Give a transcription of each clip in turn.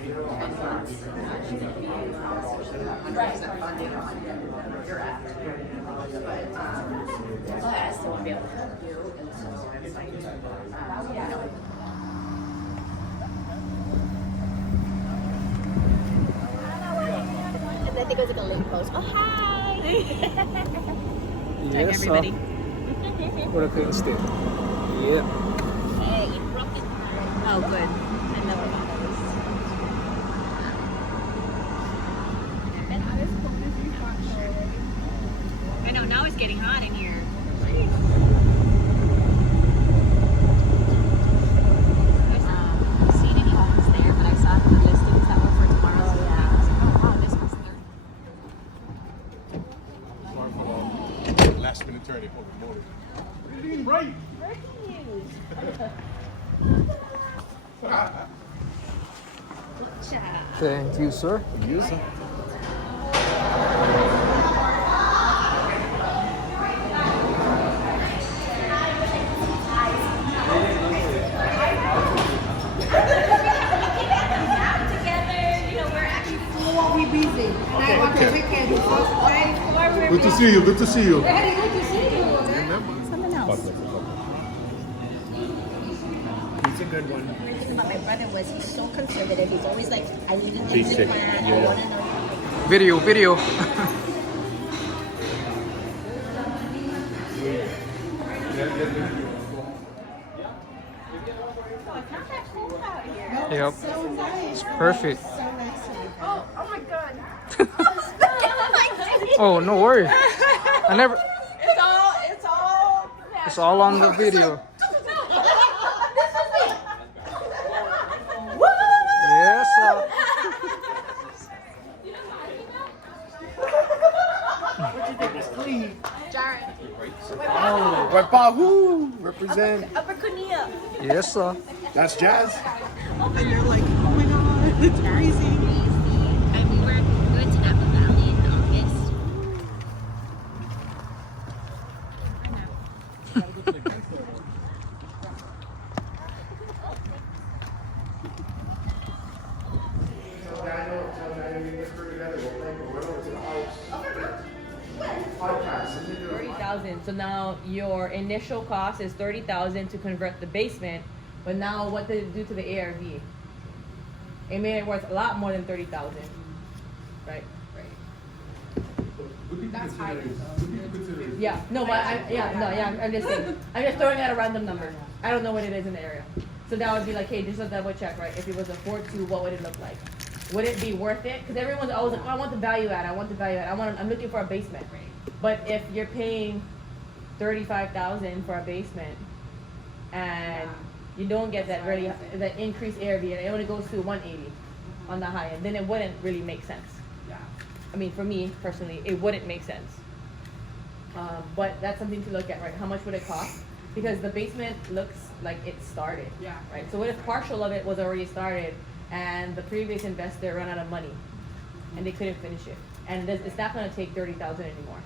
100% funding on where you're at. But I still want to be able to help you, and so it's like, And I think it was like a late post. Oh, hi! Tag everybody. What a cool instead. Yeah. Hey, you broke it. Oh, good. I know about this. I know, now it's getting hot in here. Seen any homes there, but I saw the listings that were for tomorrow. Oh, yeah. Oh, wow, this was Last minute turn, they probably more. Reading right. breaking news. Thank you, sir. Yes, sir. We busy. Okay. Weekend. Good to see you. Good to see you. Very good to see you. Something else. He's a good one. The thing about my brother was he's so conservative. He's always like, I need an Basic, exit plan. I yeah. want to know. Video. It's not that cold out here. Yep. So nice. It's perfect. So nice. Oh my god. Oh, no worry. I never. It's all on the video. Yes, sir. Jared. Oh, right by who? Represent. Upper Kunia. Yes, sir. That's Jazz. And you're like, oh my god, it's crazy. And we went to Napa Valley in August. So now your initial cost is 30,000 to convert the basement, but now what did it do to the ARV? It made it worth a lot more than 30,000, right? That's high. Yeah, no, but I'm just saying. I'm just throwing out a random number. I don't know what it is in the area. So that would be like, hey, just a double check, right? If it was a 4.2, what would it look like? Would it be worth it? Because everyone's always like, oh, I want the value add. I'm looking for a basement. But if you're paying 35,000 for a basement and you don't get that really that increased ARV and it only goes to 180 on the high end, then it wouldn't really make sense. I mean, for me personally, it wouldn't make sense. But that's something to look at, right? How much would it cost? Because the basement looks like it started, right? So what if partial of it was already started and the previous investor ran out of money and they couldn't finish it? And it's not going to take 30,000 anymore,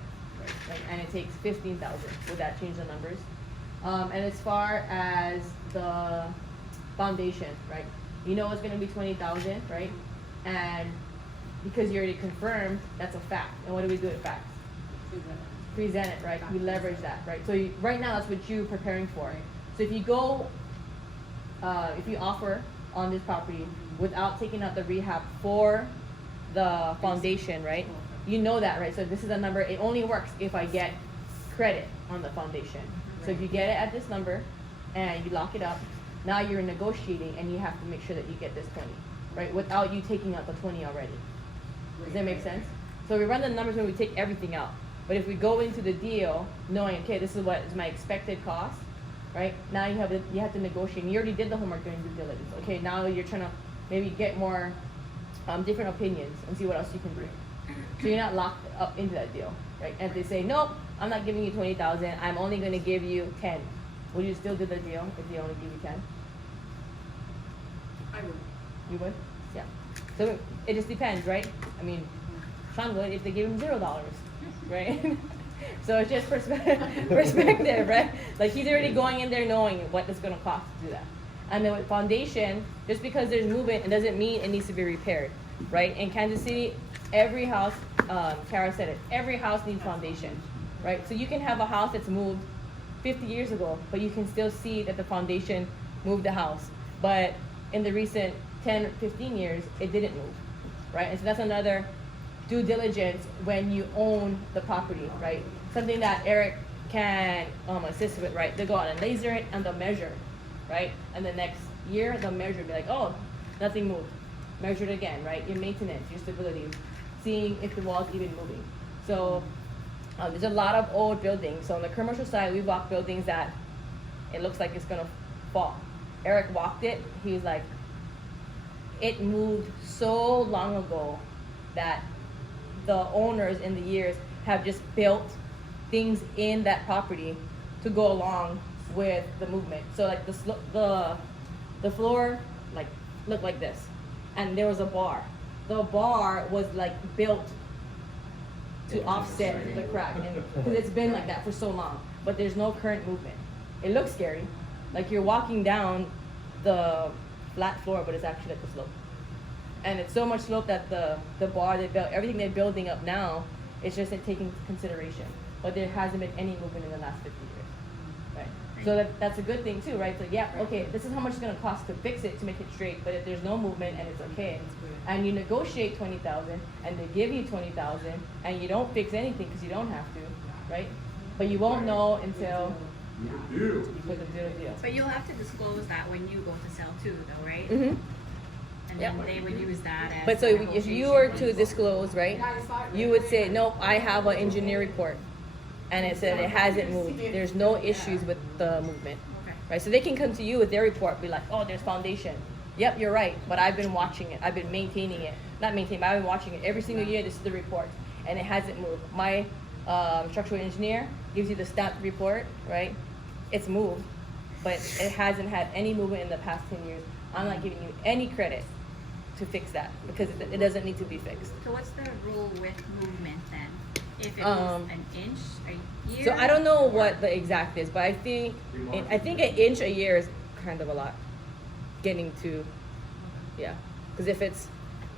right? And it takes 15,000. Would that change the numbers? And as far as the foundation, right? You know it's going to be 20,000, right? And because you already confirmed, that's a fact. And what do we do with facts? Present it, right? We leverage that, right? So right now, that's what you're preparing for. So if you go, if you offer on this property without taking out the rehab for the foundation, right? You know that, right? So this is a number, it only works if I get credit on the foundation. So if you get it at this number and you lock it up, now you're negotiating and you have to make sure that you get this 20, right? Without you taking out the 20 already. Does that make sense? So we run the numbers when we take everything out. But if we go into the deal knowing, okay, this is what is my expected cost, right? Now you have to negotiate. And you already did the homework during due diligence. Okay, now you're trying to maybe get more different opinions and see what else you can do. So you're not locked up into that deal, right? And if they say, nope, I'm not giving you 20,000, I'm only going to give you 10. Would you still do the deal if they only give you 10? I would. You would? Yeah. So it just depends, right? I mean, Sean would if they gave him $0, right? So it's just perspective, right? Like he's already going in there knowing what it's going to cost to do that. And then with foundation, just because there's movement, it doesn't mean it needs to be repaired, right? In Kansas City, every house, Kara said it, every house needs foundation, right? So you can have a house that's moved 50 years ago, but you can still see that the foundation moved the house. But in the recent 10, 15 years, it didn't move, right? And so that's another due diligence when you own the property, right? Something that Eric can assist with, right? They'll go out and laser it and they'll measure, right? And the next year they'll measure and be like, oh, nothing moved. Measure it again, right? Your maintenance, your stability, seeing if the wall's even moving. So there's a lot of old buildings. So on the commercial side, we walk buildings that it looks like it's gonna fall. Eric walked it, he was like, it moved so long ago that the owners in the years have just built things in that property to go along with the movement. So like the floor like looked like this, and there was a bar. The bar was like built to offset the crack, and because it's been like that for so long, but there's no current movement. It looks scary, like you're walking down the flat floor, but it's actually like a slope. And it's so much slope that the bar they built, everything they're building up now, it's just taking consideration. But there hasn't been any movement in the last 50 years, right? So that's a good thing too, right? So yeah, okay, this is how much it's gonna cost to fix it, to make it straight. But if there's no movement and it's okay, and you negotiate 20,000, and they give you 20,000, and you don't fix anything because you don't have to, right? But you won't know until you put the deal. But you'll have to disclose that when you go to sell too, though, right? Mm-hmm. And then they would use that as. But so if you were to disclose, right, you would say, nope, I have an engineer report, and it said it hasn't moved. There's no issues with the movement, Okay. right? So they can come to you with their report, be like, oh, there's foundation. Yep, you're right, but I've been watching it. I've been maintaining it. Not maintaining, but I've been watching it every single year. This is the report, and it hasn't moved. My structural engineer gives you the stamped report, right? It's moved, but it hasn't had any movement in the past 10 years. I'm not giving you any credit to fix that because it doesn't need to be fixed. So what's the rule with movement then? If it was an inch a year? So I don't know what the exact is, but I think an inch a year is kind of a lot. Getting to, yeah, because if it's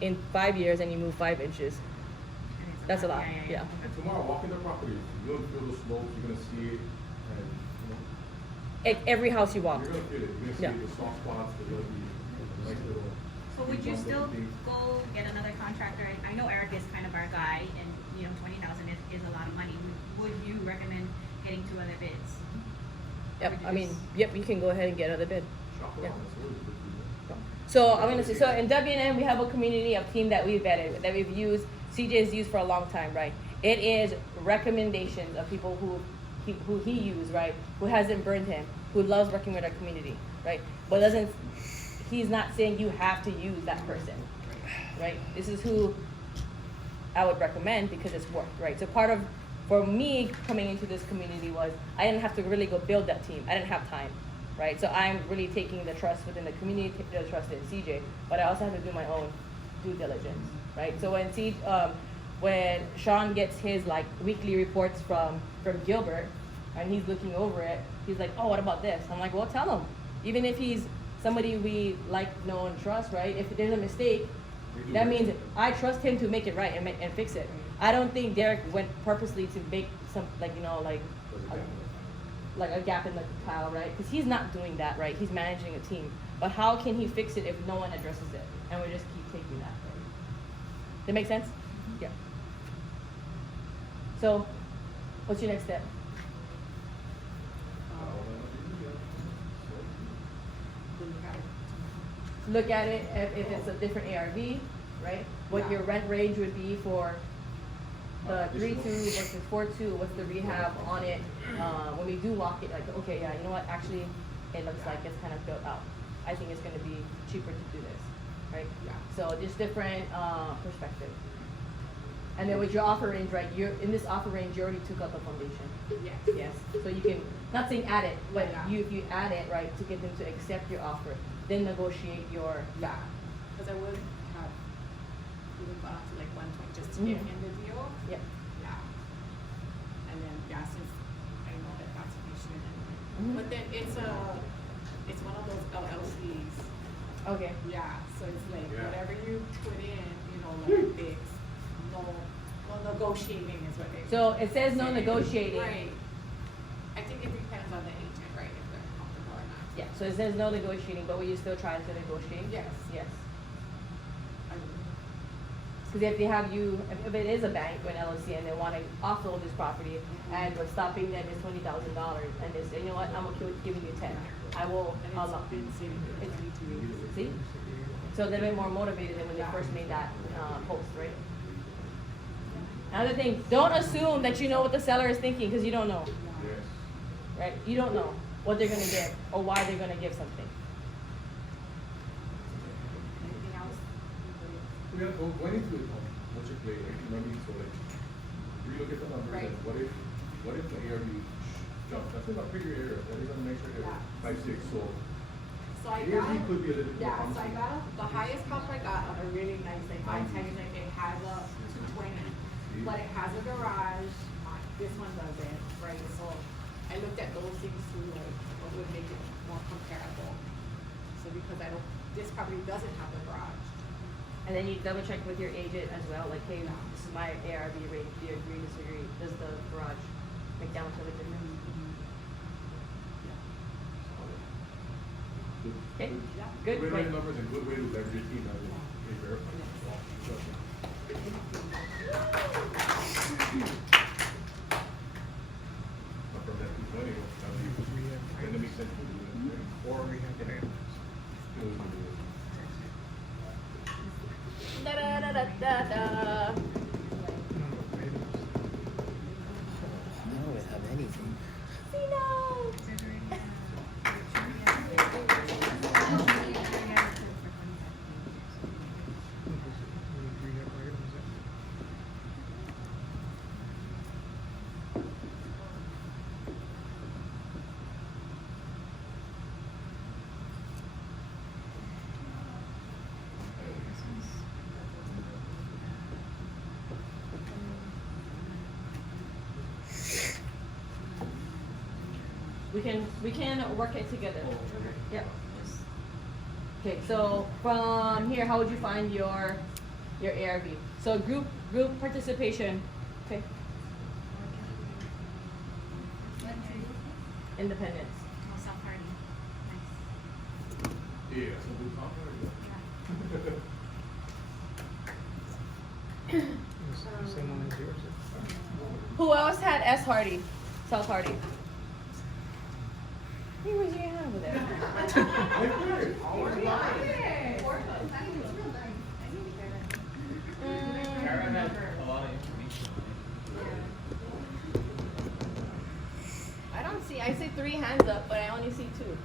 in 5 years and you move 5 inches, that's a lot. Yeah. And tomorrow, walking the property, you're gonna feel the slopes, you're gonna see it, and Every house you walk. you're gonna feel it. You're gonna Yeah. see the soft spots, the little, like little. So would you bumps, still little things. go get another contractor? And I know Eric is kind of our guy, and 20,000 is a lot of money. Would you recommend getting 2 other bids? Yep. Would you I mean, just- yep. You can go ahead and get another bid. Shop Yeah. around, it's always good to do that. So I'm gonna say, so in WNM we have a community of team that we've vetted, that we've used, CJ's used for a long time, right? It is recommendations of people who he used, right? Who hasn't burned him, who loves working with our community, right? But he's not saying you have to use that person, right? This is who I would recommend because it's worked, right? So for me coming into this community was, I didn't have to really go build that team. I didn't have time, right? So I'm really taking the trust within the community, the trust in CJ, but I also have to do my own due diligence, right? So when Sean gets his like weekly reports from Gilbert, and he's looking over it, he's like, oh, what about this? I'm like, well, tell him. Even if he's somebody we like, know, and trust, right? If there's a mistake, that means I trust him to make it right and fix it. I don't think Derek went purposely to make some like a gap in the tile, right? Because he's not doing that, right? He's managing a team. But how can he fix it if no one addresses it? And we just keep taking that. Right? That make sense? Yeah. So, what's your next step? Look at it if it's a different ARV, right? What your rent range would be for the 3.2 versus 4.2. What's the rehab on it? When we do walk it, like, okay, yeah, you know what? Actually, it looks like it's kind of built out. I think it's going to be cheaper to do this, right? So just different perspective. And then with your offer range, right? You're in this offer range. You already took out the foundation. Yes. So you can, not saying add it, but if you add it, right, to get them to accept your offer, then negotiate your Yeah, because I would have even gone up to like 1 point just to get in the deal. Yeah. Yeah. And then, since I know that that's an issue, then, Mhm. but then it's a it's one of those LLCs. Okay. Yeah, so it's like Yeah. whatever you put in, you know, like it's no negotiating is what they. So it says no negotiating. Right. I think it depends on the agent, right, if they're comfortable or not. Yeah, so it says no negotiating, but will you still try to negotiate? Yes. Yes. I would. Because if they have you, if it is a bank or an LLC and they want to offload this property and we're stopping them is $20,000 and they say, you know what, I'm okay with giving you 10. I will And allow. it's been sitting there It's- 22 years. See? So they're a bit more motivated than when they first made that post, right? Another thing, don't assume that you know what the seller is thinking because you don't know, Yes. right? You don't know what they're gonna give or why they're gonna give something. Anything else? We have, going into it, what's your play, like, you know what I mean, so like, we look at the numbers, Right. and what if the ARV jumps, that's in a bigger area, that is gonna make sure that Yeah. 5-6, so. So I ARV got, could be a little bit more yeah, so I promising. got, the highest comp I got on a really nice, like, I-10, like, it has a 220, but it has a garage, this one doesn't, right, so I looked at those things too, like, what would make it more comparable. So because this property doesn't have the garage. And then you double check with your agent as well, like, hey, this is my ARV rate, do you agree, disagree? Does the garage make that much of a difference? Okay, good, Good way to great. run numbers and good way to leverage your team, I will verify. But from that 220, then it makes sense to do it, right? Or we have to handle Da da da da da da. I don't have anything. We can work it together. Yep. Okay, so from here, how would you find your ARV? So group participation. Okay. Independence. Oh, self-hardy. Nice. Yeah, so we talk Same one as yours. Who else had S Hardy? South Hardy. Hey, where's your hand over there? Karen had a lot of information. I don't see. I see 3 hands up, but I only see 2.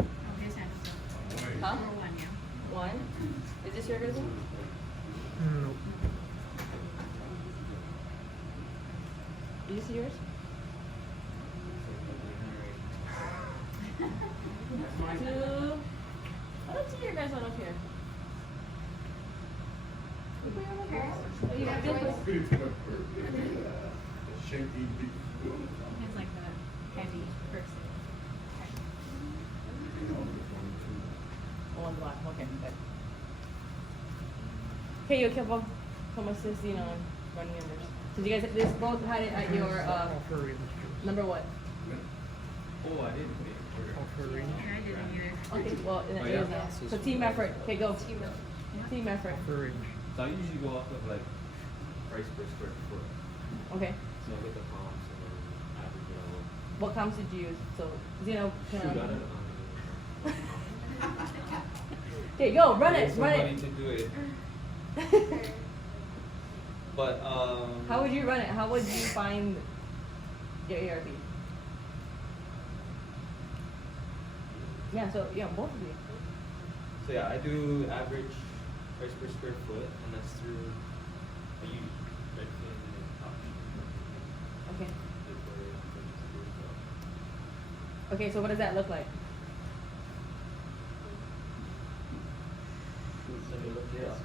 Oh, his hand is up. Huh? Number 1, yeah. 1. Is this your resume? Nope. Do you see yours? That's mine. 2. I don't see your guys one up here. Oh, you got good ones. Shanky. He's like the heavy person. Oh, on the bottom. Okay, good. Okay, you kept on como se you know, running numbers. So you guys this both had it at your number what? Oh, I didn't pay for it. Yeah, I didn't either. Okay, well Oh, it yeah. is so team effort. Okay, go. Team effort. So I usually go off of like price per square foot. Okay. So I get the comps and then average it all. What comps did you use? So Zeno Shoot, I don't Okay, go, run I it, need run somebody it. to do it. But How would you run it? How would you find your ARV? Yeah, so yeah, both of you. So yeah, I do average price per square foot, and that's through I use Redfin and Option. Okay. Okay, so what does that look like? Let me look it up.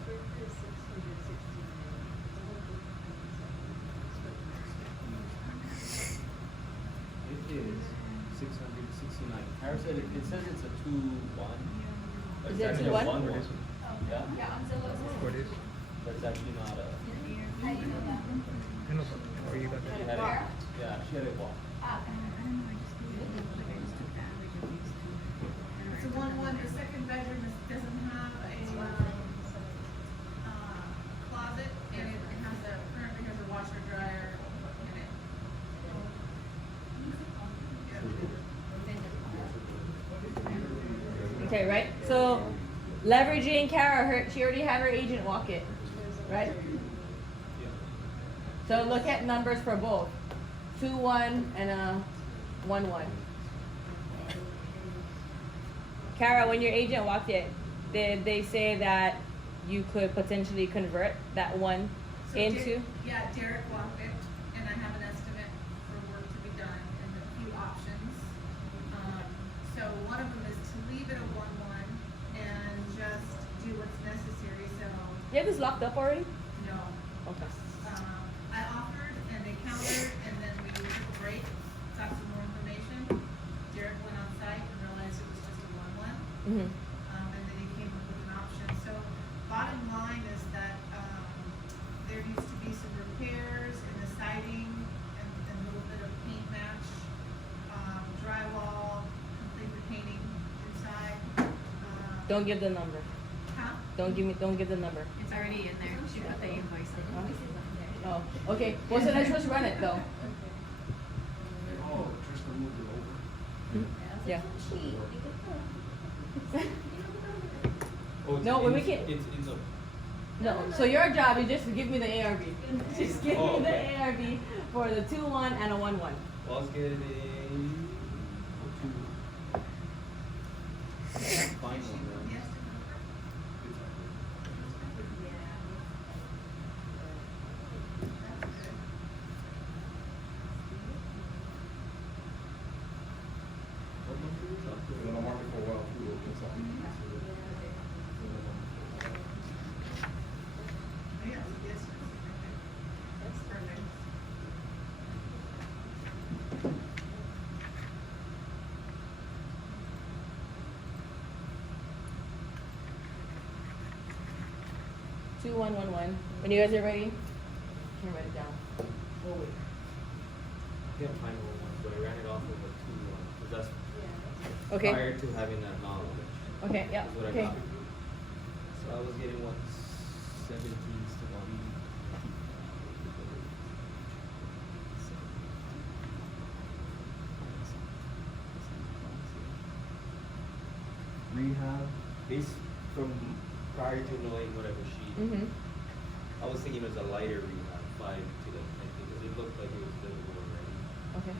It is $669. Kara said it says it's a 2-1. But Is it's it actually a 2-1? 1 1. Yeah? Yeah, on Zillow. What is? But it's actually not a. How do you know that? I know, but where you got She that? had it. Yeah, she had it walk. Ah, I don't know, I just Googled it, like I just took the average of these two. It's a one, the second bedroom doesn't have a, closet, and it currently has a washer dryer in it. Okay, right? So leveraging Kara, she already had her agent walk it, right? Yeah. So look at numbers for both. 2-1 and a 1-1. Kara, when your agent walked it, did they say that you could potentially convert that one So into? Yeah, Derek walked it, and I have an estimate for work to be done and a few options. So one of them is to leave it a 1-1 and just do what's necessary, so, You have this locked up already? no. Okay. I offered and they countered, and then we took a break, got some more information. Derek went on site and realized it was just a 1-1. Mm-hmm. And then he came up with an option. So bottom line is that, there needs to be some repairs in the siding and a little bit of paint match, drywall, complete the painting inside. Don't give the number. Huh? Don't give the number. It's already in there, she put the invoice in. Oh, okay. Well, so let's just run it though. Oh, just remove it over. Yeah. Oh, it's No, when we in- can- It's in the. No. So your job is just to give me the ARV. Just give Oh, me the okay. ARV for the 2-1 and a 1-1. Well, I was getting Fine one, man. Yes. What month is it? And then I'll mark it for a while too, it'll get something. Yes, yes. That's perfect. Two, one, one, one. When you guys are ready, you can write it down. Oh wait. I can't find one, but I ran it off of a 2-1. Because that's Okay. prior to having that knowledge. Okay. Yeah. Is what I Okay. got. So I was getting what, 17s to 1. Rehab, based from prior to knowing whatever she, Mhm. I was thinking it was a lighter rehab, 5 to like 10, because it looked like it was livable already, Okay.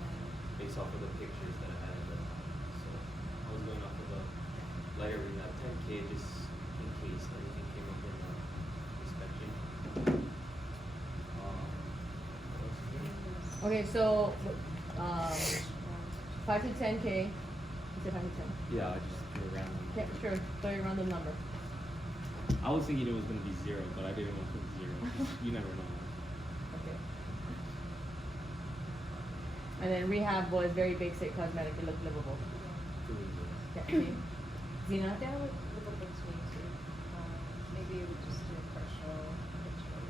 based off of the pictures that I had at the time. So I was going off of a lighter rehab, 10K, just in case anything came up in the inspection. What else is there? Okay. So, 5 to 10K. You said 5 to 10. Yeah, I just threw a random. Okay. Sure. Throw your random number. I was thinking it was gonna be 0, but I didn't want to put 0. You never know. Okay. And then rehab was very basic cosmetic. It looked livable. Yeah. See? Zena? That would look good to me too. Maybe we just do a partial picture.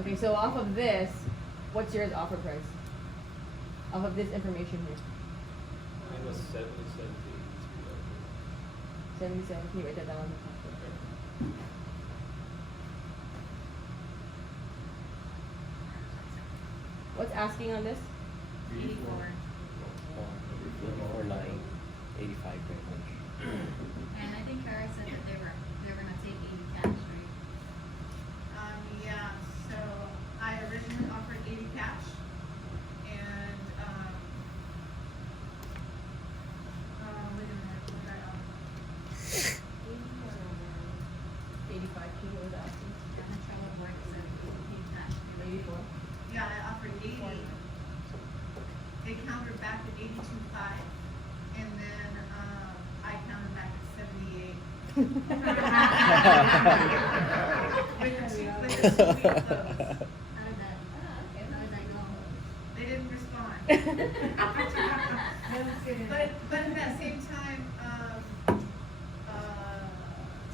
Okay. So off of this, what's your offer price? Off of this information here. Mine was 77. 77. Can you write that down on the top? What's asking on this? 84. Or 85 pretty much. And I think Kara said that they were gonna take 80 cash, right? Yeah, so I originally offered 80 cash, and, wait a minute, what did I offer? 85 kilos asking. And the trouble board said 80 cash. 84. Yeah, I offered 80. They countered back at 82.5, and then, I countered back at 78. With the two close. How did that go? They didn't respond. But at that same time,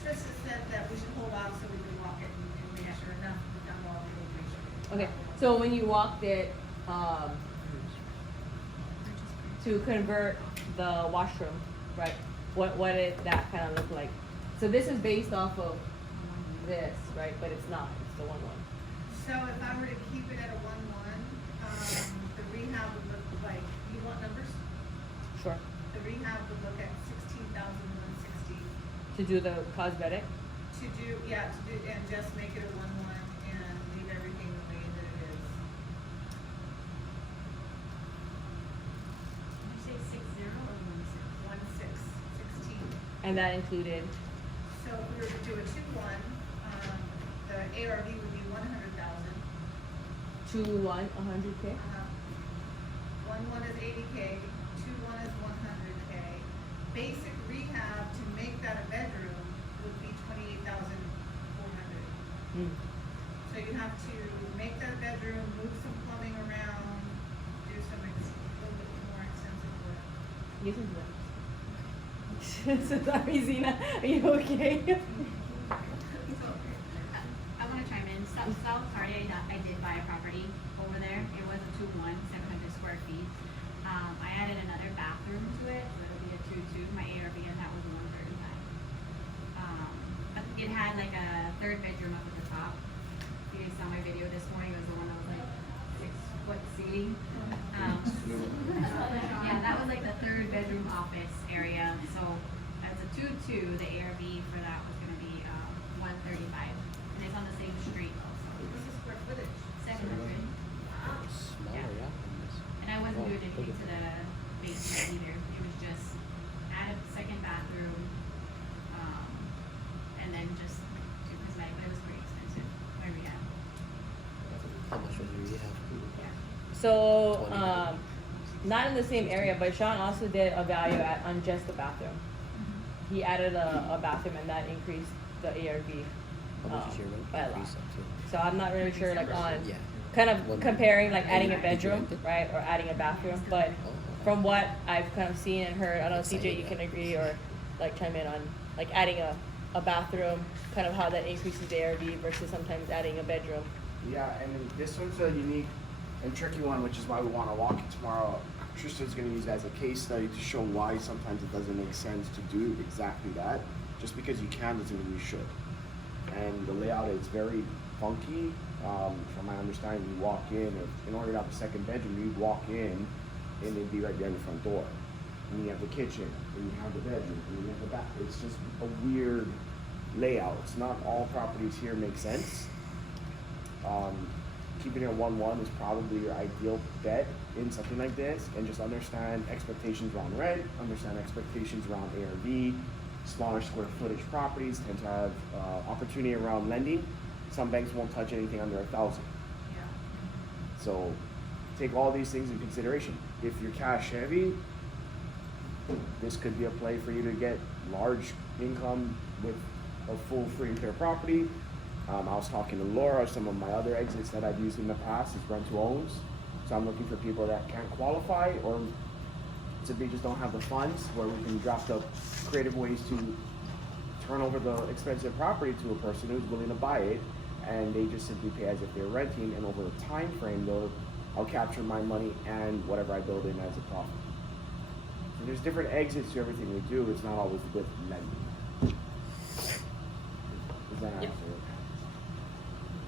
Trista said that we should hold off so we can walk it and make sure enough, we've done all the information. Okay, so when you walked it, to convert the washroom, right? What did that kind of look like? So this is based off of this, right? But it's not, it's the 1-1. So if I were to keep it at a 1-1, the rehab would look like, you want numbers? Sure. The rehab would look at 16,160. To do the cosmetic? And just make it a 1-1 and leave everything the way that it is. Did you say 60 or 16? 16. And that included, So if we were to do a 2-1, the ARV would be 100,000. 2-1, 100K? 1-1 is 80K, 2-1 is 100K. Basic rehab to make that a bedroom would be 28,400. Mm. So you have to make that a bedroom, move some plumbing around, do some little bit more extensive work. You can do that. So sorry, Zena, are you okay? So, I wanna chime in, South Cardi, I did buy a property over there, it was a 2-1, 700 square feet. I added another bathroom to it, so it'll be a 2-2, my ARV and that was 135. It had like a third bedroom up at the top. You guys saw my video this morning, it was the one that was like 6-foot seating. Yeah, that was like the third bedroom office area, so as a 2-2, the ARV for that was gonna be 135, and it's on the same street also. What's the square footage? 700. Smaller, yeah. And I wasn't Oh, doing anything okay. to the basement either, it was just add a second bathroom, and then just do cosmetic, but it was pretty expensive, where we at. How much was your rehab? So, not in the same area, but Sean also did a value add on just the bathroom. He added a bathroom and that increased the ARV. How much is your rent? by a lot. Increase up to? So I'm not really sure like on, Yeah. kind of One- comparing like adding a Did you bedroom, rent it? right, or adding a bathroom, but Oh. from what I've kind of seen and heard, I don't know, Same, CJ, you yeah. can agree or like chime in on like adding a bathroom, kind of how that increases the ARV versus sometimes adding a bedroom. Yeah, and then this one's a unique and tricky one, which is why we want to walk it tomorrow. Tristan's going to use it as a case study to show why sometimes it doesn't make sense to do exactly that. Just because you can doesn't mean you should. And the layout is very funky. From my understanding, you walk in order to have a second bedroom, you'd walk in and it'd be right behind the front door. And you have the kitchen, and you have the bedroom, and you have the bath. It's just a weird layout. It's not all properties here make sense. Keeping it 1-1 is probably your ideal bet in something like this, and just understand expectations around rent, understand expectations around ARV. Smaller square footage properties tend to have opportunity around lending. Some banks won't touch anything under 1,000. Yeah. So take all these things in consideration. If you're cash heavy, this could be a play for you to get large income with a full free and clear property. I was talking to Laura, some of my other exits that I've used in the past is rent to owns. So I'm looking for people that can't qualify or simply just don't have the funds, where we can draft up creative ways to turn over the expensive property to a person who's willing to buy it, and they just simply pay as if they're renting, and over a time frame I'll capture my money and whatever I build in as a profit. So there's different exits to everything we do. It's not always with lending. Does that answer Yep. it?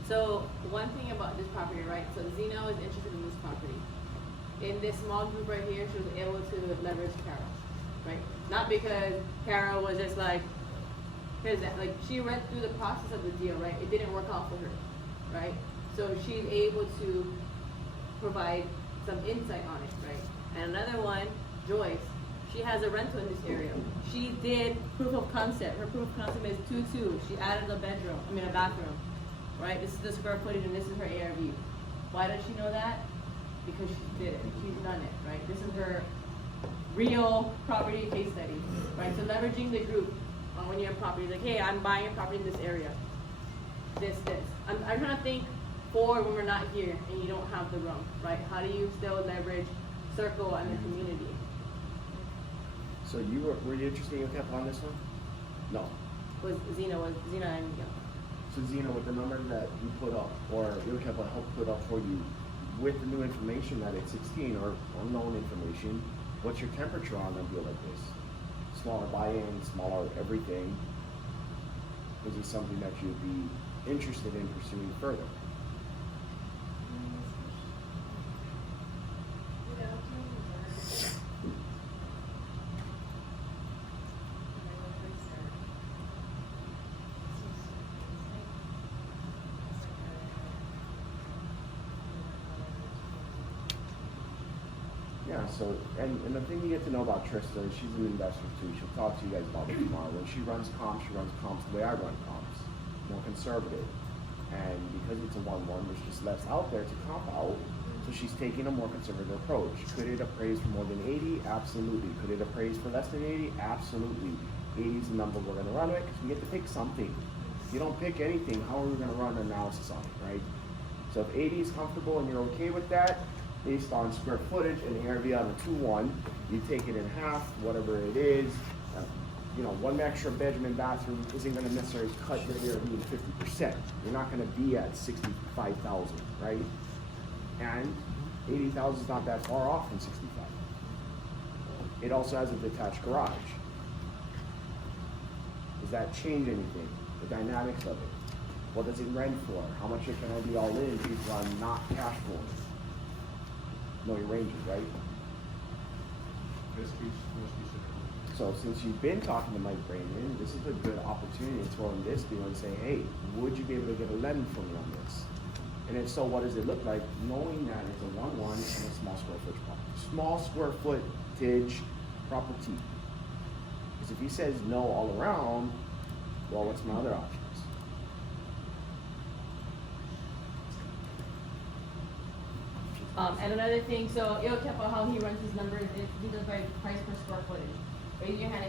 So one thing about this property, right? So Zeno is interested in this property. In this small group right here, she was able to leverage Carol, right? Not because Carol was just like, here's that. Like she went through the process of the deal, right? It didn't work out for her, right? So she's able to provide some insight on it, right? And another one, Joyce, she has a rental in this area. She did proof of concept. Her proof of concept is 2-2. She added a bathroom, right? This is the square footage and this is her ARV. Why does she know that? Because she did it. She's done it, right? This is her real property case study, right? So leveraging the group on when you have property, like, hey, I'm buying a property in this area. This. I'm trying to think for when we're not here and you don't have the room, right? How do you still leverage circle and the community? So were you interested in Kepa on this one? No. Was Zena and Miguel. So Zena, with the number that you put up, or Kepa helped put up for you, with the new information that it's 16 or unknown information, what's your temperature on a deal like this? Smaller buy-in, smaller everything. Is this something that you'd be interested in pursuing further? Yeah, so, and the thing you get to know about Trista is she's an investor too. She'll talk to you guys about it tomorrow. When she runs comps the way I run comps, more conservative. And because it's a 1-1, there's just less out there to comp out. So she's taking a more conservative approach. Could it appraise for more than 80? Absolutely. Could it appraise for less than 80? Absolutely. 80 is the number we're going to run with because we get to pick something. If you don't pick anything, how are we going to run an analysis on it, right? So if 80 is comfortable and you're okay with that, based on square footage and ARV on a 2-1, you take it in half, whatever it is. One extra bedroom and bathroom isn't going to necessarily cut your ARV to 50%. You're not going to be at 65,000, right? And 80,000 is not that far off from 65. It also has a detached garage. Does that change anything? The dynamics of it? What does it rent for? How much it can I be all in if people are not cash flowing? Know your ranges, right? So since you've been talking to Mike Brandon, this is a good opportunity to throw in this deal and say, hey, would you be able to get a lend from me on this? And if so, what does it look like? Knowing that it's a 1-1 and a small square footage property. Small square footage property. Because if he says no all around, well, what's my other options? And another thing, so Kepa, how he runs his numbers is he does by price per square footage. Raise your hand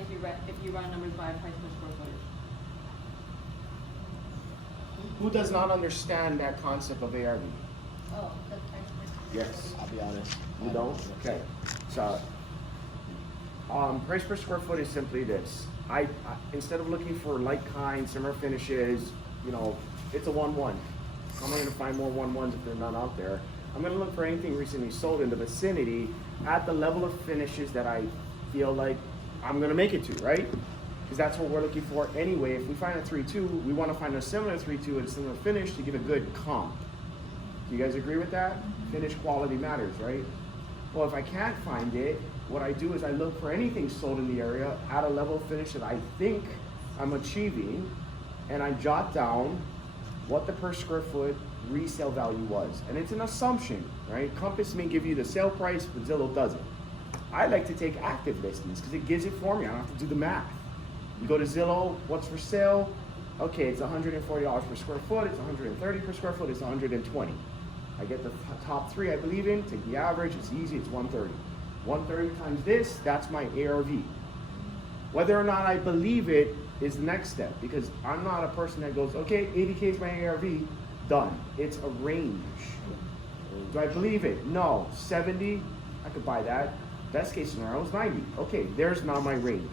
if you run numbers by price per square footage. Who does not understand that concept of ARV? Oh, the price per Yes. I'll be honest. You don't? Okay. So, price per square foot is simply this. I instead of looking for like kind, similar finishes, it's a 1-1. How am I going to find more 1-1s if they're not out there? I'm going to look for anything recently sold in the vicinity at the level of finishes that I feel like I'm going to make it to, right? Because that's what we're looking for anyway. If we find a 3-2, we want to find a similar 3-2 and a similar finish to give a good comp. Do you guys agree with that? Finish quality matters, right? Well, if I can't find it, what I do is I look for anything sold in the area at a level of finish that I think I'm achieving, and I jot down what the per square foot resale value was. And it's an assumption, right? Compass may give you the sale price, but Zillow doesn't. I like to take active listings because it gives it for me. I don't have to do the math. You go to Zillow, what's for sale? Okay, it's $140 per square foot, it's $130 per square foot, it's $120. I get the top three I believe in, take the average, it's easy, it's 130. 130 times this, that's my ARV. Whether or not I believe it is the next step, because I'm not a person that goes, okay, 80K is my ARV, done. It's a range. Do I believe it? No. 70, I could buy that. Best case scenario is 90. Okay, there's not my range.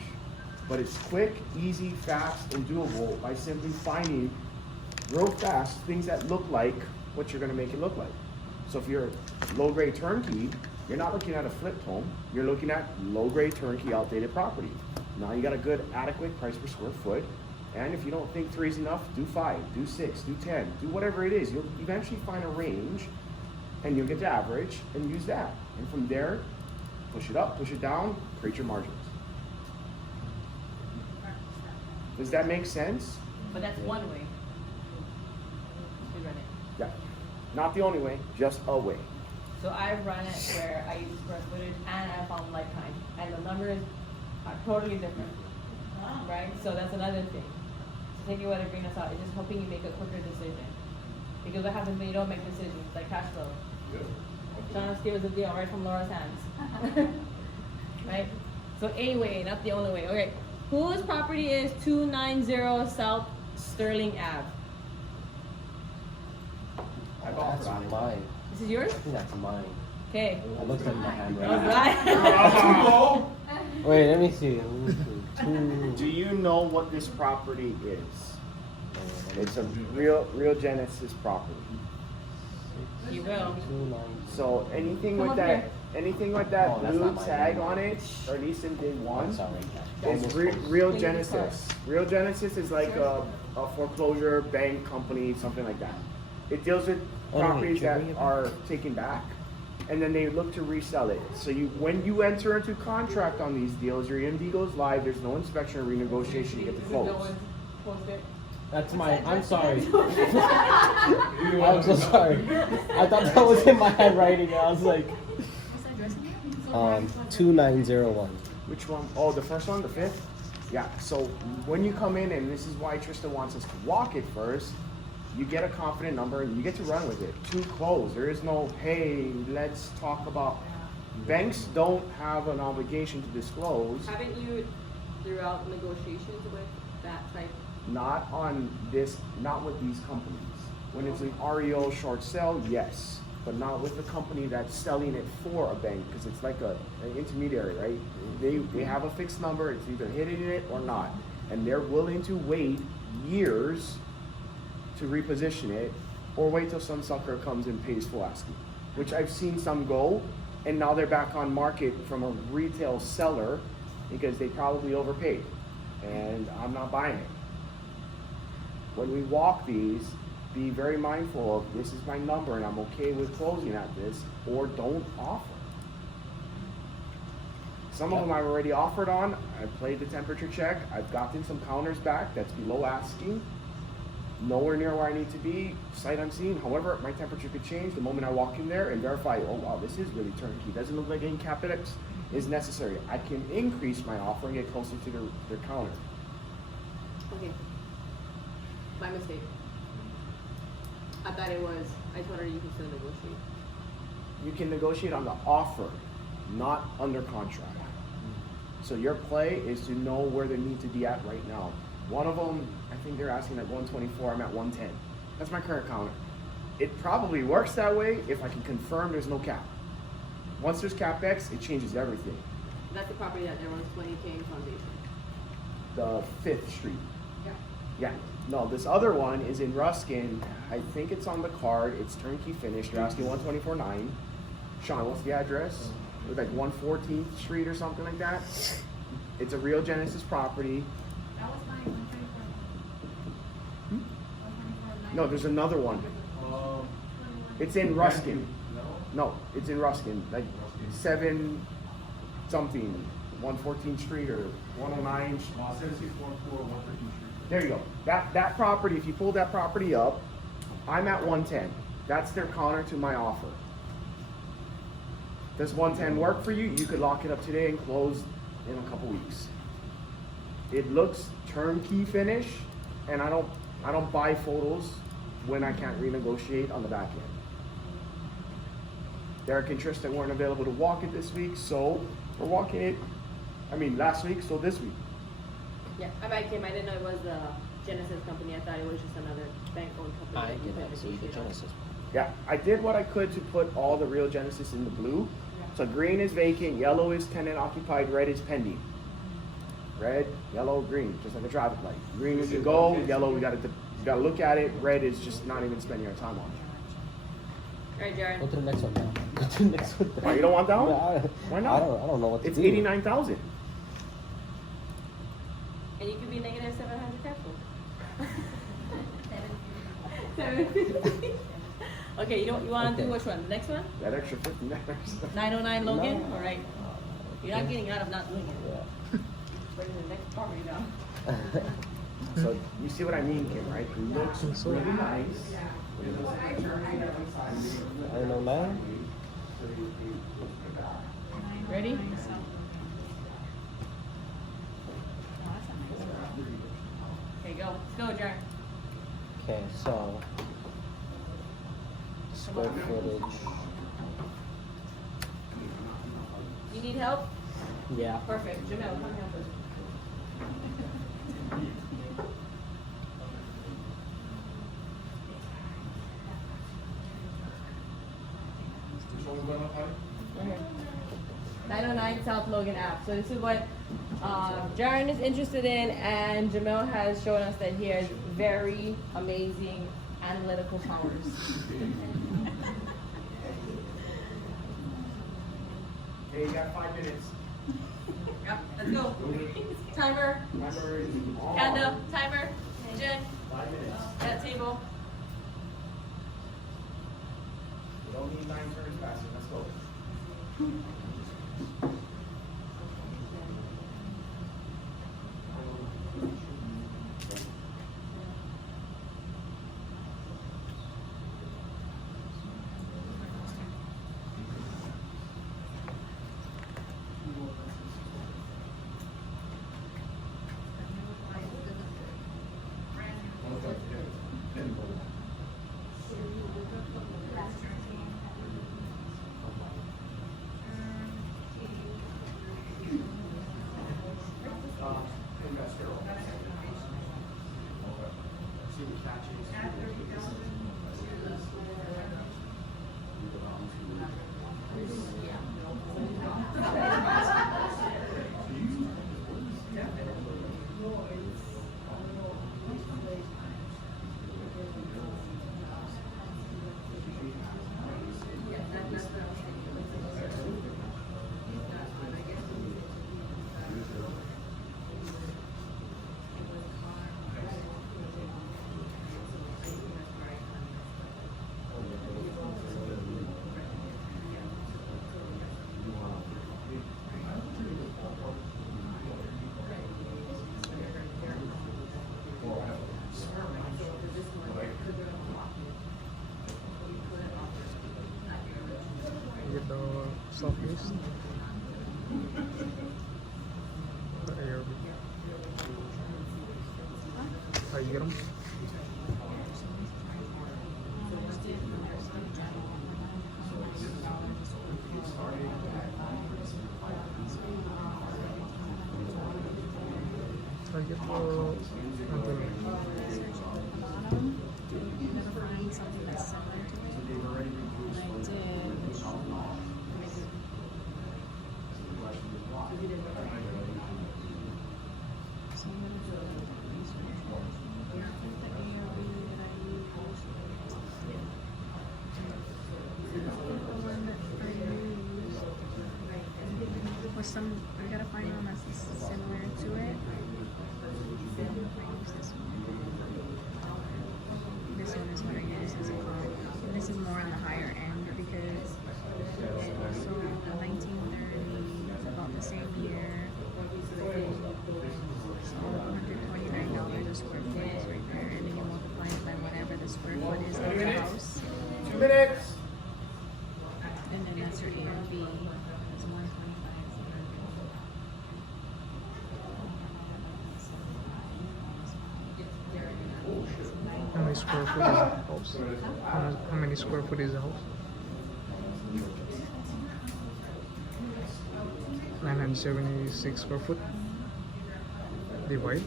But it's quick, easy, fast, and doable by simply finding real fast things that look like what you're gonna make it look like. So if you're low-grade turnkey, you're not looking at a flipped home, you're looking at low-grade turnkey outdated property. Now you got a good adequate price per square foot, and if you don't think 3 is enough, do 5, do 6, do 10, do whatever it is. You'll eventually find a range, and you'll get the average, and use that. And from there, push it up, push it down, create your margins. Does that make sense? But that's one way. We run it. Yeah. Not the only way, just a way. So I run it where I use square footage and I found like kind, and the numbers are totally different, right? So that's another thing. So take it what it brings us out. It's just helping you make a quicker decision. Because what happens when you don't make decisions, like cash flow. Yeah. John gave us a deal right from Laura's hands. Right? So anyway, not the only way. Okay. Whose property is 290 South Sterling Ave? I've offered That's on it. mine. This is yours? I think that's mine. Okay. I looked at my I was handwriting. lying. Oh, Wait, let me see. Let me see. Do you know what this property is? It's a real Genesis property. You will. So anything Come with up that, here. anything with that Oh, that's blue not mine. tag on it, or at least in day one, Sorry. is Real Genesis. Real Genesis is like a foreclosure bank company, something like that. It deals with Oh, wait, properties that Jerry? are taken back, and then they look to resell it. So when you enter into contract on these deals, your EMD goes live. There's no inspection or renegotiation. You get to close. That's mine. I'm sorry. I'm so sorry. I thought that was in my handwriting. I was like, What's that address again? 2901. Which one? Oh, the first one, the fifth? Yeah, so when you come in, and this is why Trista wants us to walk it first, you get a confident number and you get to run with it. To close. There is no, hey, let's talk about. Banks don't have an obligation to disclose, Haven't you throughout negotiations with that type? not on this, not with these companies. When it's an REO short sale, yes, but not with the company that's selling it for a bank, because it's like an intermediary, right? They have a fixed number, it's either hitting it or not, and they're willing to wait years to reposition it, or wait till some sucker comes and pays full asking, which I've seen some go, and now they're back on market from a retail seller because they probably overpaid, and I'm not buying it. When we walk these, be very mindful of, this is my number and I'm okay with closing at this, or don't offer. Some of them I've already offered on, I've played the temperature check, I've gotten some counters back that's below asking, nowhere near where I need to be, sight unseen. However, my temperature could change the moment I walk in there and verify, oh wow, this is really turnkey. Doesn't look like any capex is necessary. I can increase my offer and get closer to their counter. Okay. My mistake. I thought it was, I told her you can still negotiate. You can negotiate on the offer, not under contract. So your play is to know where they need to be at right now. One of them, I think they're asking at 124, I'm at 110. That's my current counter. It probably works that way if I can confirm there's no cap. Once there's CapEx, it changes everything. That's the property that there was 20K in foundation. The 5th Street. Yeah. Yeah. No, this other one is in Ruskin. I think it's on the card. It's turnkey finished. They're asking 124.9. Sean, what's the address? It was like 114th Street or something like that. It's a Real Genesis property. That was mine, 124. 124. No, there's another one. It's in Ruskin. No, it's in Ruskin. Like 7 something, 114th Street or 109. 7644 113th Street. There you go. That property, if you pull that property up, I'm at 110. That's their counter to my offer. Does 110 work for you? You could lock it up today and close in a couple weeks. It looks turnkey finish, and I don't buy photos when I can't renegotiate on the back end. Derek and Tristan weren't available to walk it this week, so we're walking it, last week, so this week. Yeah, I didn't know it was a Genesis company. I thought it was just another bank-owned company. I that you did could not see the negotiate on. Genesis. Yeah, I did what I could to put all the Real Genesis in the blue. So green is vacant, yellow is tenant occupied, red is pending. Red, yellow, green, just like a traffic light. Green is to go, yellow we gotta look at it, red is just not even spending our time on it. Alright, Jared. Go to the next one now. Go to the next one. Why, you don't want that one? No, Why not? I don't know what to It's do. 89,000. And you could be negative 700 capital. 750. Okay, you want to do Okay. which one? The next one? That extra $50. 909 Logan? No. Alright. You're not Okay. getting out of not doing it. Yeah. Bring the next property down. So you see what I mean, Kim, right? It looks really nice. I don't know, man. Ready? Okay, go. Let's go, Jared. Okay, so square footage. You need help? Yeah. Perfect. Jamel, come help us. Which one was going up high? 909 Giant South Logan app. So this is what Jaren is interested in, and Jamel has shown us that he has very amazing analytical powers. Okay, you got 5 minutes. Yep, let's go. Timer. Timer is on. Kanda, timer. Jen, 5 minutes. that table. We don't need 9 turns faster. Let's go. Get the soft base. The ARB. How you get them? I get the Never find something that's similar to it. Or some, I gotta find one that's similar to it. I use this one. This one is what I use as a comp. And this is more on the higher end because it's also the 1930, it's about the same year. So $129 a square foot is right there, and then you multiply it by whatever the square foot is of the house. 2 minutes. And then that's your ARV. It's 125. how many square foot is the house? How many square foot is the house? 976 square foot. Divide.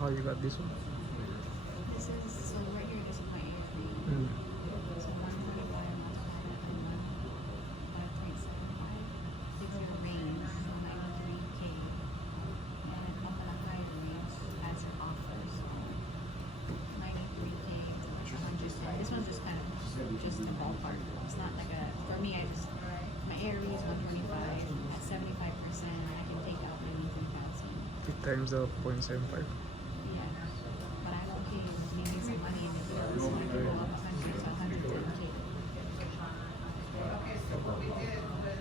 How you got this one? This is, so right here, this is my ARV. Mm. So 125 multiplied by 5.75 gives you a range of 93K. And then up in a higher range as an offer, so 93K to like 100K. This one's just kind of just a ballpark. It's not like a, for me, I just, my ARV is 125. At 75%, I can take out 93,000. 8 times the 0.75. Yeah, but I'm okay with leaving some money in the bills, so I can go up 100 to 110K. Okay, so what we did was,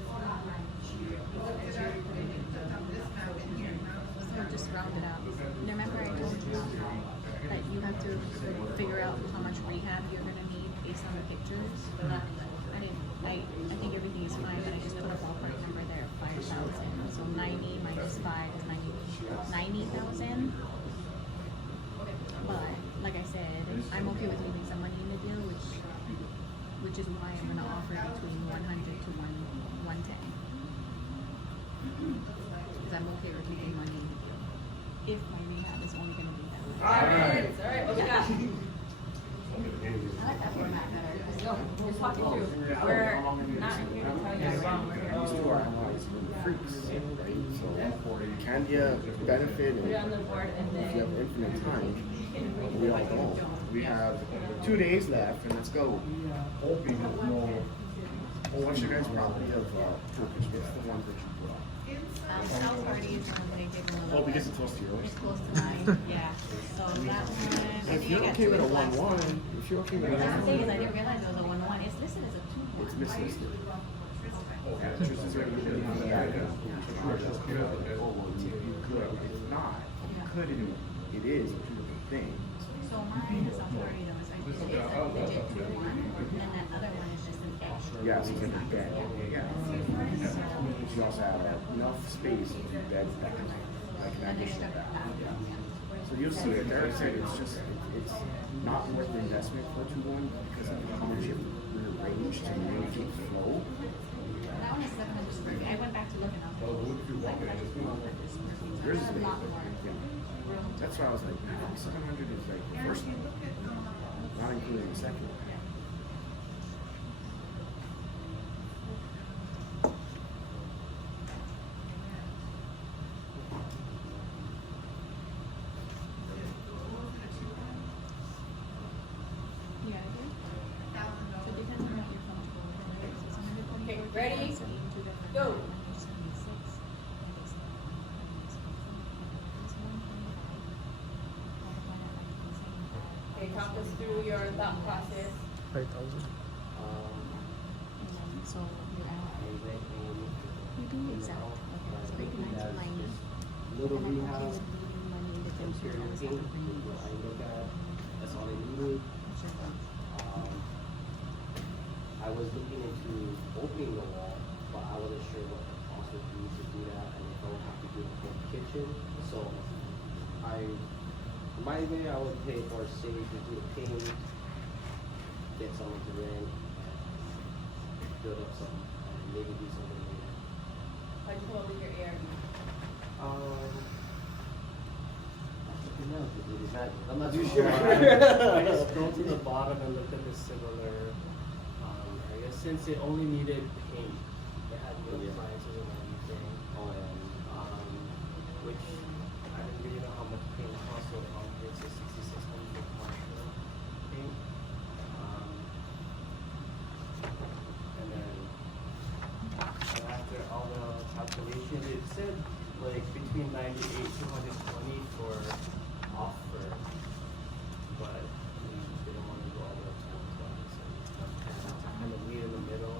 we looked it up, and we put on this map in here. So just round it out. Remember I told you the pictures, but I think everything is fine, but I just put a ballpark number there, 5,000. So 90 minus 5 is 90,000. But like I said, I'm okay with leaving some money in the deal, which is why I'm gonna offer between 100 to 110. Because I'm okay with leaving money in the deal. If my rehab is only gonna be that much. Alright, what we got? I like that format better. Go, just walk it through. We're not here to tell you you're wrong, we're here These to two are analyzed freaks, right? So can you benefit put it on and the board and if you have then. infinite time, we all don't. We have 2 days left and let's go. Hoping with no. Well, what's your guys' property of Turkish? What's the one that you brought? South Party is one they give a little. Oh, because it's close to yours. It's close to mine, yeah. So that one, I If think you're I got okay two with a in black. 1-1, if you're okay with a That's the thing is, I 1-1, didn't realize it was a 1-1. It's listed as a 2-1. it's mislisted. Okay. Tristan's right with you. It's not. Could and it is two different things. So mine is South Party though, is like, it's a digit 2-1, and that other one is just an extra. Yeah, so you can bed. Yeah. You also have enough space to do beds that can, like an additional bed. So you'll see it. Derek said it's just, it's not worth the investment for 2-1 because of how much you rearrange to make it flow. That one is 700 square feet. I went back to look and I was like, that's 200 square feet. So Yours that's is a lot big. more. Yeah. That's why I was like, 700 is like the first one, not including the second one. Yeah, I do. So it depends on what you're comfortable with. So it's 140. Okay, ready? So each two different Go. ones. And it's gonna be 6. And it's 125. Multiply that by 275. Okay, talk us through your thought process. 5,000. And then, so you add, you do exact, okay, so 89 to 90. Little And I'm okay rehab, with leaving money in the deal too, interior as paint, long as I bring what I look at, that's all I needed. Sure. I was looking into opening the wall, but I wasn't sure what the cost would be to do that, and if I would have to do the whole kitchen. So my way I would pay more safe to do the paint, get someone to rent, and build up some, and maybe do something later. How'd you come up with your ARV? Something else, it is not, I'm not too sure. I just scrolled to the bottom and looked at the similar areas, since it only needed paint. It had no appliances and everything. Which I didn't really know how much paint costs, so it's a 6,600 for partial paint. And then after all the calculations, it said like between 98 to 120 for offer, but we didn't want to go all the way up to 120, so kind of meet in the middle.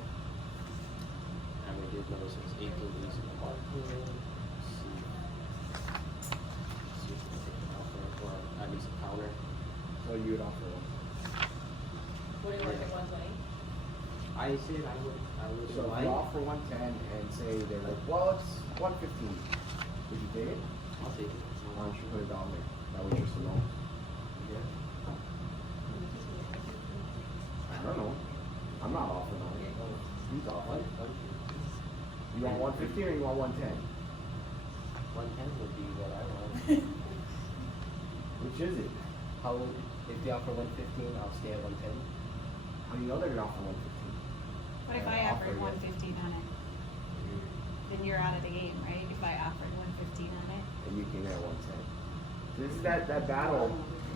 And we did notice it was 8 degrees in the parking. See if we can take an offer or at least a counter. So you would offer one. What do you work at 120? I said I would So if like. you offer 110 and say they're like, well, it's 115, would you take it? I'll take it. Why don't you put it down there? That was just a no. Yeah. I don't know. I'm not offering on it. He's offering. You want 115 or you want 110? 110 would be what I want. Which is it? How would, if they offer 115, I'll stay at 110. How do you know they're gonna offer 115? What if I offered 115 on it? Then you're out of the game, right? If I offered 115 on it? And you can get 110. This is that battle.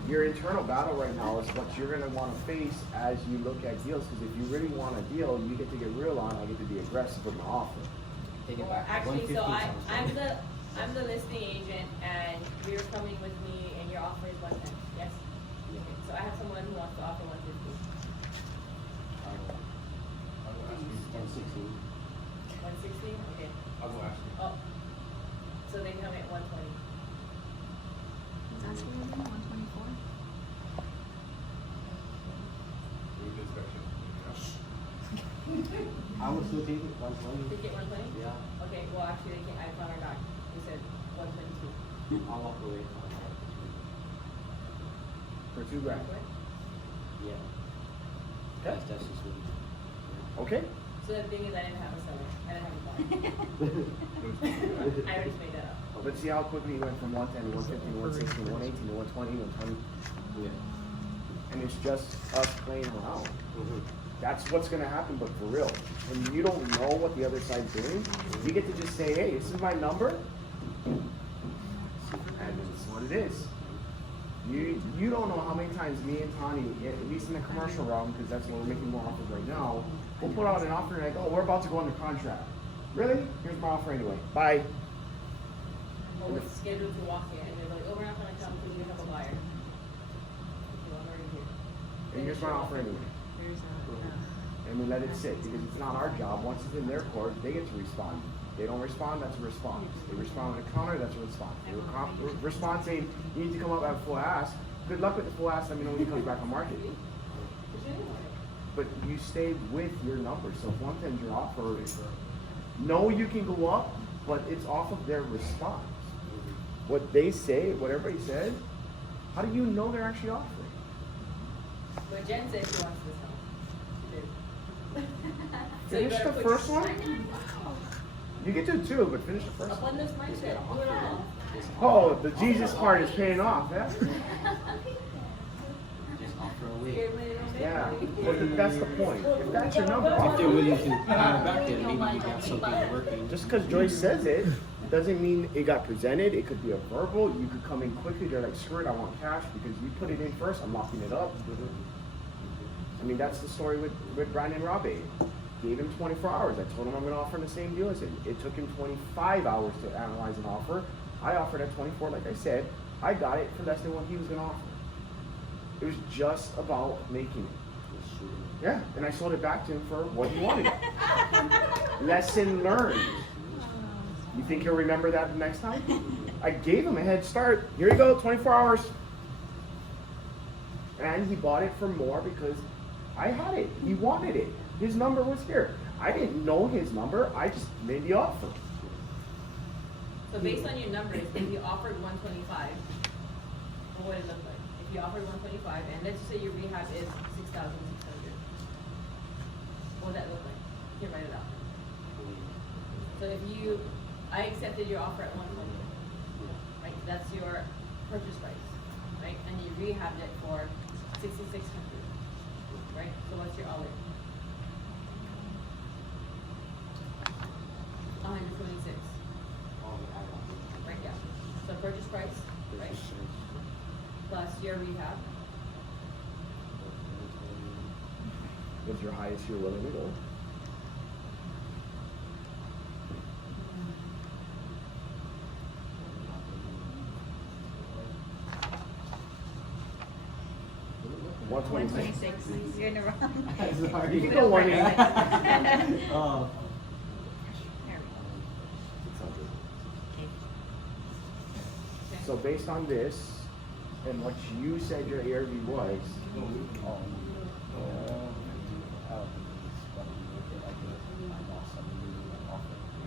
Your internal battle right now is what you're gonna want to face as you look at deals. Because if you really want a deal, you get to get real on. I get to be aggressive with my offer. Take it Or back. actually, so 115 sounds I'm the listing agent and you're coming with me and your offer is 110, yes? Okay, so I have someone who wants to offer 150. 116. 160, okay. I'll go ask you. Oh, so they come at 120. He's asking again, 124? With inspection. I was still taking 120. Ticket 120? Yeah. Okay, well, actually, I found our doc. He said 122. I'll walk away from that. For $2,000. Yeah. Okay. That's just what. Okay. So the thing is, I didn't have a seller. I didn't have a buyer. I already made that up. Let's see how quickly you went from 110 to 115 to 116 to 118 to 120 to 120. Yeah. And it's just us playing around. Mm-hmm. That's what's gonna happen, but for real. When you don't know what the other side's doing, you get to just say, hey, this is my number. And it's what it is. You don't know how many times me and Tani, at least in the commercial realm, because that's where we're making more offers right now, we'll put out an offer and like, oh, we're about to go under contract. Really? Here's my offer anyway. Bye. Or we're scheduled to walk in, and they're like, oh, we're not gonna come because we have a buyer. Okay, well, I'm already here. And here's my offer anyway. And we let it sit because it's not our job. Once it's in their court, they get to respond. They don't respond, that's a response. They respond with a counter, that's a response. They respond saying, you need to come up at full ask. Good luck with the full ask, let me know when you come back on market. But you stayed with your number, so if 110's your offer, no, you can go up, but it's off of their response. What they say, what everybody says, how do you know they're actually offering? But Jen said she wants this house. She did. So you Finish better the put- first one? You get to two, but finish the first one. Upon this mindset, do it all. Oh, the Jesus part is paying off, yeah? Just offer away. Scared money don't make Yeah, money. but that's the point. If that's your number, If they're offer. willing to pay back, then maybe you got something working. Just because Joyce says it, doesn't mean it got presented. It could be a verbal. You could come in quickly. They're like, screw it, I want cash because you put it in first. I'm locking it up. I mean, that's the story with Brandon Rabe. Gave him 24 hours. I told him I'm going to offer him the same deal as him. It took him 25 hours to analyze an offer. I offered at 24, like I said. I got it for less than what he was going to offer. It was just about making it. Yeah, and I sold it back to him for what he wanted. Lesson learned. You think he'll remember that the next time? I gave him a head start. Here you go, 24 hours. And he bought it for more because I had it. He wanted it. His number was here. I didn't know his number. I just made the offer. So based on your numbers, if you offered 125, what would it look like? If you offered 125, and let's say your rehab is 6,600, what would that look like? You can write it out. So if I accepted your offer at 120, right? That's your purchase price, right? And you rehabbed it for 6,600, right? So what's your all-in? 126. Right, yeah. So purchase price, right? Plus your rehab. What's your highest you're willing to go? One 126, you're in the wrong. You can go 180. Oh. So based on this and what you said your ARV was,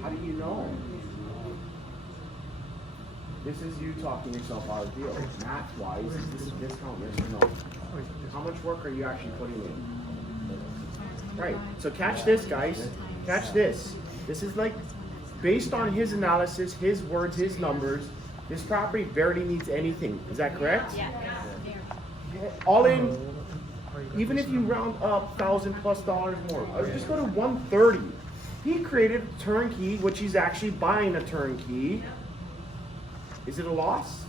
how do you know? This is you talking yourself out of deal. Math wise, is this a discount, yes or no? How much work are you actually putting in? Right, so catch this, guys. Catch this. This is like, based on his analysis, his words, his numbers, this property barely needs anything. Is that correct? Yeah. All in, even if you round up $1,000+ more, let's just go to 130. He created a turnkey, which he's actually buying a turnkey. Is it a loss?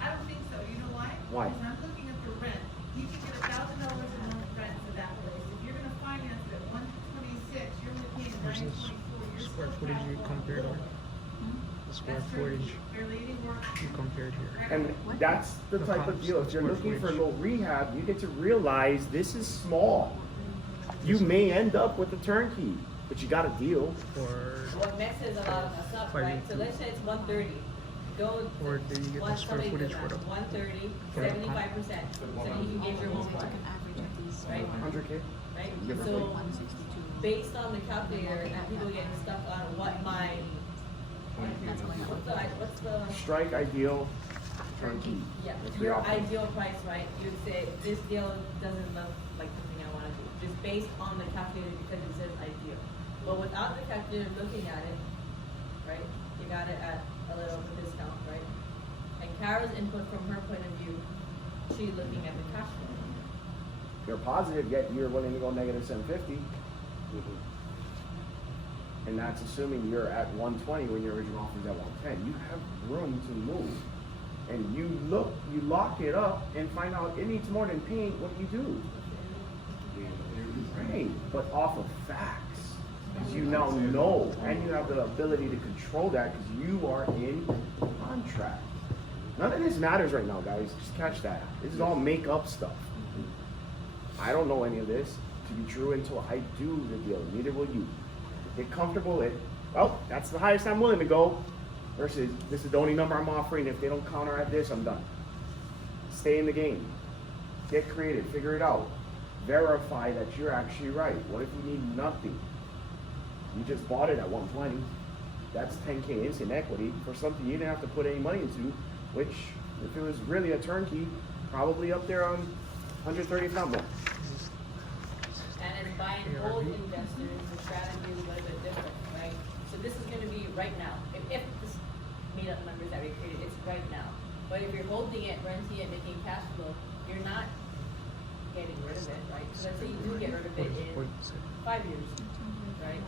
I don't think so, you know why? Why? Because I'm looking at the rent, he can get $1,000 a month rent for that place. If you're gonna finance it at 126, you're only paying Versus 924, you're still square footage you compared here. The square That's true. footage Barely any work. you compared here. And that's the type of deal. If you're looking for low rehab, you get to realize this is small. You may end up with a turnkey, but you got a deal. Or What messes a lot of us up, right? So let's say it's 130. Go. Or do you get the square footage for the 130, for the 75%. So you can get your home price. right? 100K. Right? Give or So, take. based on the calculator and people getting stuck on what my, what's the, Strike ideal, turnkey. yeah, The three your options. ideal price, right? You would say, this deal doesn't look like the thing I wanna do, just based on the calculator because it says ideal. But without the calculator looking at it, right, you got it at a little bit discount, right? And Kara's input from her point of view, she's looking at the cash flow. You're positive, yet you're willing to go negative 750. And that's assuming you're at 120 when your original offer is at 110. You have room to move. And you lock it up and find out it needs more than paint, what do you do? Right, but off of facts. 'Cause you now know, and you have the ability to control that because you are in contract. None of this matters right now, guys. Just catch that. This is all make-up stuff. I don't know any of this to be true until I do the deal. Neither will you. Get comfortable with, well, that's the highest I'm willing to go, versus this is the only number I'm offering. If they don't counter at this, I'm done. Stay in the game. Get creative. Figure it out. Verify that you're actually right. What if you need nothing? You just bought it at 120. That's 10K instant equity for something you didn't have to put any money into, which, if it was really a turnkey, probably up there on 130, if not more. And as buying old investors, the strategy is a little bit different, right? So this is gonna be right now. If this made up numbers that we created, it's right now. But if you're holding it, renting it, making cash flow, you're not getting rid of it, right? So let's say you do get rid of it in 5 years, right?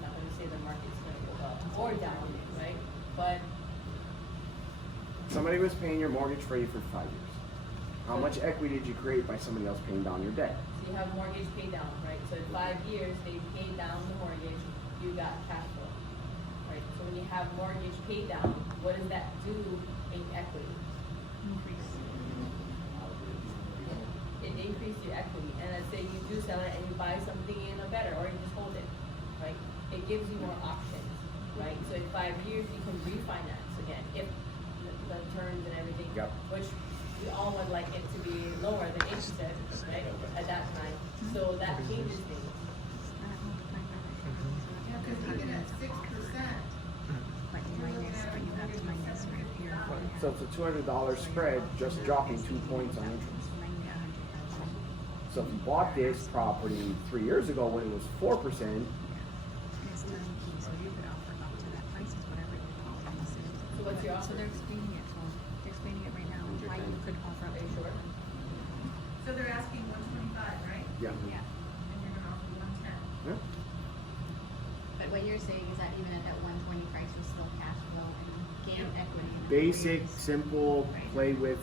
Not gonna say the market's gonna go up or down, right? But Somebody was paying your mortgage for you for 5 years. How much equity did you create by somebody else paying down your debt? so you have mortgage pay down, right? So in 5 years, they paid down the mortgage, you got cash flow, right? So when you have mortgage pay down, what does that do in equity? It increases your equity, and let's say you do sell it and you buy something in a better, or you just hold it, right? It gives you more options, right? So in 5 years, you can refinance again, if the terms and everything, Yep. which we all would like it to be lower than 8%, right, at that time. So that changes things. Yeah, cause even at 6%, So it's a $200 spread, just dropping 2 points on interest. So if you bought this property 3 years ago when it was 4%, So what's your offer? So they're explaining it, so they're explaining it right now, why you could offer Are up. you sure? so they're asking 125, right? yeah. Yeah, And you're gonna offer 110. Yeah. but what you're saying is that even at that 120 price, you still cash flow and gain equity. in the Basic, years. simple, play with.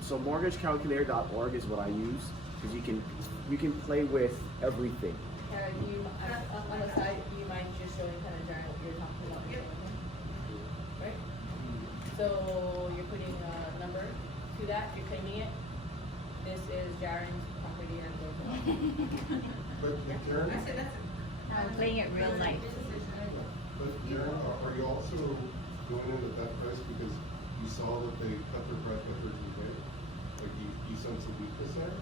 So mortgagecalculator.org is what I use because you can play with everything. Kara, do you, on the side, do you mind just showing kind of Darren what you're talking about? Yep. Right? So you're putting a number to that, you're claiming it. This is Jaren's property and goes on. But Karen, I said that's. I'm playing it real life. but Karen, are you also going in at that price because you saw that they cut their price by 13K? Like you sense a weakness there?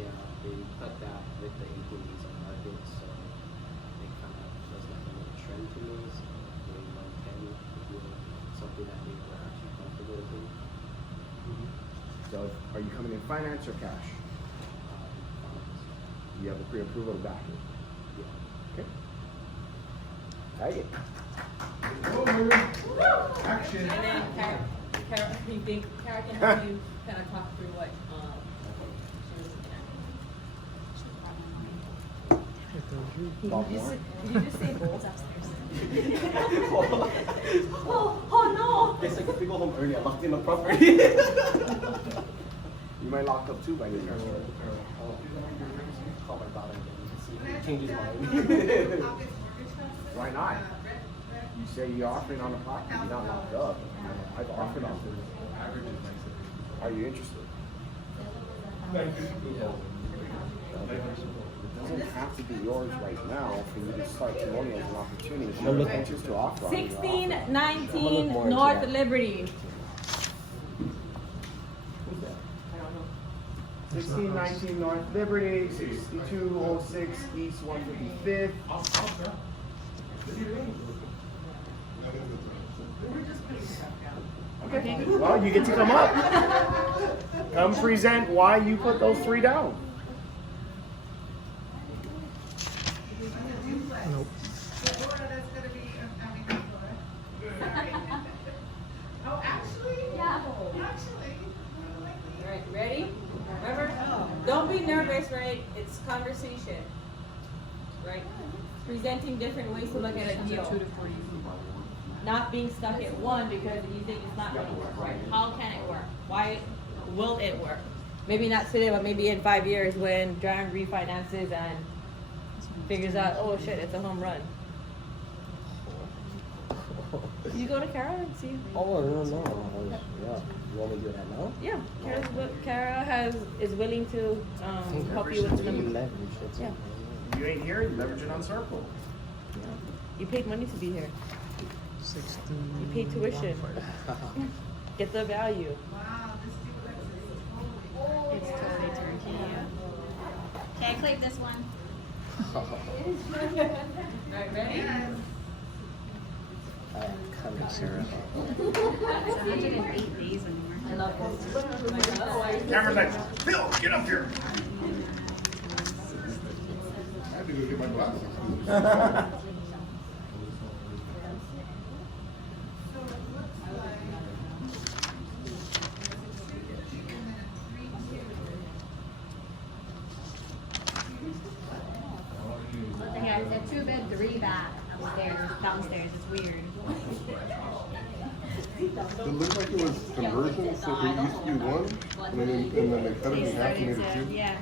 Yeah, they cut that with the increase on market, so it kind of was like a little trend to me, so maybe 110 would be something that they were actually comfortable with. So are you coming in finance or cash? You have a pre-approval to back it. Yeah. Okay. Tag it. Oh, baby. Action. And then Kara, you think Kara can help you kind of talk through what, she was looking at? Did you just say bold? Oh no! It's like if we go home early, I locked in the property. You might lock up too by the end. Call my daughter and see Can I if he changes put that, mind. August mortgage house? Why not? Red. You say you're offering on a property, you're not locked up. I've offered on it. Are you interested? It doesn't have to be yours right now for you to start promoting as an opportunity. If you're anxious to offer on it, you're offering. 1619 more into North that. Liberty. Who's that? I don't know. That's not 1619 North Liberty, 6206 East 155th. Okay. Well, you get to come up. Come present why you put those three down. Nope. The Laura, that's gonna be, I mean, not Laura. Sorry. Oh, actually? Yeah. Actually, more likely. Alright, ready? Remember? Don't be nervous, right? It's conversation. Right? Presenting different ways to look at a deal. Not being stuck at one because you think it's not gonna work, right? How can it work? Why will it work? Maybe not today, but maybe in 5 years when John refinances and figures out, oh shit, it's a home run. You go to Kara and see. Oh, no. Yeah. You want me to do that now? Yeah, Kara is willing to help you with the numbers. Leverage, that's Yeah. it. You ain't here, leverage it on Circle. You paid money to be here. 60. You paid tuition. Get the value. Wow, this duplex is totally. It's totally turnkey, yeah. Okay, I clicked this one. Alright, ready? Yes. Sarah. It's 108 days anymore. I love this. Camera's like, Phil, get up here. I had to go get my glasses. So it looks like. And then a 3-2. Yeah, it's a 2-bed, 3-bath upstairs, downstairs. It's weird. It looked like it was conversion, so it used to be one, and then they cut it in half and made it two. Yeah.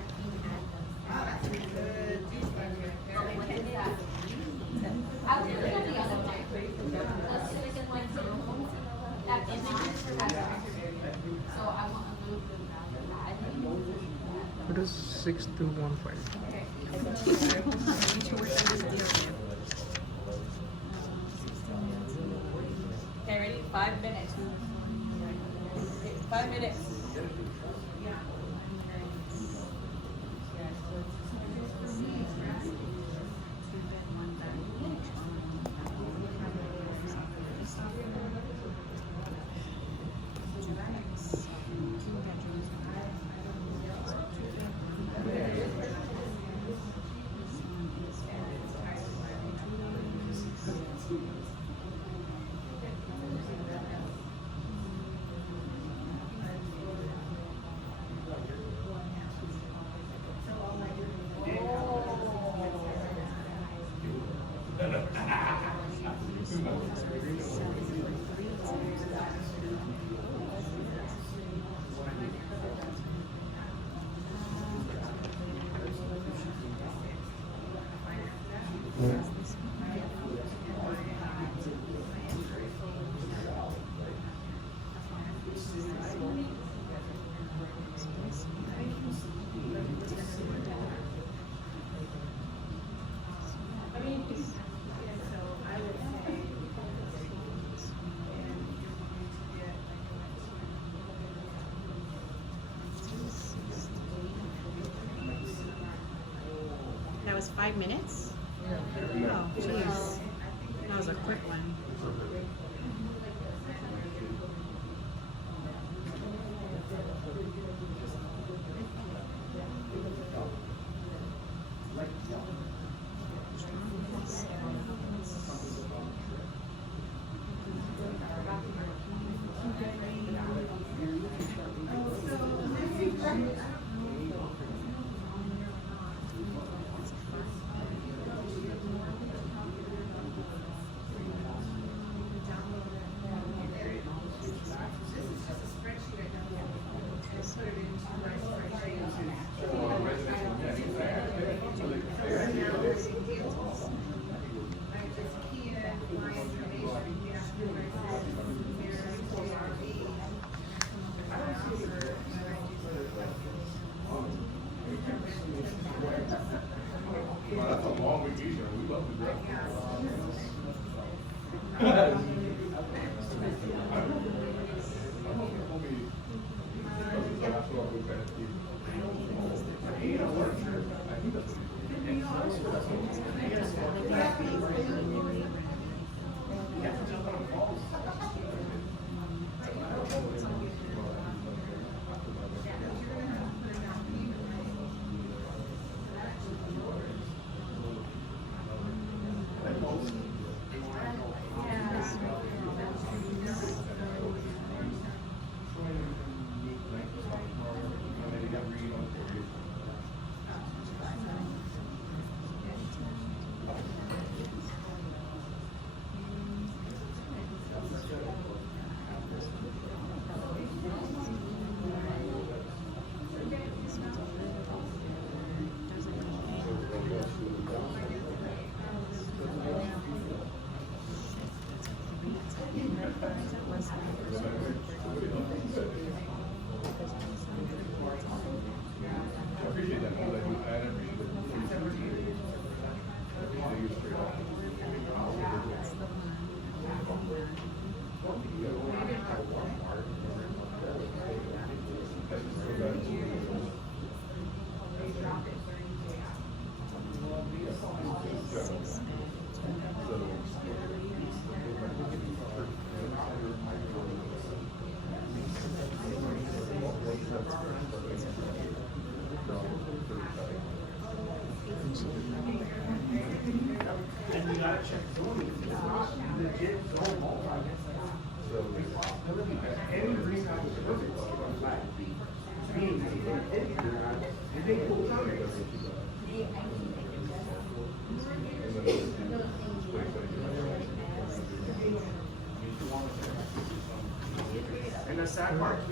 Wow, that's a good duplex right there. It is 6215. Okay, ready? 5 minutes. Okay, 5 minutes. That was 5 minutes? Oh, jeez. That was a quick one. That's a long vacation, we love to drive.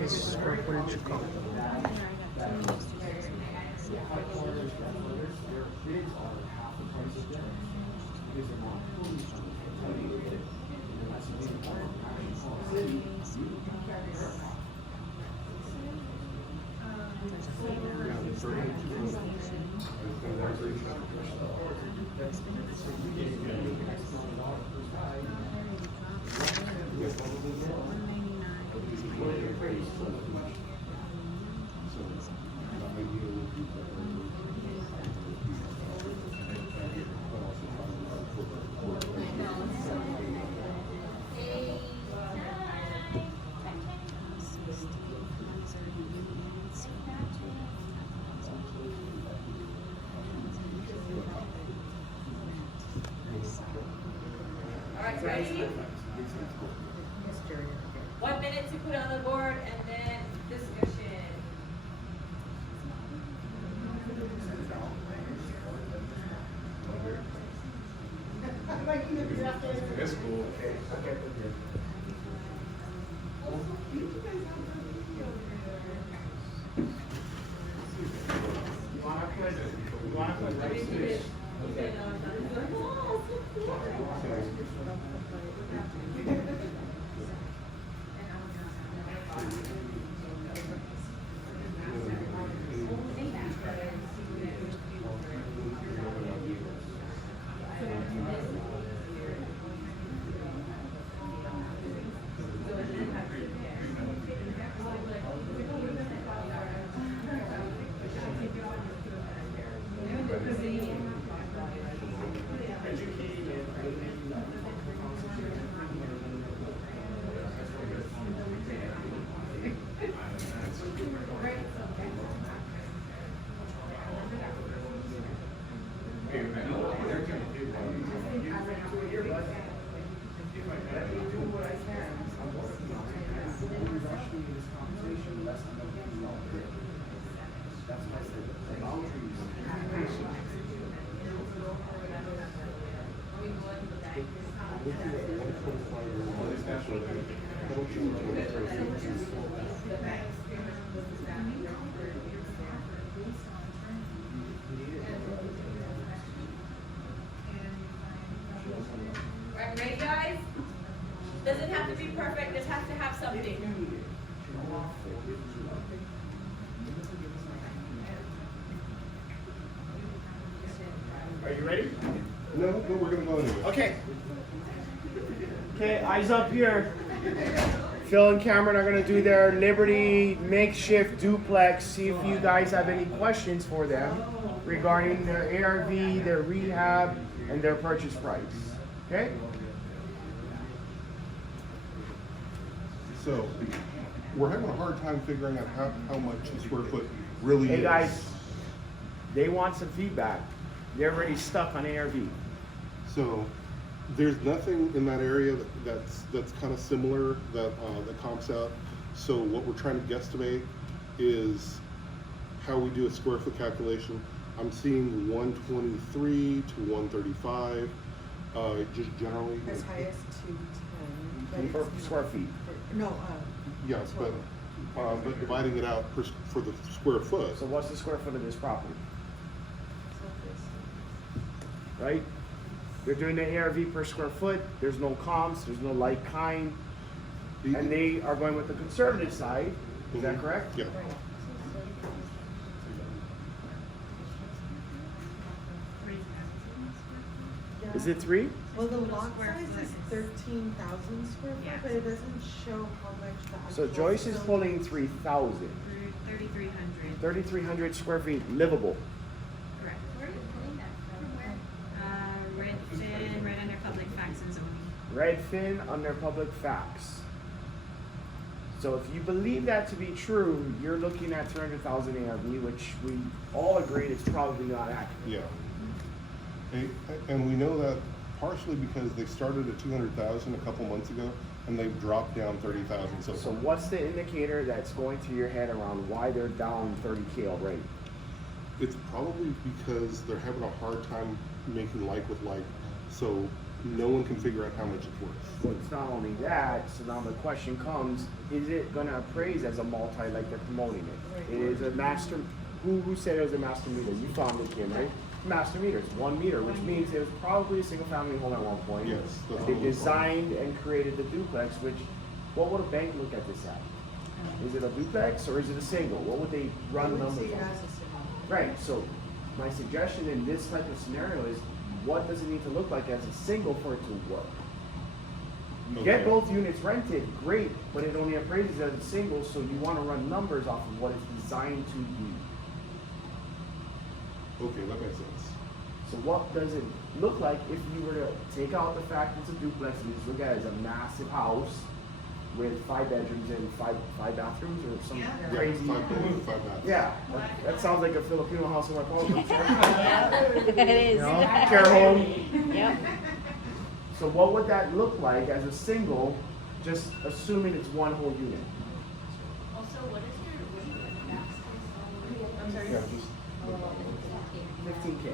It's square footage count. Alright, ready? 1 minute to put on the board and then discussion. That's cool. Alright, ready guys? Doesn't have to be perfect, just has to have something. Are you ready? No, we're gonna go anyway. Okay. Okay, eyes up here. Phil and Cameron are gonna do their Liberty makeshift duplex. See if you guys have any questions for them regarding their ARV, their rehab, and their purchase price. Okay? So, we're having a hard time figuring out how much a square foot really is. Hey guys, they want some feedback. They're already stuck on ARV. So, there's nothing in that area that's kind of similar that comps out. So what we're trying to guesstimate is how we do a square foot calculation. I'm seeing 123 to 135, just generally. As high as 210. For square feet. No, Yes, but dividing it out for the square foot. So what's the square foot of this property? Right? They're doing the ARV per square foot. There's no comps. There's no like kind. And they are going with the conservative side. Is that correct? Yeah. Is it 3? well, the lot Square size foot is is- 13,000 square foot, Yeah. but it doesn't show how much the So actual Joyce is facility- pulling 3,000. 3,300. 3,300 square feet livable. Correct. Where are you pulling that from? Redfin, right under public facts and zoning. Redfin under public facts. So if you believe that to be true, you're looking at 300,000 ARV, which we all agreed is probably not accurate. Yeah. And we know that partially because they started at 200,000 a couple months ago, and they've dropped down 30,000 so So far. what's the indicator that's going through your head around why they're down 30K already? It's probably because they're having a hard time making like with like, so no one can figure out how much it's worth. Well, it's not only that, so now the question comes, is it gonna appraise as a multi like they're promoting it? It is a master, who said it was a master meter? You found it, Kim, right? Master meter, it's 1 meter, which means it was probably a single family home at one point. Yes, that's They what it was. designed and created the duplex, which, what would a bank look at this at? Is it a duplex or is it a single? What would they I run would numbers see it on? as a single. Right, so my suggestion in this type of scenario is, what does it need to look like as a single for it to work? You get Okay. both units rented, great, but it only appraises as a single, so you wanna run numbers off of what it's designed to be. Okay, that makes sense. So what does it look like if you were to take out the fact it's a duplex and just look at it as a massive house with 5 bedrooms and five bathrooms or some Yeah. Yeah, crazy? 5 bedrooms, 5 baths. Yeah, that sounds like a Filipino house in my home. It is. You know, care home. Yep. So what would that look like as a single, just assuming it's one whole unit? Also, what is your max? I'm sorry. Yeah, just, 15K.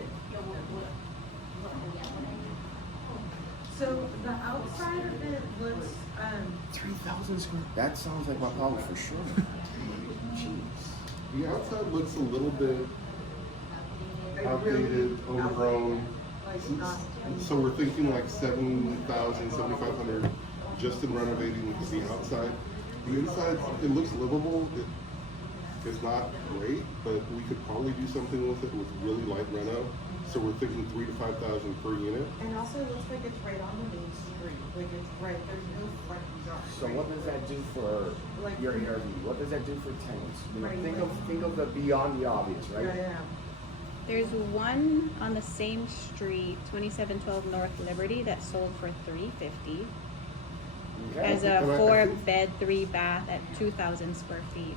So the outside of it looks, 3,000 square. That sounds like my house for sure. Jeez. the outside looks a little bit outdated, overgrown. like not. So we're thinking like 7,000, 7,500 just in renovating the outside. The inside, it looks livable. It's not great, but we could probably do something with it with really light reno. So we're thinking 3,000 to 5,000 per unit. And also it looks like it's right on the main street, like it's right, there's no front yard. So what does that do for Like- your ARV? What does that do for tenants? You know, Right. think of the beyond the obvious, right? Yeah. There's one on the same street, 2712 North Liberty, that sold for $350. Okay. As And a I 4-bed, 3-bath at 2,000 square feet.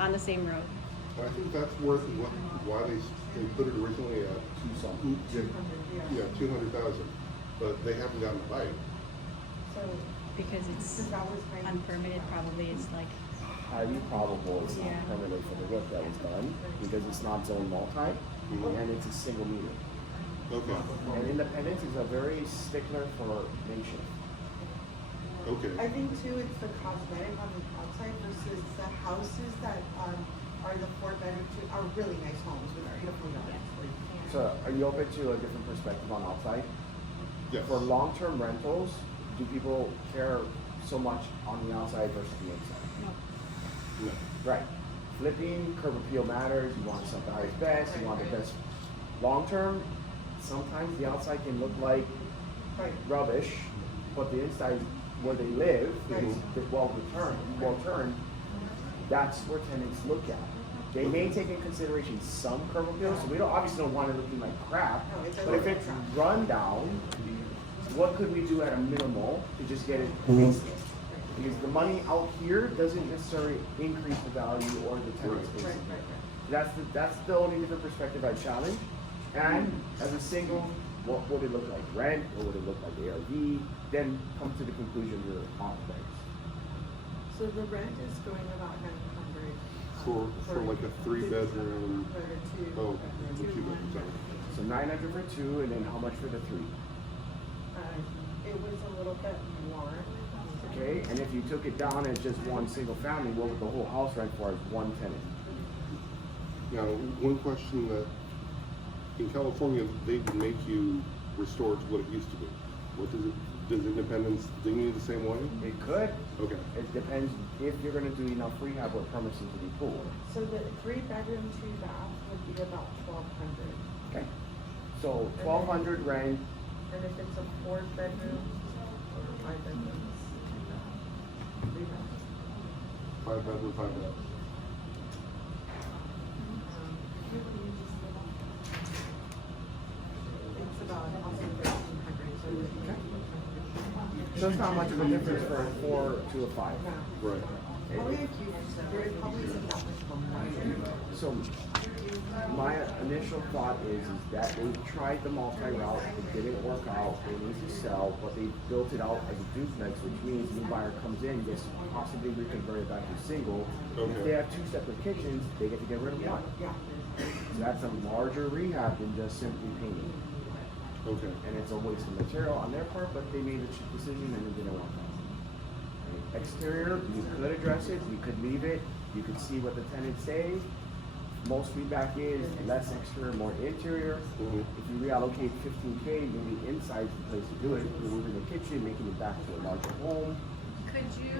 On the same road. I think that's worth why they put it originally at yeah, 200,000, but they haven't gotten the bite. So, Because it's because that was my. unpermitted, probably it's like, Highly probable it's not Yeah. permitted for the work that was done, because it's not zone multi, and it's a single meter. Okay, And Independence is a very stickler for nation. okay. I think too, it's the cosmetic on the outside versus the houses that, are the 4-bedroom, are really nice homes with beautiful yards. So are you open to a different perspective on outside? Yes. For long-term rentals, do people care so much on the outside versus the inside? No. Right. Flipping, curb appeal matters, you want something that is best, you want the best. Long-term, sometimes the outside can look like Right. rubbish, but the inside where they live, is well turned, that's where tenants look at. They may take in consideration some curb appeals, so we obviously don't want it looking like crap, but if it's run down, what could we do at a minimal to just get it fixed? Because the money out here doesn't necessarily increase the value or the tenant space. That's the only different perspective I challenge. And as a single, what would it look like? Rent, or would it look like ARV? Then come to the conclusion you're on place. So the rent is going about 900. For like a 3-bedroom, For a two. oh, a 2-bedroom, sorry. So 900 for 2, and then how much for the 3? It was a little bit more. Okay, and if you took it down as just one single family, what would the whole house rent for as one tenant? Now, one question that, in California, they would make you restore it to what it used to be. What does Independence ding you the same way? It could. Okay. It depends if you're gonna do enough rehab or permits to be pulled. So the 3-bedroom, 2-bath would be about 1,200. Okay. So 1,200 rent. And if it's a 4-bedroom or 5 bedrooms, 3 baths. 5-bedroom, 5-bath. It's about also 1,300. So it's not much of a difference for a 4 to a 5. Right. Probably a few percent. There probably isn't that much more. So my initial thought is that they tried the multi-route, it didn't work out, they need to sell, but they built it out as a duplex, which means new buyer comes in, gets possibly reconverted back to single. If Okay. they have 2 separate kitchens, they get to get rid of one. So that's a larger rehab than just simply painting. Okay. And it's a waste of material on their part, but they made a decision and it didn't work out. Exterior, you could address it, you could leave it, you could see what the tenants say. Most feedback is less exterior, more interior. Mhm. If you reallocate 15K, maybe inside's the place to do it, removing the kitchen, making it back to a larger home. Could you,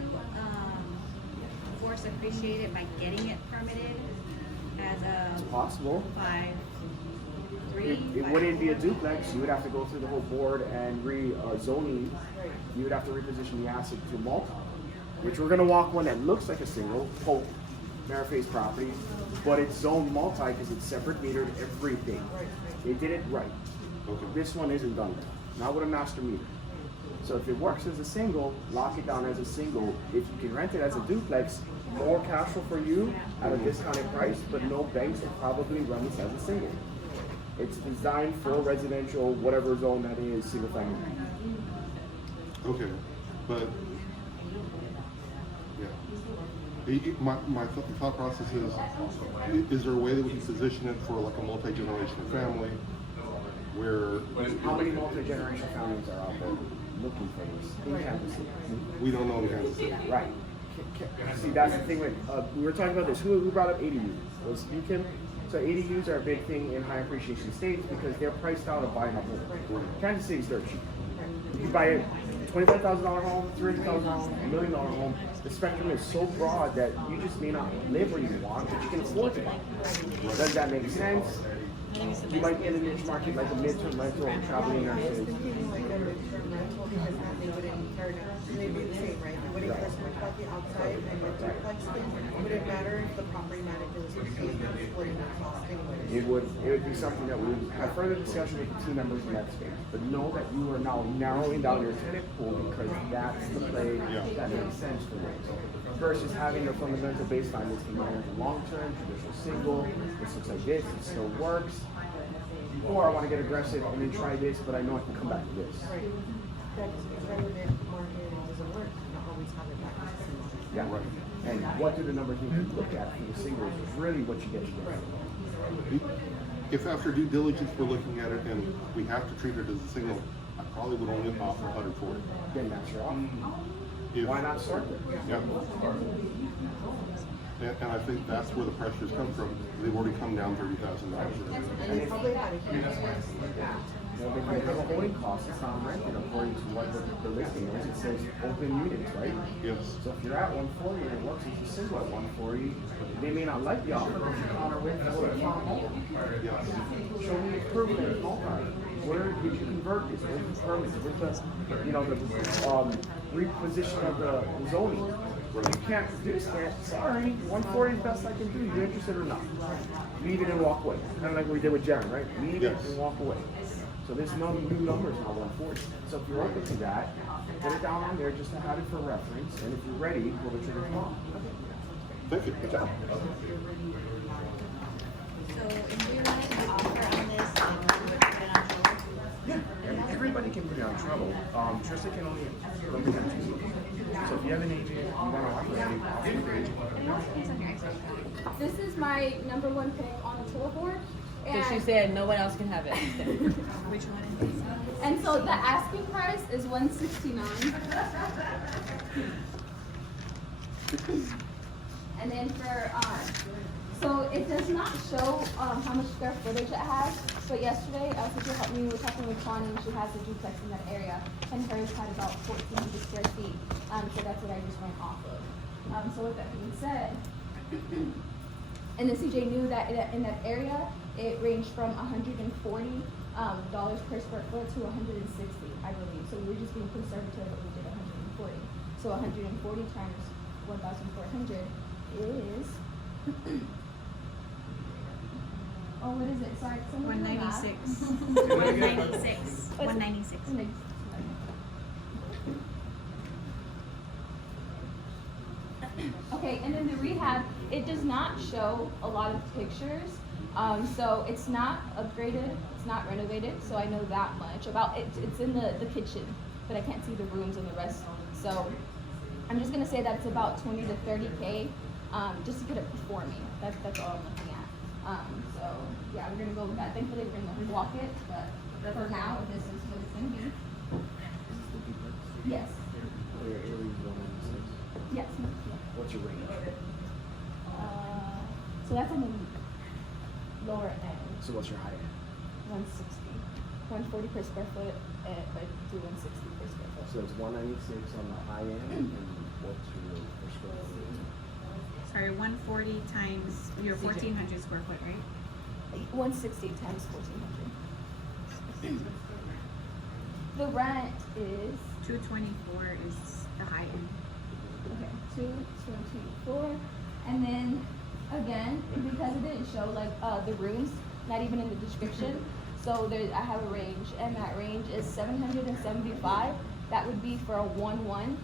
force appreciate it by getting it permitted as It's a possible. 5-3? It wouldn't be a duplex, you would have to go through the whole board and zoning. You would have to reposition the asset to multi, which we're gonna walk one that looks like a single, Pope, Mariface property, but it's zoned multi because it's separate metered, everything. They did it right. Okay. This one isn't done right, not with a master meter. So if it works as a single, lock it down as a single. If you can rent it as a duplex, more cash flow for you at a discounted price, but no banks will probably run this as a single. It's designed for residential, whatever zone that is, single family. Okay, but, yeah. My thought process is there a way that we can position it for like a multi-generational family where? How many multi-generational families are out there looking for this in Kansas City? We don't know in Kansas City. Right. See, that's the thing with, we were talking about this, who brought up ADUs? Was you, Kim? So ADUs are a big thing in high appreciation states because they're priced out of buying a home. Kansas City's dirt cheap. You buy a $25,000 home, $300,000 home, $1 million home. The spectrum is so broad that you just may not live where you want, but you can afford to buy. Does that make sense? You might be in a niche market like a midterm rental or traveling I was nurses. thinking like a midterm rental because then they wouldn't inherit it. They'd be the same, right? They wouldn't care so much about the outside and the duplex thing. Would it matter if the property manager was paying them splitting the cost anyway? It would be something that we would have further discussion with the team members in that space. But know that you are now narrowing down your tenant pool because that's the play that makes sense for them. Versus having a fundamental baseline that's can manage long-term, traditional single, this looks like this, it still works. Or I want to get aggressive and then try this, but I know I can come back to this. Right. That's resident market doesn't work. Not always have it back to single. Yeah, right. And what do the numbers need to look at for the singles is really what you get to do. If after due diligence we're looking at it and we have to treat it as a single, I probably would only offer 100 for it. Then that's your offer. If- Why not start there? Yeah. And I think that's where the pressures come from. They've already come down $30,000. And they probably had a huge expense like that. Well, they have a holding cost, it's not rented according to what the listing is, it says open units, right? Yes. So if you're at 140 and it works as a single at 140, they may not like the offer, but you counter with for a farm home. Yes. Show me the proof that it's multi. Where did you convert this? Where's the permits? Where's the, reposition of the zoning. You can't reduce that, sorry, 140 is the best I can do, you interested or not? Leave it and walk away, kind of like we did with Jaren, right? Leave it Yes. and walk away. So there's no new numbers now, 140. So if you're open to that, put it down on there just to have it for reference, and if you're ready, pull the trigger tomorrow. Thank you, good job. So if we wanted to offer on this, then we would put it on hold. Yeah, everybody can put it on trouble. Trista can only represent two. So if you have an agent, you want to offer any, offer your agent. This is my number one pick on the tour board. So she And, said no one else can have it. Which one is this? and so the asking price is $169. And then for, so it does not show, how much square footage it has. But yesterday, Elsa helped me, we were talking with Connie, and she has a duplex in that area. And hers had about 1,400 square feet. So that's what I just went off of. So with that being said, and then CJ knew that in that area, it ranged from $140 per square foot to $160, I believe. So we were just being conservative, but we did 140. So 140 times 1,400 is. Oh, what is it? Sorry, someone do the math. 196. 196. 196. Okay, and then the rehab, it does not show a lot of pictures. So it's not upgraded, it's not renovated, so I know that much about it. It's in the kitchen, but I can't see the rooms and the rest. So I'm just gonna say that it's about 20 to 30K, just to get it before me. That's all I'm looking at. So yeah, we're gonna go with that. Thankfully, we're gonna walk it, but for now, this is what it's gonna be. Yes. Or your area 196. Yes. What's your range? So that's on the lower end. So what's your high end? 160. 140 per square foot, but do 160 per square foot. So it's 196 on the high end, and what's your per square foot? Sorry, 140 times your 1,400 square foot, right? 160 times 1,400. The rent is 224 is the high end. okay, 224, and then again, because it didn't show like the rooms, not even in the description. So I have a range, and that range is 775. That would be for a 1-1.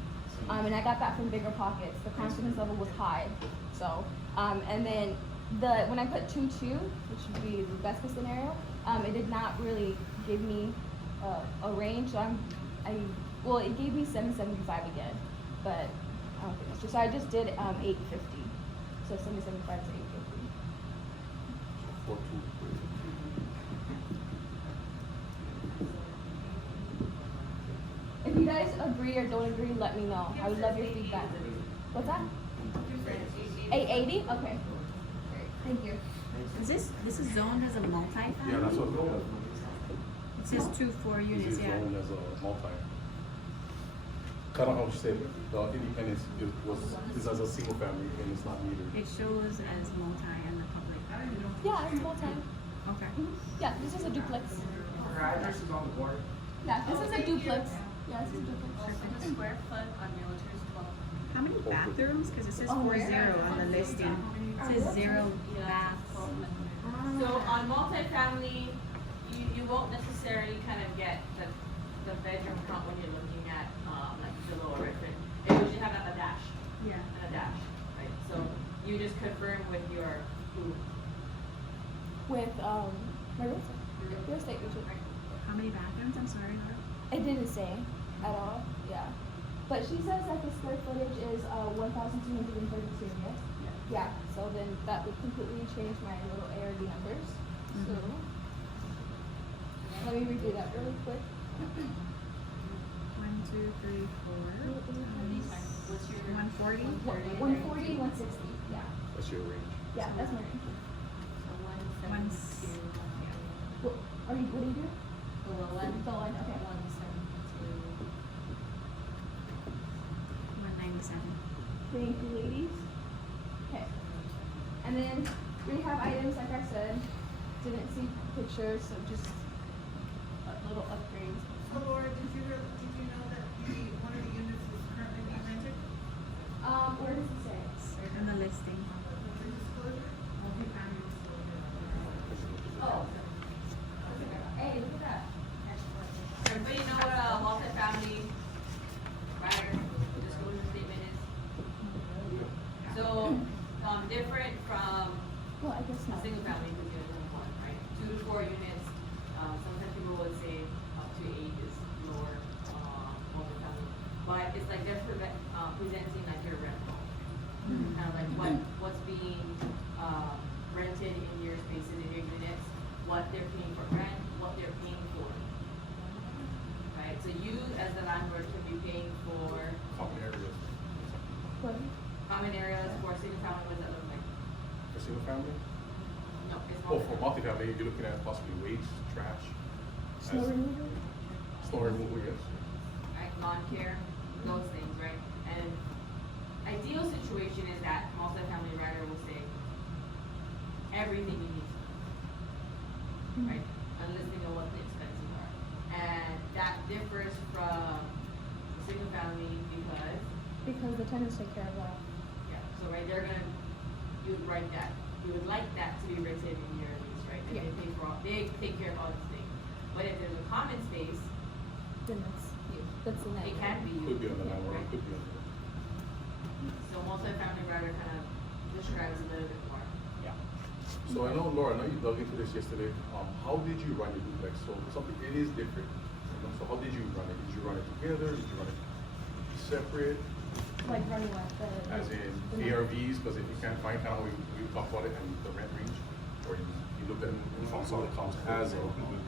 And I got that from Bigger Pockets. The confidence level was high. So, and then when I put 2-2, which would be the best case scenario, it did not really give me a range. So well, it gave me 775 again, but I don't think that's true. So I just did 850. So 775 to 850. 14. If you guys agree or don't agree, let me know. I would love your feedback. What's that? 880? Okay. Thank you. Is this is zoned as a multi-family? Yeah, that's what It says 2-4 this units, is yeah. known as a multi. I don't know what you said, the independence is as a single family and it's not metered. It shows as multi in the public. Yeah, it's full time. Okay. Yeah, this is a duplex. Her address is on the board. Yeah, this is a duplex. Yeah, this is a duplex. The square foot on realtor is 12. How many bathrooms? Because it says Oh, 40 where? on the listing. It says 0 baths. So on multifamily, you won't necessarily kind of get the bedroom count when you're looking at, like the lower record. They usually have a dash, Yeah. and a dash, right? So you just confirm with your, who, With my real estate agent. How many bathrooms? I'm sorry, Laura. It didn't say at all. Yeah. But she says that the square footage is 1,232, yes? Yeah, so then that would completely change my little ARD numbers. So let me redo that really quick. 1, 2, 3, 4. what's your? 140. 140, 160. Yeah. That's your range. Yeah, that's my range. So 172. What do you do? The low end? The low end, okay. 172. 197. Thank you, ladies. Okay. And then rehab items, like I said, didn't see pictures, so just a little upgrades. So Laura, did you know that one of the units was Where does it say? In the listing. Oh. Hey, look at that. Everybody know what a multifamily rider disclosure statement is? So, different from Well, I guess a not. single family, because you have one, right? 2 to 4 units, sometimes people would say up to 8 is lower, multifamily. But it's like they're presenting like your rental. Kind of like what's being, rented in your spaces, in your units, what they're paying for rent, what they're paying for. Right, so you as the landlord can be paying for Common areas. What? common areas for single family, what does that look like? For single family? No, it's Oh, for multifamily. multifamily, you're looking at possibly waste, trash. Snow as- removal? Snow removal, yes. Right, lawn care, those things, right? And ideal situation is that multifamily rider will say everything you need, right? A listing of what the expenses are. And that differs from a single family because, Because the tenants take care of that. yeah, so right, you would write that, you would like that to be written in your lease, right? That Yeah. they take care of all these things. But if there's a common space, Then that's you. That's the it landlord. can be you. Could be on the landlord, right? could be on the. So multifamily rider kind of describes a little bit more. Yeah. So I know, Laura, I know you dug into this yesterday. How did you run your duplex? So something, it is different. So how did you run it? Did you run it together? Did you run it separate? Like running what? As in ARVs, because if you can't find kind of, we talked about it and the rent range, or you looked at it from some of the comps as a duplex.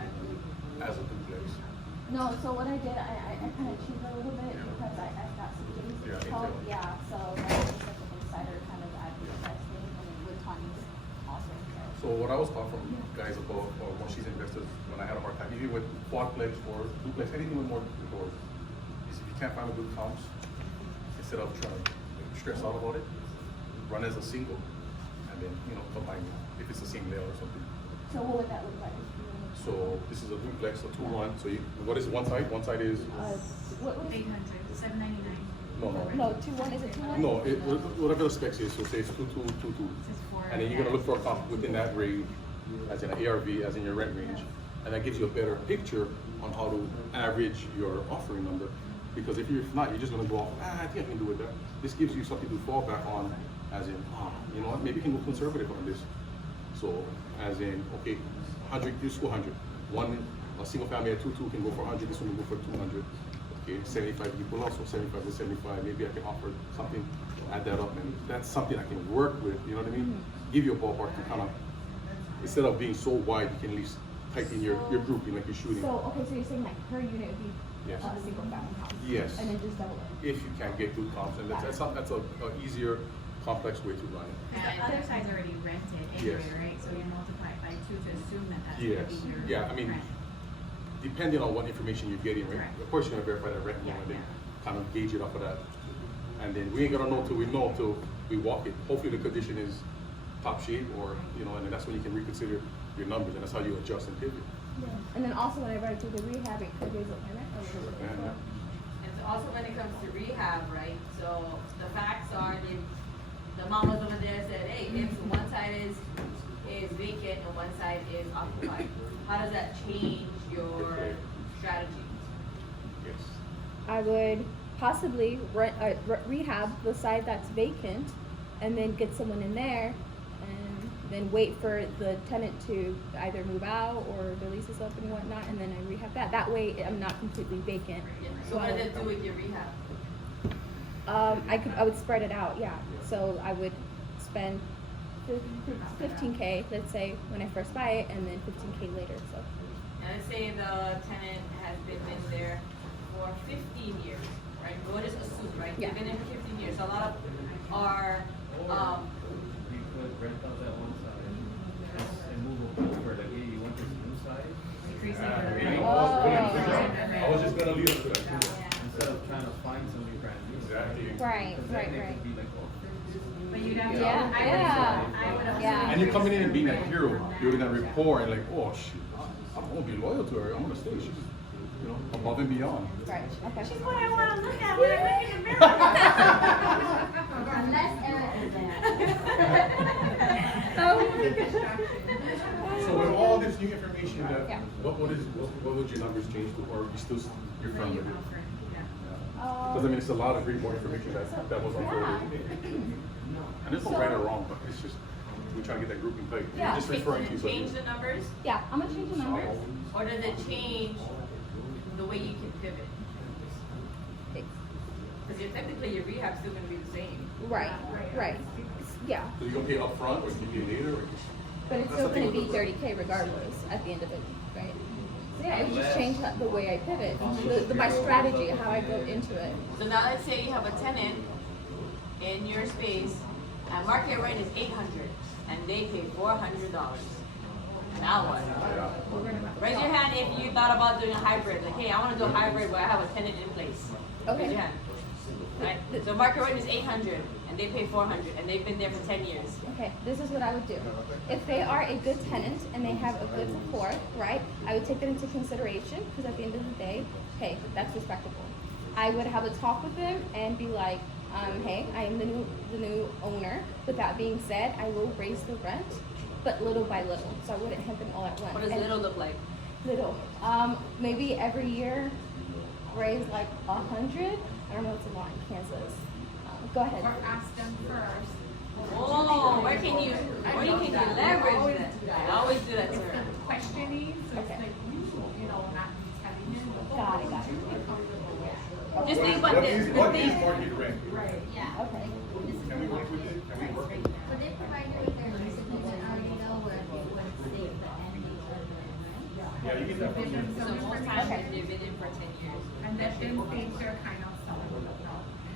No, so what I did, I kind of cheated a little bit because I got some things. Yeah, called, intel. yeah, so that's just like an insider kind of advertising and with Tony's also. So what I was taught from guys about, when she's invested, when I had a hard time, even with quadplex or duplex, anything with more doors, is if you can't find a good comps, instead of trying to stress out about it, run as a single, and then, combine it, if it's the same layout or something. So what would that look like? So this is a duplex, a 2-1, so what is one side? One side is, What is 800, 799. no. No, 2-1, is it 2-1? No, whatever the specs is, so say it's 2-2, 2-2. This is for. And then you're gonna look for a comp within that range, as in an ARV, as in your rent range. And that gives you a better picture on how to average your offering number. Because if not, you're just gonna go off, I think I can do with that. This gives you something to fall back on, as in, you know what, maybe you can go conservative on this. So, as in, okay, 100, you just go 100. A single family at 2-2 can go for 100, this one will go for 200. Okay, 75 people also, 75 to 75, maybe I can offer something, add that up, and that's something I can work with, you know what I mean? Give you a ballpark to kind of, instead of being so wide, you can at least tighten your grouping like you're shooting. So, okay, so you're saying like per unit would be Yes. a single family house? Yes. And then just double it? If you can't get good comps, and that's a easier, complex way to run it. And the other side's already rented anyway, Yes. right? So you multiply it by 2 to assume that that's Yes, gonna be your yeah, I mean, rent. depending on what information you're getting, right? Correct. Of course, you're gonna verify that rent, Yeah, and then yeah. kind of gauge it off of that. And then we ain't gonna know till we know, till we walk it. Hopefully the condition is top shape, or, and then that's when you can reconsider your numbers, and that's how you adjust and pivot. Yeah. And then also when I read through the rehab, it could raise up my rent a little bit as Yeah, well. And so also when it comes to rehab, right, so the facts are, the mamas over there said, hey, if one side is vacant and one side is occupied, how does that change your strategy? Yes. I would possibly rehab the side that's vacant and then get someone in there and then wait for the tenant to either move out or the lease is up and whatnot, and then I rehab that. That way I'm not completely vacant. So what does it do with your rehab? I would spread it out, yeah. So I would spend 15K, let's say, when I first buy it, and then 15K later, so. And let's say the tenant has been in there for 15 years, right? We'll just assume, right? Yeah. They've been in for 15 years, so a lot of our, You could rent out that one side and move over, like, hey, you want this new side? Increasing I the mean, rent. I was just gonna leave it to that. Instead of trying to find something brand new. Exactly. Right, Because then right, they right. could be like, oh, But you'd have to. Yeah, I would assume. Yeah. And you're coming in and being that hero, building that rapport, and like, oh shit, I'm gonna be loyal to her. I'm gonna stay. She's, above and beyond. Right, okay. She's what I wanna look at when I look in the mirror. Unless Eric is there. Oh. So with all this new information, Yeah. what would your numbers change to, or you still, you're firm with it? Because I mean, it's a lot of great more information that was unfolded. And it's not right or wrong, but it's just, we're trying to get that group in place. Yeah. You're just referring to. Change the numbers, Yeah, I'm gonna change the numbers. or does it change the way you can pivot? Because technically your rehab's still gonna be the same. Right, right. Yeah, So you gonna pay upfront, or you can pay later, or just? but it's still gonna be 30K regardless at the end of it, right? So yeah, it would just change the way I pivot, my strategy, how I go into it. So now let's say you have a tenant in your space, and market rent is $800, and they pay $400. Now what? Raise your hand if you thought about doing a hybrid. Like, hey, I want to do a hybrid where I have a tenant in place. Okay. Raise your hand. Right? So market rent is $800, and they pay $400, and they've been there for 10 years. Okay, this is what I would do. If they are a good tenant and they have a good rapport, right, I would take that into consideration because at the end of the day, hey, that's respectable. I would have a talk with them and be like, hey, I am the new owner. With that being said, I will raise the rent, but little by little. So I wouldn't hit them all at once. What does And little look like? Little. Maybe every year raise like 100. I don't know what's a lot in Kansas. Go ahead. Or ask them first. Oh, where can you leverage that? I always do that to her. Questioning, so it's Okay. like, you know, not telling them. Got it. Just think about this. The What is thing, market rent? Yeah. Okay. Can we work with it? Can we work with it? But they provide you with their lease agreement, I already know where they would save the end date of the rent, right? Yeah, you get that from Dividends, them. so most times they've been in for 10 years. And then things are kind of selling.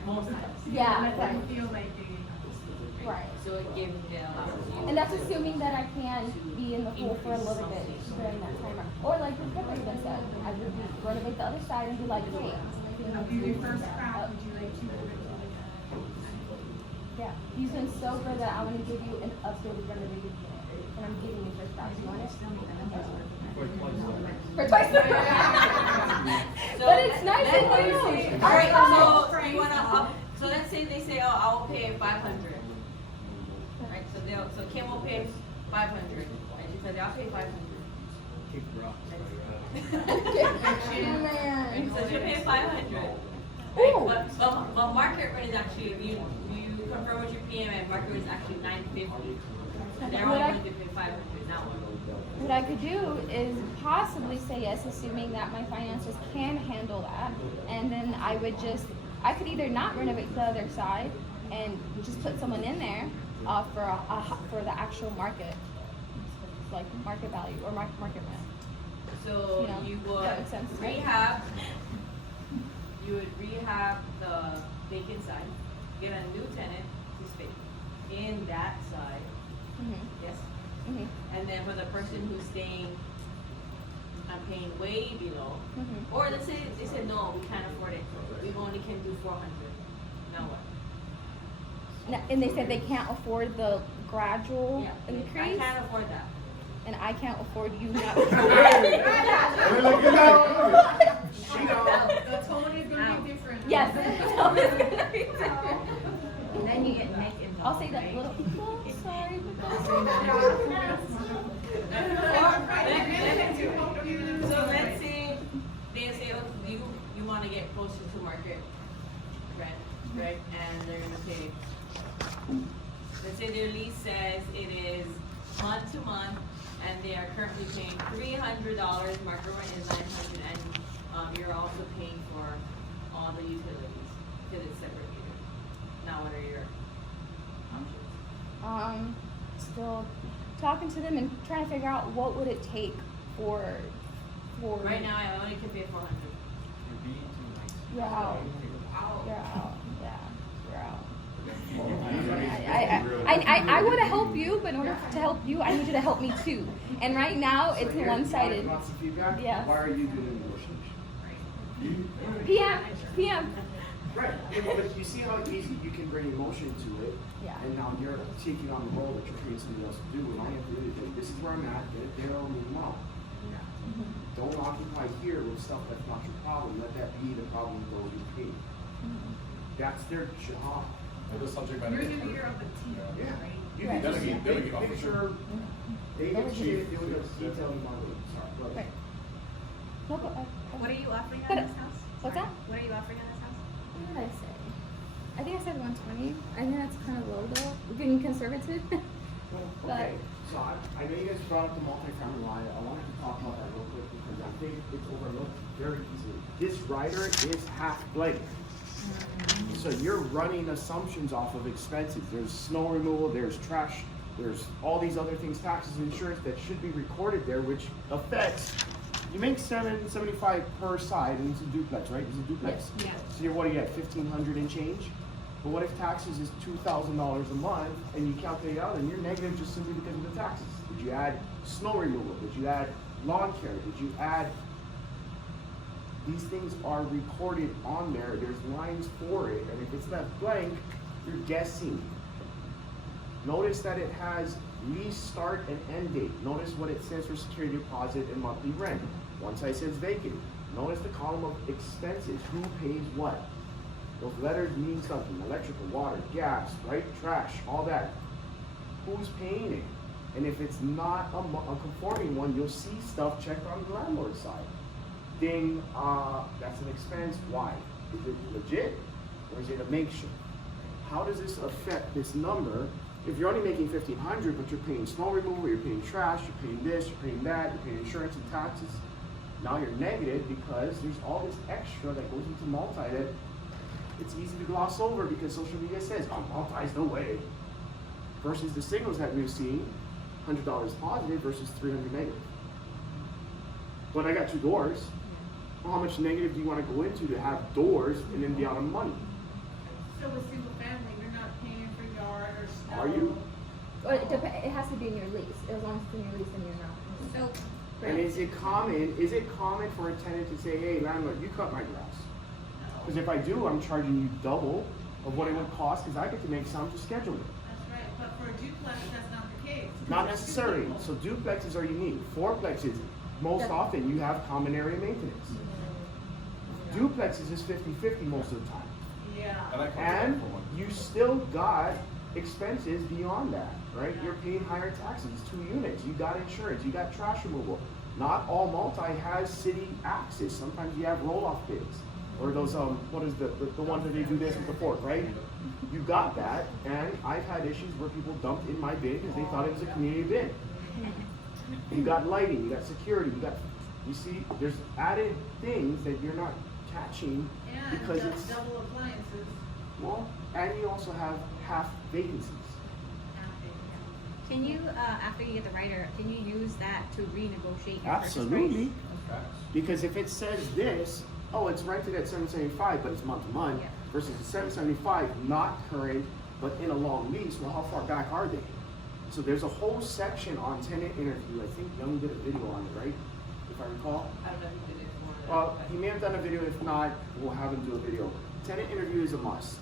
Most times. Yeah, Let them right. feel like they. Right. So it gives them opportunity. And that's assuming that I can be in the pool for a little bit during that time. Or like the Pepper even said, I would renovate the other side and be like, hey. I'll give you first crack, would you like to? Yeah, you've been so good that I want to give you an updated renovated unit. And I'm giving you first crack. You want it? For twice. But it's nice and new. All right, so you wanna up? So let's say they say, oh, I will pay 500. Right. So Kim will pay 500, and she said, I'll pay 500. So she'll pay 500. Ooh. But market rate is actually, if you confirm with your PMM, market rate is actually 950. They're only going to pay 500, not 1. What I could do is possibly say yes, assuming that my finances can handle that. And then I could either not renovate the other side and just put someone in there for the actual market, like market value or market rent. So You know, you that makes sense, would right? rehab the vacant side, get a new tenant to stay in that side, Mm-hmm. yes? Mm-hmm. And then for the person who's staying, I'm paying way below, Mm-hmm. or let's say they said, no, we can't afford it, we only can do 400, now what? And they said they can't afford the gradual I increase, can't afford that. and I can't afford you not. The tone is gonna be different. Yes. And then you get Nick involved. I'll say that little. Oh, sorry, but So let's say they say, oh, you want to get closer to market rent, right? And they're gonna pay. Let's say their lease says it is month to month, and they are currently paying $300. Market rent is $900, and you're also paying for all the utilities because it's separate meter. Now, what are your options? Still talking to them and trying to figure out what would it take for. Right now, I only can pay 400. You're out. You're out. Yeah, you're out. I want to help you, but in order to help you, I need you to help me too. And right now, it's So here's one-sided. lots of feedback. Yeah. Why are you doing negotiation? PM. Right, but you see how easy you can bring emotion to it, Yeah. and now you're taking on the role that you're training somebody else to do, and all you have to do is like, this is where I'm at, get it there, or move on. Don't occupy here with stuff that's not your problem, let that be the problem with those you pay. That's their job. For the subject You're matter. the leader of the team, Yeah. right? You Right. can just Delegate- take delegate a officer. picture, David, Delegate. Chief, deal with the detail you want to do. Sorry, go ahead. Right. No, but What are you offering on But- this house? what's Sorry. that? What are you offering on this house? What did I say? I think I said 120. I think that's kind of low though. We're being conservative. Well, okay, so I know you guys brought up the multifamily line. I wanted to talk about that real quick because I think it's overlooked very easily. This rider is half blank. So you're running assumptions off of expenses. There's snow removal, there's trash, there's all these other things, taxes, insurance that should be recorded there, which affects, you make $775 per side, and it's a duplex, right? It's a duplex. Yeah. So you're, what are you at, 1,500 and change? But what if taxes is $2,000 a month, and you calculate it out, and you're negative just simply because of the taxes? Did you add snow removal? Did you add lawn care? Did you add, these things are recorded on there, there's lines for it, and if it's left blank, you're guessing. Notice that it has lease start and end date. Notice what it says for security deposit and monthly rent. One side says vacant. Notice the column of expenses, who pays what. Those letters mean something, electrical, water, gas, right, trash, all that. Who's paying it? And if it's not a conforming one, you'll see stuff checked on the landlord side. Ding, that's an expense, why? Is it legit, or is it a makeshift? How does this affect this number? If you're only making 1,500, but you're paying snow removal, you're paying trash, you're paying this, you're paying that, you're paying insurance and taxes, now you're negative because there's all this extra that goes into multi that it's easy to gloss over because social media says, oh, multi's no way. Versus the singles that we've seen, $100 positive versus 300 negative. But I got 2 doors. Well, how much negative do you want to go into to have doors and then be out of money? So with single family, you're not paying for yard or snow. Are you? Or it has to be in your lease. As long as it's in your lease, then you're not. So, And is it common for a tenant to say, hey, landlord, you cut my grass? Because if I do, I'm charging you double of what it would cost because I get to make some to schedule it. That's right, but for a duplex, that's not the case. Not necessarily. So duplexes are unique. Fourplexes, most often you have common area maintenance. Duplexes is 50-50 most of the time. Yeah. And you still got expenses beyond that, right? You're paying higher taxes, it's 2 units, you got insurance, you got trash removal. Not all multi has city access. Sometimes you have roll-off bids. Or those, what is the ones that they do this with the fork, right? You got that, and I've had issues where people dumped in my bin because they thought it was a community bin. You got lighting, you got security, you see, there's added things that you're not catching And because it's, double appliances. well, and you also have half vacancies. can you, after you get the writer, can you use that to renegotiate your purchase price? Absolutely. Because if it says this, oh, it's rented at $775, but it's month to month, Yeah. versus the $775, not current, but in a long lease, well, how far back are they? So there's a whole section on tenant interview. I think Young did a video on it, right? If I recall. I don't know who did it for. He may have done a video. If not, we'll have him do a video. Tenant interview is a must.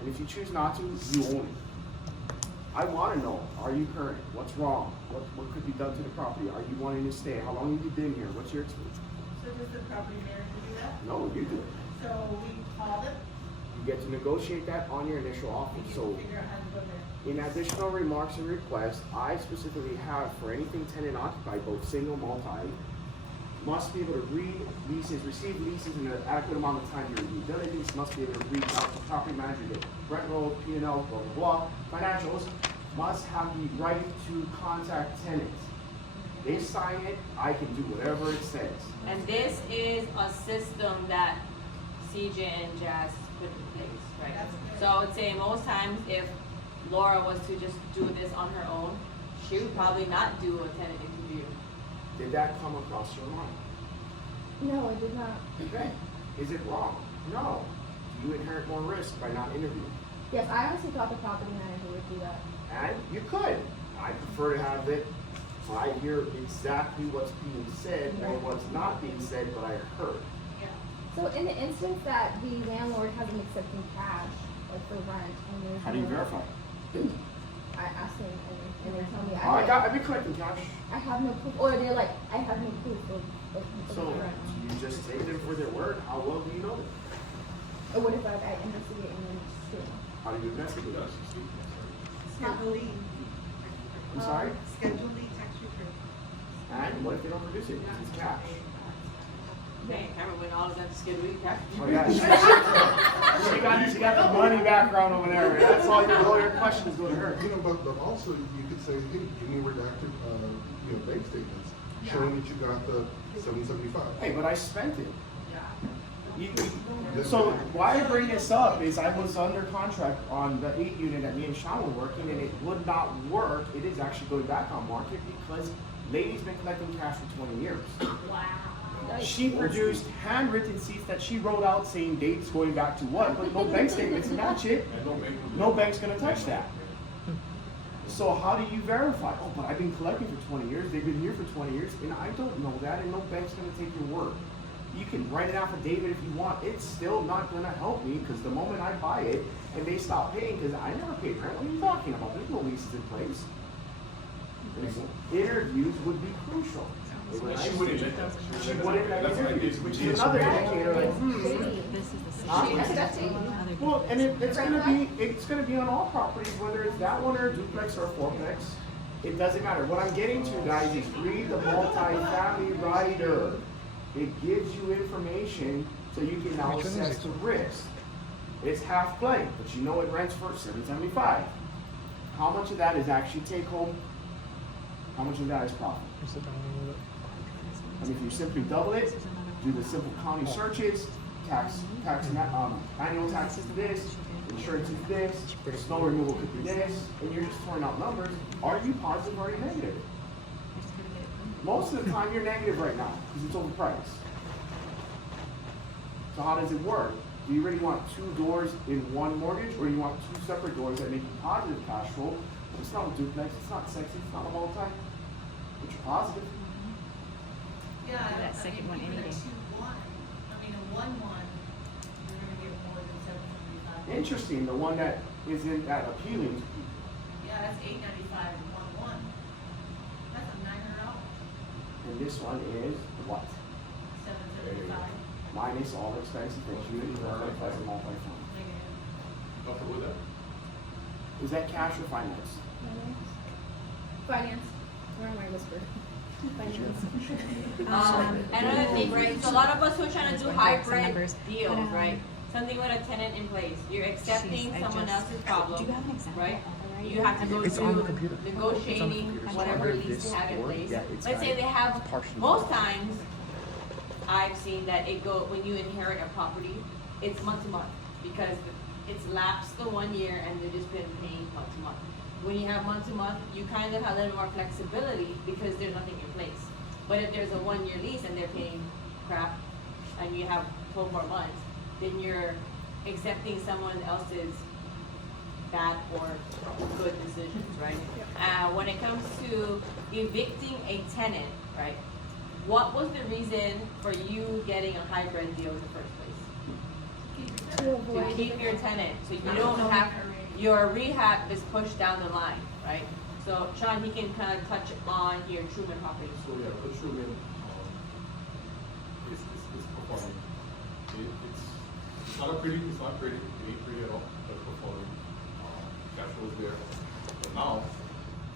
And if you choose not to, you own it. I want to know, are you current? What's wrong? What could be done to the property? Are you wanting to stay? How long have you been here? What's your experience? So does the property manager do that? No, you do it. So we call them, You get to negotiate that on your initial we offer. need So to figure out how to go there. in additional remarks and requests, I specifically have for anything tenant occupied, both single, multi, must be able to read leases, receive leases in an adequate amount of time during due diligence, must be able to reach out to property manager, get rent roll, P&L, blah, blah, blah. Financials, must have the right to contact tenants. They sign it, I can do whatever it says. And this is a system that CJ and Jazz put in place, right? That's good. So I would say most times if Laura was to just do this on her own, she would probably not do a tenant interview. Did that come across your mind? No, I did not. Okay. Is it wrong? No. Do you inherit more risk by not interviewing? Yes, I honestly thought the property manager would do that. And you could. I prefer to have it, I hear exactly what's being said or what's not being said, but I heard. So in the instance that the landlord hasn't accepted cash, like for rent, and there's How do you no- verify? I asked them, and they tell me Oh, I've been collecting cash. I have no proof, or they're like, I have no proof of So the rent. you just take them for their word. How well do you know them? Or what if I investigate and then it's true? How do you investigate? Schedule E. I'm sorry? Schedule E tax return. And what if they don't produce it? It's cash. Dang, Cameron went all of that to Schedule E cash. Oh yeah, she got the money background over there. That's all your lawyer questions go to her. You know, but also you could say, hey, give me redacted, bank statements showing that you got the 775. Hey, but I spent it. So why I bring this up is I was under contract on the 8 unit that me and Sean were working, and it would not work. It is actually going back on market because lady's been collecting cash for 20 years. Wow. She produced handwritten receipts that she wrote out saying dates going back to what, but no bank statements to match it. No bank's gonna touch that. So how do you verify? Oh, but I've been collecting for 20 years. They've been here for 20 years, and I don't know that, and no bank's gonna take your word. You can write an affidavit if you want. It's still not gonna help me because the moment I buy it and they stop paying, because I never paid rent. What are you talking about? There's no leases in place. Interviews would be crucial. She wouldn't let that. She wouldn't let That's interviews, like- which is another indicator. Like, well, and it's gonna be on all properties, whether it's that one or a duplex or a fourplex. It doesn't matter. What I'm getting to, guys, is read the multi-family rider. It gives you information so you can now Which one is assess it? the risk. It's half play, but you know it rents for $775. How much of that is actually take home? How much of that is profit? Is it down with it? And if you simply double it, do the simple county searches, annual taxes to this, insurance is this, snow removal could be this, and you're just throwing out numbers. Are you positive or are you negative? Most of the time you're negative right now because it's overpriced. So how does it work? Do you really want 2 doors in one mortgage, or you want 2 separate doors that make you positive cash flow? It's not a duplex, it's not sexy, it's not a multi, but you're positive. Yeah, That second one even a anyway. 2-1, I mean, a 1-1, you're gonna get more than 775. Interesting, the one that isn't that appealing. Yeah, that's 895 and 1-1. That's a $900, And this one is what? 775. Minus all expenses that you incur as a multi-family. Negative. Comfortable with that? Is that cash or finance? Finance. Where am I whisper? Finance. Another thing, right, so a lot of us who are trying to do hybrid deals, right? Something with a tenant in place, you're accepting someone else's problem, right? You have to go It's on the through computer. negotiating whatever lease they have in place. Yeah, it's Let's say got they have, partially most covered. times, I've seen that when you inherit a property, it's month to month, because it's lapsed the 1 year and they've just been paying month to month. When you have month to month, you kind of have a little more flexibility because there's nothing in place. But if there's a 1 year lease and they're paying crap and you have 12 more months, then you're accepting someone else's bad or good decisions, right? When it comes to evicting a tenant, right? What was the reason for you getting a hybrid deal in the first place? To keep your tenant, so you don't have, your rehab is pushed down the line, right? So Sean, he can kind of touch on your Truman property. So yeah, the Truman, is performing. It's not pretty, it ain't pretty at all, but it's performing. Cash flow is there. But now,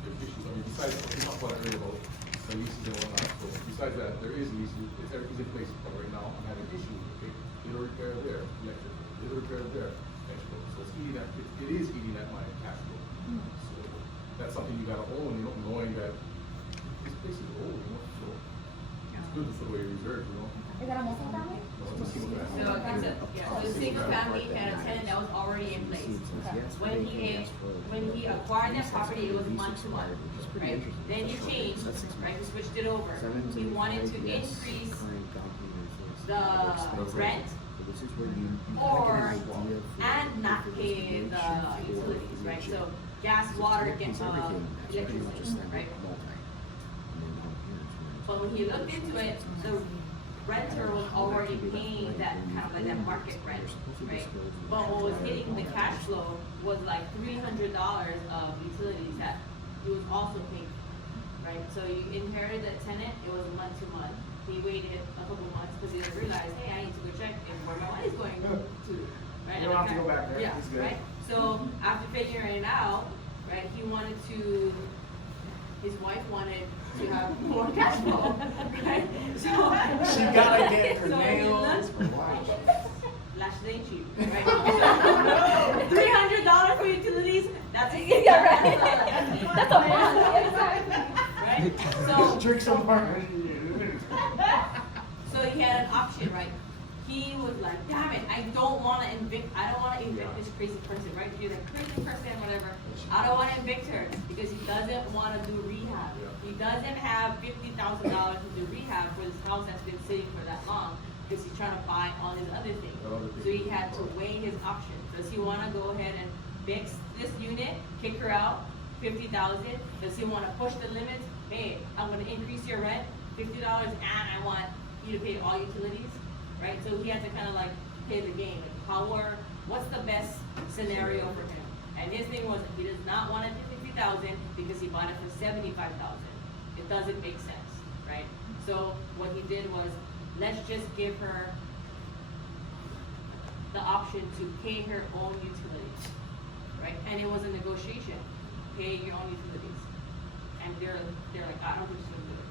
the issues, besides, we talked about it earlier about the leases and whatnot, so besides that, there is leases, everything's in place, but right now, I'm having issues, okay? Little repair there, electric, little repair there, electrical, so it's eating at, it is eating at my cash flow. So, that's something you gotta own, knowing that this place is old, so it's good for the way reserved, Is that a multi-family? No, it's a single family. So it's a single family and a tenant that was already in place. When he acquired that property, it was month to month, right? Then you changed, right, you switched it over. He wanted to increase the rent and not pay the utilities, right? So gas, water, electricity, right? But when he looked into it, the renter was already paying that kind of like that market rent, right? But what was hitting the cash flow was like $300 of utilities that he was also paying, right? So you inherited a tenant, it was month to month. He waited a couple months because he didn't realize, hey, I need to go check where my money's going to, right? You don't have to go back there. Yeah, It's good. right? So after figuring it out, right, his wife wanted to have more cash flow, right? So She gotta get her so he nails. looked- Lashes ain't cheap, right? $300 for utilities, that's a Yeah, right. That's a month, exactly. right? So Drink some water. so he had an option, right? He was like, damn it, I don't wanna evict this crazy person, right? He's a crazy person, whatever. I don't wanna evict her because he doesn't wanna do rehab. He doesn't have $50,000 to do rehab for this house that's been sitting for that long because he's trying to buy all his other things. So he had to weigh his options. Does he wanna go ahead and fix this unit, kick her out, 50,000? Does he wanna push the limits? Hey, I'm gonna increase your rent, $50, and I want you to pay all utilities, right? So he had to kind of like play the game. Like what's the best scenario for him? And his thing was he does not want it for 50,000 because he bought it for 75,000. It doesn't make sense, right? So what he did was, let's just give her the option to pay her own utilities, right? And it was a negotiation, pay your own utilities. And they're like, I don't think she's gonna do it.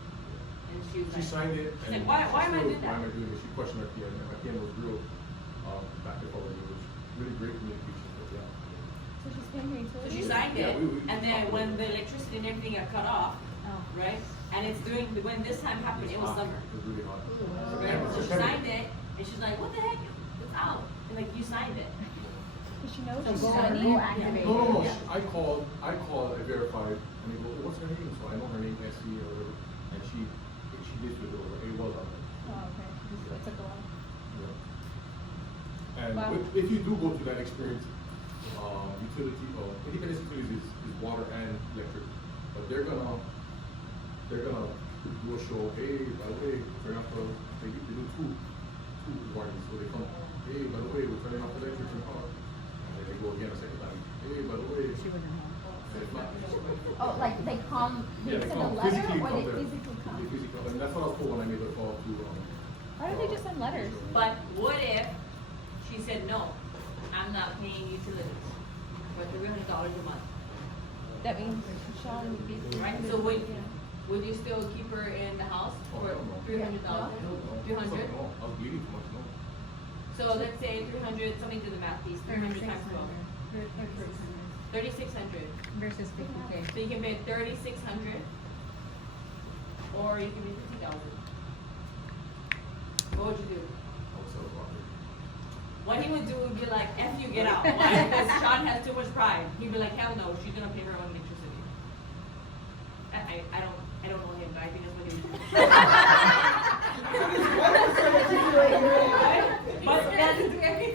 And she was She like, signed it. she's and like, why am I she doing still- Why am I that? doing it? She questioned her PM, and my PM was real, back and forth. It was really great communication, but yeah. So she's paying her So utilities? she signed Yeah, it, we and then when the electricity and everything got cut off, right? And when this time happened, it was hot. summer. It was really hot. Right? So she signed it, and she's like, what the heck? It's out. And like, you signed it. Does she know So she's go signing? activate. No, Yeah. I called, I verified, and they go, what's her name? So I know her name, SC or whatever, and she did do it over, it was on there. Oh, okay. It took a while. Yeah. And Wow. if you do go through that experience, utility, independence utilities is water and electric, but they're gonna do a show, hey, by the way, turn off they do two warnings, so they come, hey, by the way, we're turning off the electric in the car, and then they go again a second time, hey, by the way. And it's not. Oh, like they come, Yeah, they they send a come letter physically or come they there. physically come? They physically come, and that's what I was told when I made the call to, Why don't they just send letters? But what if she said, no, I'm not paying utilities for $300 a month? That means Sean would be. Right, so would you still keep her in the house for $300? No, 300? no, I was bleeding too much, no. So let's say 300, something to the math piece, 300 times 12. 3,600. Versus 50K. So you can pay 3,600, or you can pay 50,000. What would you do? I was so awkward. What he would do would be like, F you, get out. Why? Because Sean has too much pride. He'd be like, hell no, she's gonna pay her own electricity. I don't know him, but I think that's what he would do. But that's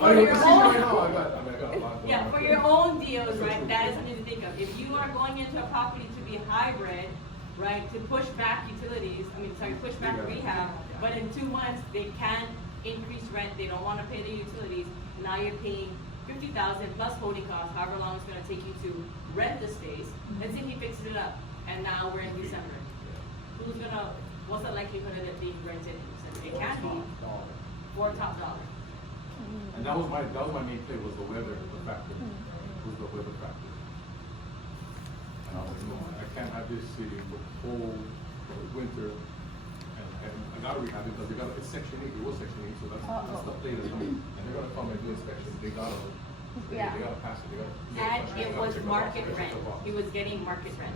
I mean, see, right now, I got a lot. yeah, for your own deals, right, that is something to think of. If you are going into a property to be hybrid, right, to push back push back rehab, but in 2 months, they can increase rent, they don't wanna pay the utilities, now you're paying 50,000 plus holding costs, however long it's gonna take you to rent the space. Let's say he fixes it up, and now we're in December. What's the likelihood of it being rented in December? It can be for top dollar. And that was my main play, was the weather, the factor, was the weather factor. And I was like, no, I can't have this city with cold winter, and I gotta rehab it, because it's section 8, it was section 8, so that's the play that's coming. And they're gonna come and do inspection, they gotta pass it, they gotta. And it was market rent, he was getting market rent.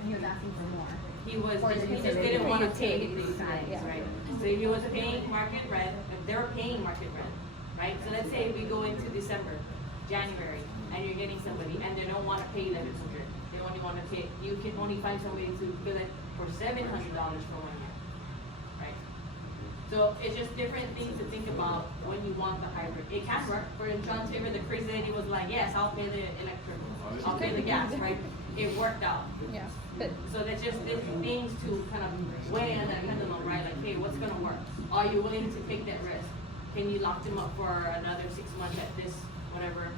And he was asking for more. He Or just because they didn't wanna paid pay these sides, things, right? So he was paying market rent, they were paying market rent, right? So let's say we go into December, January, and you're getting somebody, and they don't wanna pay $1,100. They only wanna pay, you can only find somebody to fill it for $700 for 1 year, right? So it's just different things to think about when you want the hybrid. It can work. For John's favor, the crazy lady was like, yes, I'll pay the electric, I'll pay the gas, right? It worked out. Yeah, but So that's just things to kind of weigh on that pendulum, right? Like, hey, what's gonna work? Are you willing to take that risk? Can you lock them up for another 6 months at this, whatever,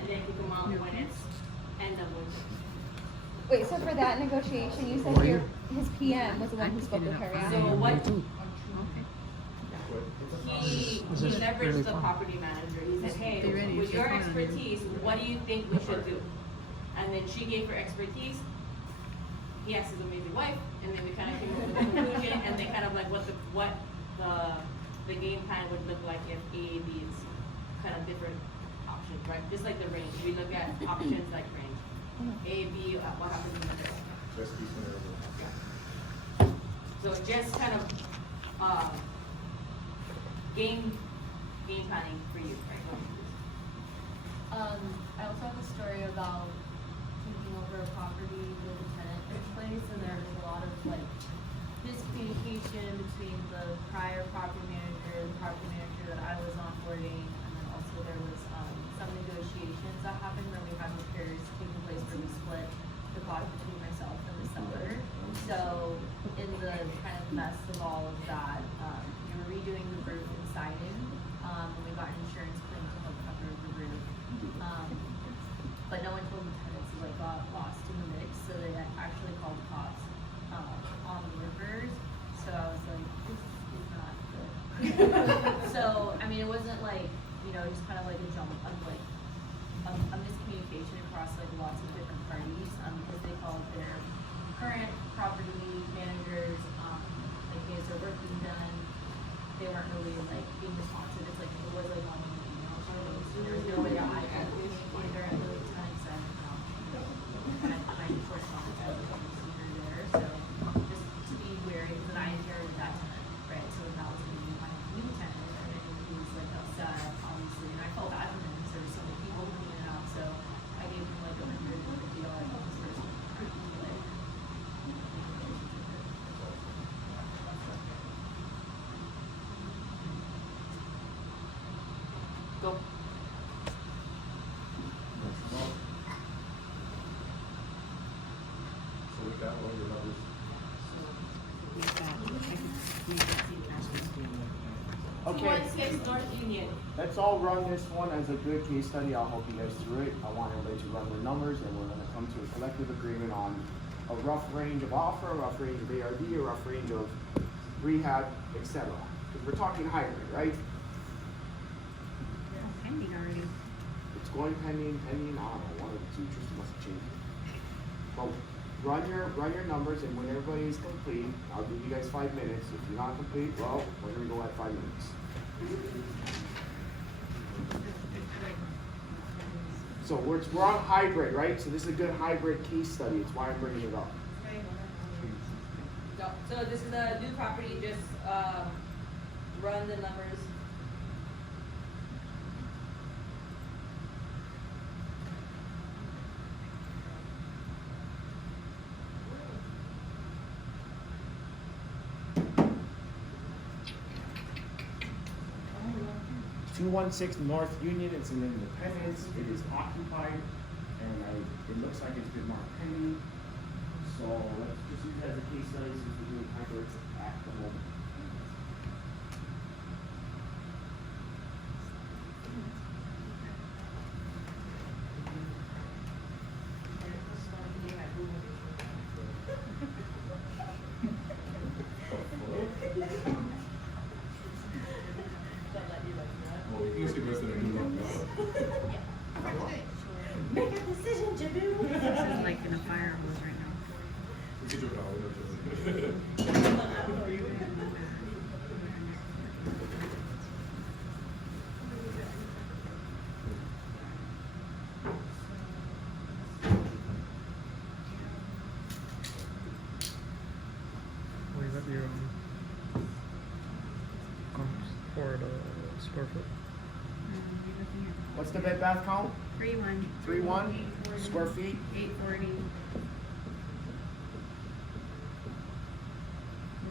and then kick them out when it's end of winter? wait, so for that negotiation, you said his PM was the one who spoke with her, yeah? So he This is leveraged really the fun. property manager. He said, hey, Be ready, with it's your fun. expertise, what do you think we should do? And then she gave her expertise. He asked his amazing wife, and then we kind of came up with a conclusion, and then kind of like what the game plan would look like if A, B is kind of different options, right? Just like the range, we look at options like range. A, B, what happens in the middle? Best case scenario. So just kind of game planning for you, right? I also have a story about taking over a property with a tenant in place, and there was a lot of like miscommunication between the prior property manager and the property manager that I was onboarding, and then also there was some negotiations that happened where we had repairs taking place where we split the cost between myself and the seller. So in the kind of mess of all of that, we were redoing the roof and siding, and we got an insurance claim to help cover the roof. But no one told the tenants, it like got lost in the mix, so they actually called the cops on the roofers. So I was like, this is not good. So I mean, it wasn't like, you know, just kind of like a jump of like a miscommunication across like lots of different parties, because they called their current property managers, like, is their work being done? They weren't really like being responsive. It's like it was like on the email chain, so there was no way that I could communicate or really tenants and my correspondence as a procedure there. So just to be wary, because I inherited that tenant, right? So that was gonna be my new tenant, and then he was like upset, obviously, and I felt bad for him because there were so many people coming in and out. So I gave him like $150 this person. Go. So with that, what are your numbers? Okay. 216 North Union. Let's all run this one as a good case study. I'll help you guys through it. I want everybody to run their numbers, and we're gonna come to a collective agreement on a rough range of offer, a rough range of ARV, a rough range of rehab, etc. Because we're talking hybrid, right? Pending already. It's going pending, I don't know, one of the two, Tristan must have changed it. But run your numbers, and when everybody is complete, I'll give you guys 5 minutes. If you're not complete, well, we're gonna go at 5 minutes. So we're on hybrid, right? So this is a good hybrid case study. It's why I'm bringing it up. So this is a new property, just run the numbers. It's 216 North Union. It's in Independence. It is occupied, and it looks like it's been marked pending. So let's just use that as a case study since we're doing hybrids at the moment. Oh, you can see the rest of the new number. Make a decision, Jadu. This is like in a fire hose right now. We can do it all, we don't have to- We got your comps for the square foot. What's the bed bath count? 3-1. 3-1 840. square feet. 840.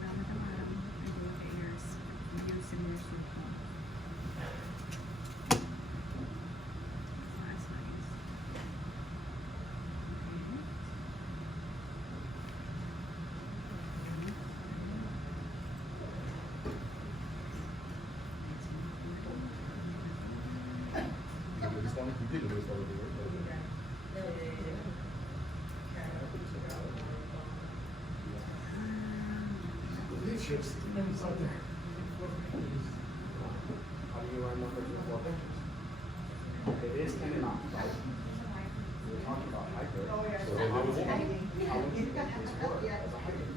Down at the bottom, and you look at yours, use and yours. That's nice. This one completed, this one will be right. Delicious. It's out there. How do you run numbers with 4 pictures? It is tenant occupied. We're talking about hybrid. So how would you make this work as a hybrid?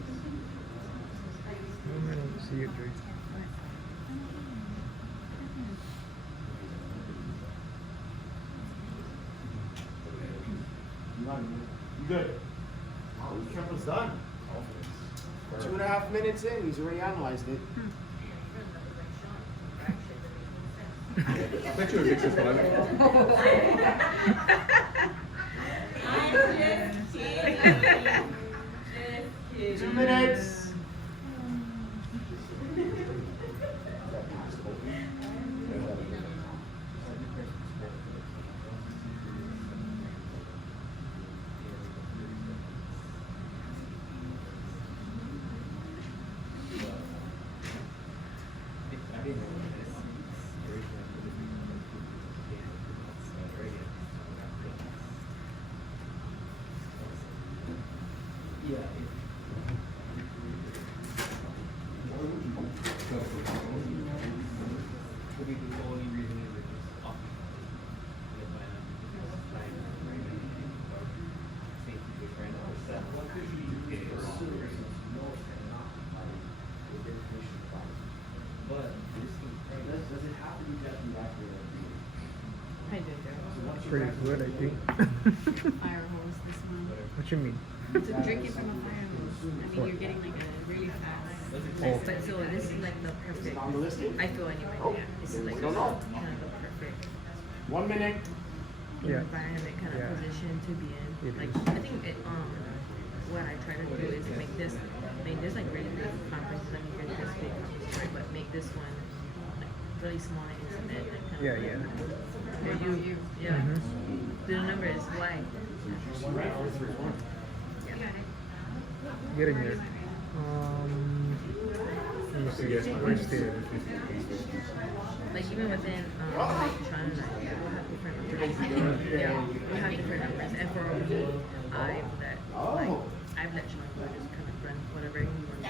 I don't see it, Joyce. You good? Cameron's done. 2.5 minutes in, he's already analyzed it. Bet you it makes sense, but I'm just kidding. 2 minutes. I did that. Pretty good, I think. Fire hose, this one. What you mean? It's a drinking from a fire hose. I mean, you're getting like a really fast. Oh. But so this is like the perfect. On the listing? I feel anyway. Oh, Yeah. This is like we don't know. kind of the perfect 1 minute. Yeah. environment kind of Yeah. position to be in. It Like is. I think it what I try to do is make this like really big conferences. I mean, you're this big conference, right? But make this one like really small and intimate. And kind Yeah, of yeah. You, yeah. Mhm. The number is why. Getting there. Let me see. Where's the? Like even within like Sean and I, we have different numbers. Yeah, we have different numbers. And for me, I've let Sean just kind of run whatever he wants to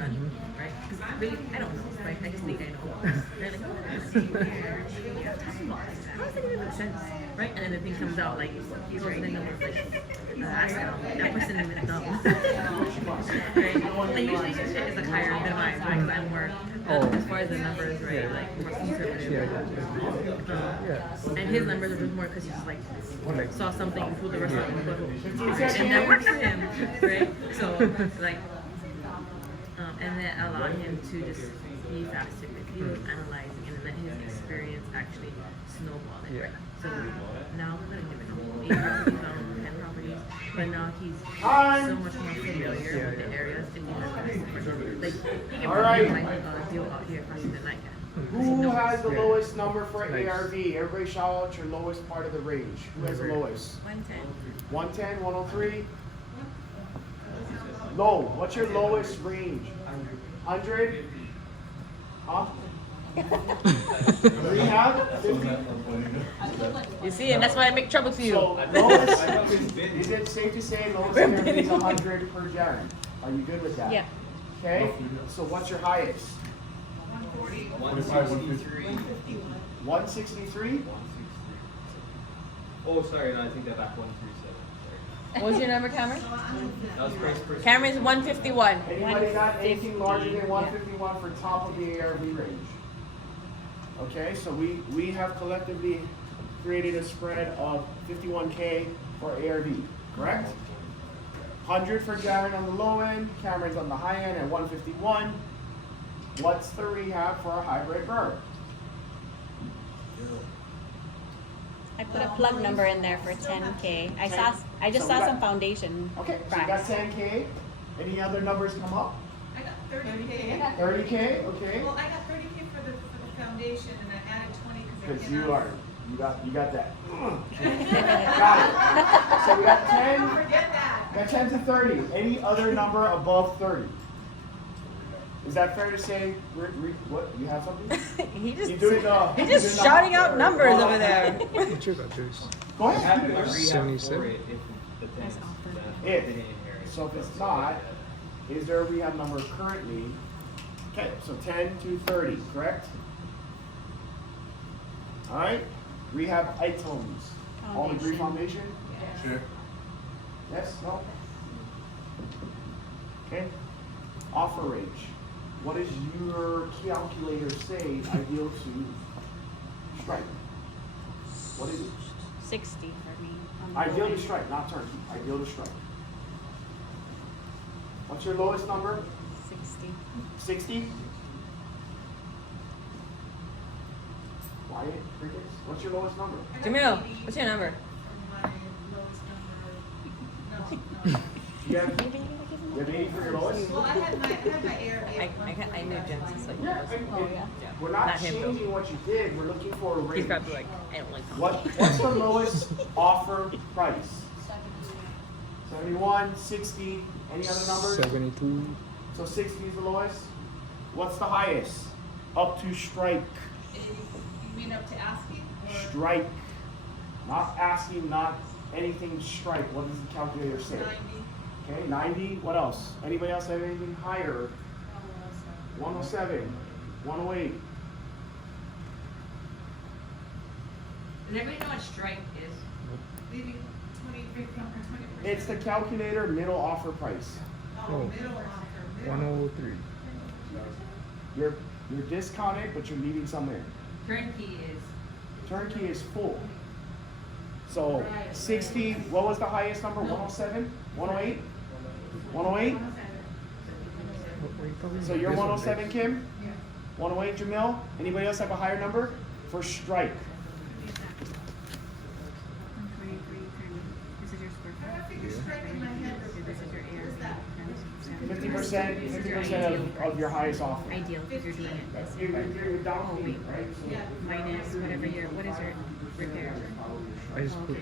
run, right? Because really, I don't know, right? I just think I know. They're like, oh, that's weird. Yeah, how does that even make sense, right? And then the thing comes out like, he's right. And then I'm like, that person is dumb, right? And usually shit is like higher than mine, right? 'Cause I'm more as far as the numbers, right? Like more conservative. And his numbers are just more because he just like saw something and pulled the rest of them, and that works for him, right? So like, and then allow him to just be faster with you, analyzing, and let his experience actually snowball it, right? So now we're gonna give it 8 properties, 10 properties, but now he's so much more familiar with the areas. If he has like he can probably deal out here faster than I can. Who has the lowest number for ARV? Everybody shout out your lowest part of the range. Who has the lowest? 110. 110, 103? Low. What's your lowest range? 100? Huh? Rehab? 50? You see, and that's why I make trouble to you. So lowest, is it safe to say lowest ARV is 100 per Jaren? Are you good with that? Yeah. Okay, so what's your highest? 163. 163? Oh, sorry, no, I think that back 137. What was your number, Cameron? That was price per. Cameron's 151. Anybody got anything larger than 151 for top of the ARV range? Okay, so we have collectively created a spread of 51K for ARV, correct? 100 for Jaren on the low end, Cameron's on the high end at 151. What's the rehab for a hybrid burn? I put a plug number in there for 10K. I just So saw we got- some foundation. Okay, so you got cracks. 10K. Any other numbers come up? I got 30K. 30K, okay. Well, I got 30K for the foundation and I added 20 because Because you got that. Got it. So we got 10. Forget that. Got 10 to 30. Any other number above 30? Is that fair to say? What? You have something? He just You doing, he's just shouting out numbers over there. What you got, Joyce? Go ahead. 77. If. So if it's not, is there a rehab number currently? Okay, so 10 to 30, correct? All right, rehab items. All agree foundation? Sure. Yes, no? Okay, offer range. What does your calculator say ideal to strike? What is it? 60 for me. on the Ideal low to end. strike, not turnkey, ideal to strike. What's your lowest number? 60. 60? Quiet, crickets. What's your lowest number? Jamil, what's your number? My lowest number, no. You have 80 for your lowest? Well, I had my Airbnb. I knew Jen's like, Oh, yeah? We're not Not him, though. changing what you did, we're looking for a range. he's probably like, I don't like What's the lowest offer price? 71, 60, any other numbers? 72. So 60 is the lowest? What's the highest? Up to strike. You mean up to asking? Or Strike. Not asking, not anything strike. What does the calculator say? 90? Okay, 90. What else? Anybody else have anything higher? 107. 108. Does everybody know what strike is? Leaving 20%. It's the calculator middle offer price. Oh, middle offer, middle. 103. You're discounted, but you're leaving some in. Turnkey is. Turnkey is full. So 60, what was the highest number? 107? 108? 108? So you're 107, Kim? 108, Jamil? Anybody else have a higher number? For strike. 123, this is your square How do I foot. figure strike in my head? This is your air. What is that? 50% of your highest offer. Ideal, if you're doing it this You're way. down Oh, wait. payment, right? Yeah. Minus whatever your, what is your repair? I just put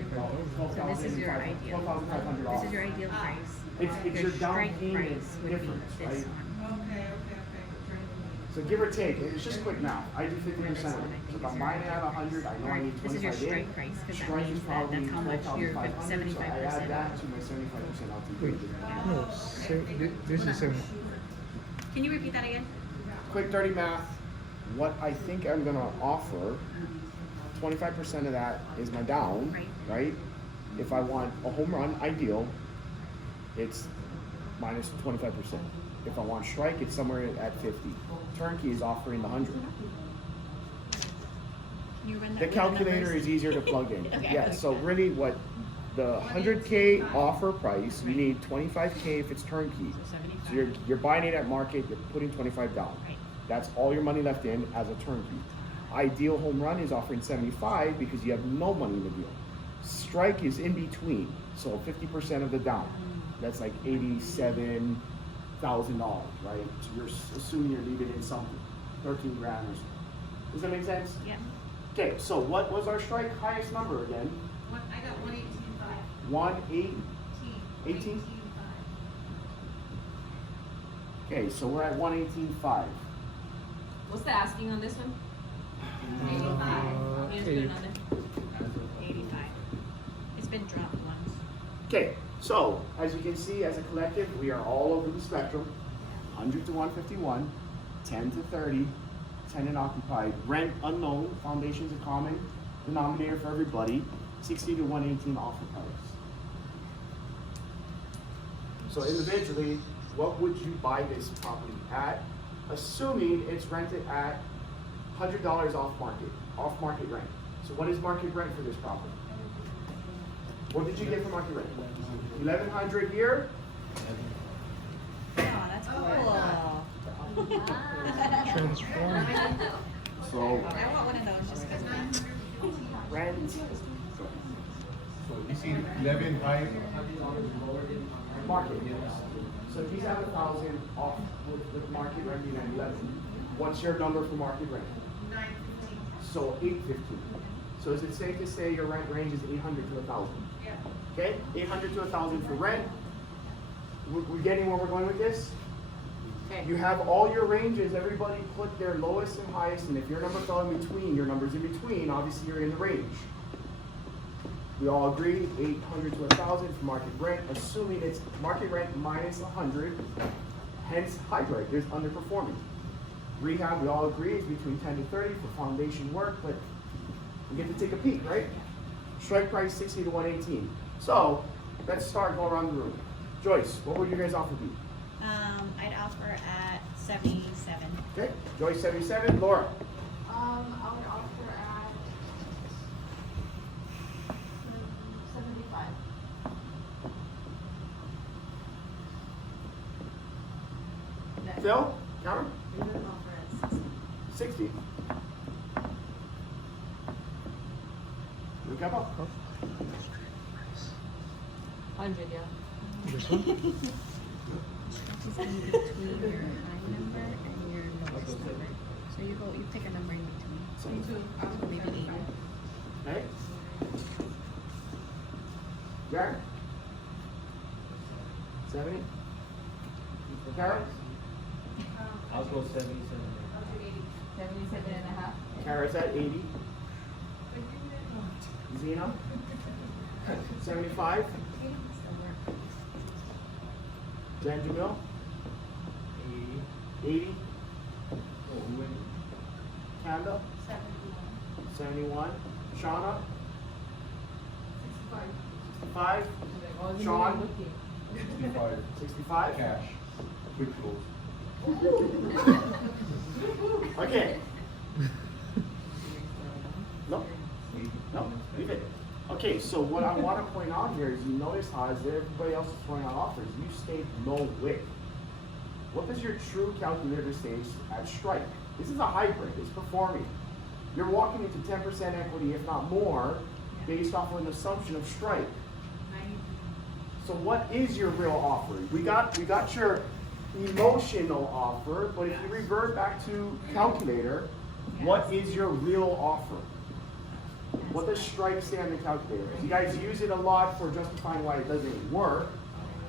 So this is your ideal. 12,500 This is your ideal price. It's your down strike payment price would be difference, this right? one. Okay. So give or take, it's just quick math. I do 50%. So if I'm buying it at 100, I know I need This is 25 your in. strike price, because that Strike means is that probably that's how much your 4,500, so I add 75%. that to my 75% Wait, LTV. no, this is 7. Can you repeat that again? Quick dirty math. What I think I'm gonna offer, 25% of that is my down, right? If I want a home run ideal, it's minus 25%. If I want strike, it's somewhere at 50. Turnkey is offering the 100. Can you run that The with calculator numbers? is easier to plug in. Okay. Yeah, so really what the 100K offer price, you need 25K if it's turnkey. So you're buying it at market, you're putting 25 down. That's all your money left in as a turnkey. Ideal home run is offering 75 because you have no money in the deal. Strike is in between, so 50% of the down. That's like $87,000, right? So you're assuming you're leaving in something, 13 grand or something. Does that make sense? Yeah. Okay, so what was our strike highest number again? I got 118.5. 18? Okay, so we're at 118.5. What's the asking on this one? 85. Let's put another. 85. It's been dropped once. Okay, so as you can see, as a collective, we are all over the spectrum. 100 to 151, 10 to 30, tenant occupied, rent unknown, foundations a common denominator for everybody, 60 to 118 offer price. So individually, what would you buy this property at, assuming it's rented at $100 off market rent. So what is market rent for this property? What did you get for market rent? 1,100 a year? Oh, that's cool. Transform. So I want one of those just because rent, So you see 11.5. market. So if he's at 1,000 off with market rent being at 11, what's your number for market rent? 915. So 815. So is it safe to say your rent range is 800 to 1,000? Yeah. Okay, 800 to 1,000 for rent. We're getting where we're going with this? Okay. You have all your ranges, everybody put their lowest and highest, and if your number fell in between, your number's in between, obviously you're in the range. We all agree, 800 to 1,000 for market rent, assuming it's market rent minus 100, hence hybrid, there's underperforming. Rehab, we all agree, is between 10 to 30 for foundation work, but we get to take a peek, right? Strike price 60 to 118. So let's start going around the room. Joyce, what would you guys offer be? I'd offer at 77. Okay, Joyce 77. Laura, I would offer at 75. Phil, counter. We would offer at 60. 60. Look up. 100, yeah. This one? Is in between your high number and your lowest number. So you pick a number in between. So maybe 80. Okay. Jared? 70? Kara? I'll go 77. 77 and a half. Kara's at 80. Zena? 75? Jan Jamil? 80? Kanda? 71? Shauna? 65? Sean? 65. 65? Cash. Quick close. Okay. No? No? Leave it. Okay, so what I want to point out here is you notice how as everybody else is throwing out offers, you stayed low width. What does your true calculator say at strike? This is a hybrid, it's performing. You're walking into 10% equity, if not more, based off of an assumption of strike. So what is your real offer? We got your emotional offer, but if you revert back to calculator, what is your real offer? What does strike say on the calculator? You guys use it a lot for justifying why it doesn't work,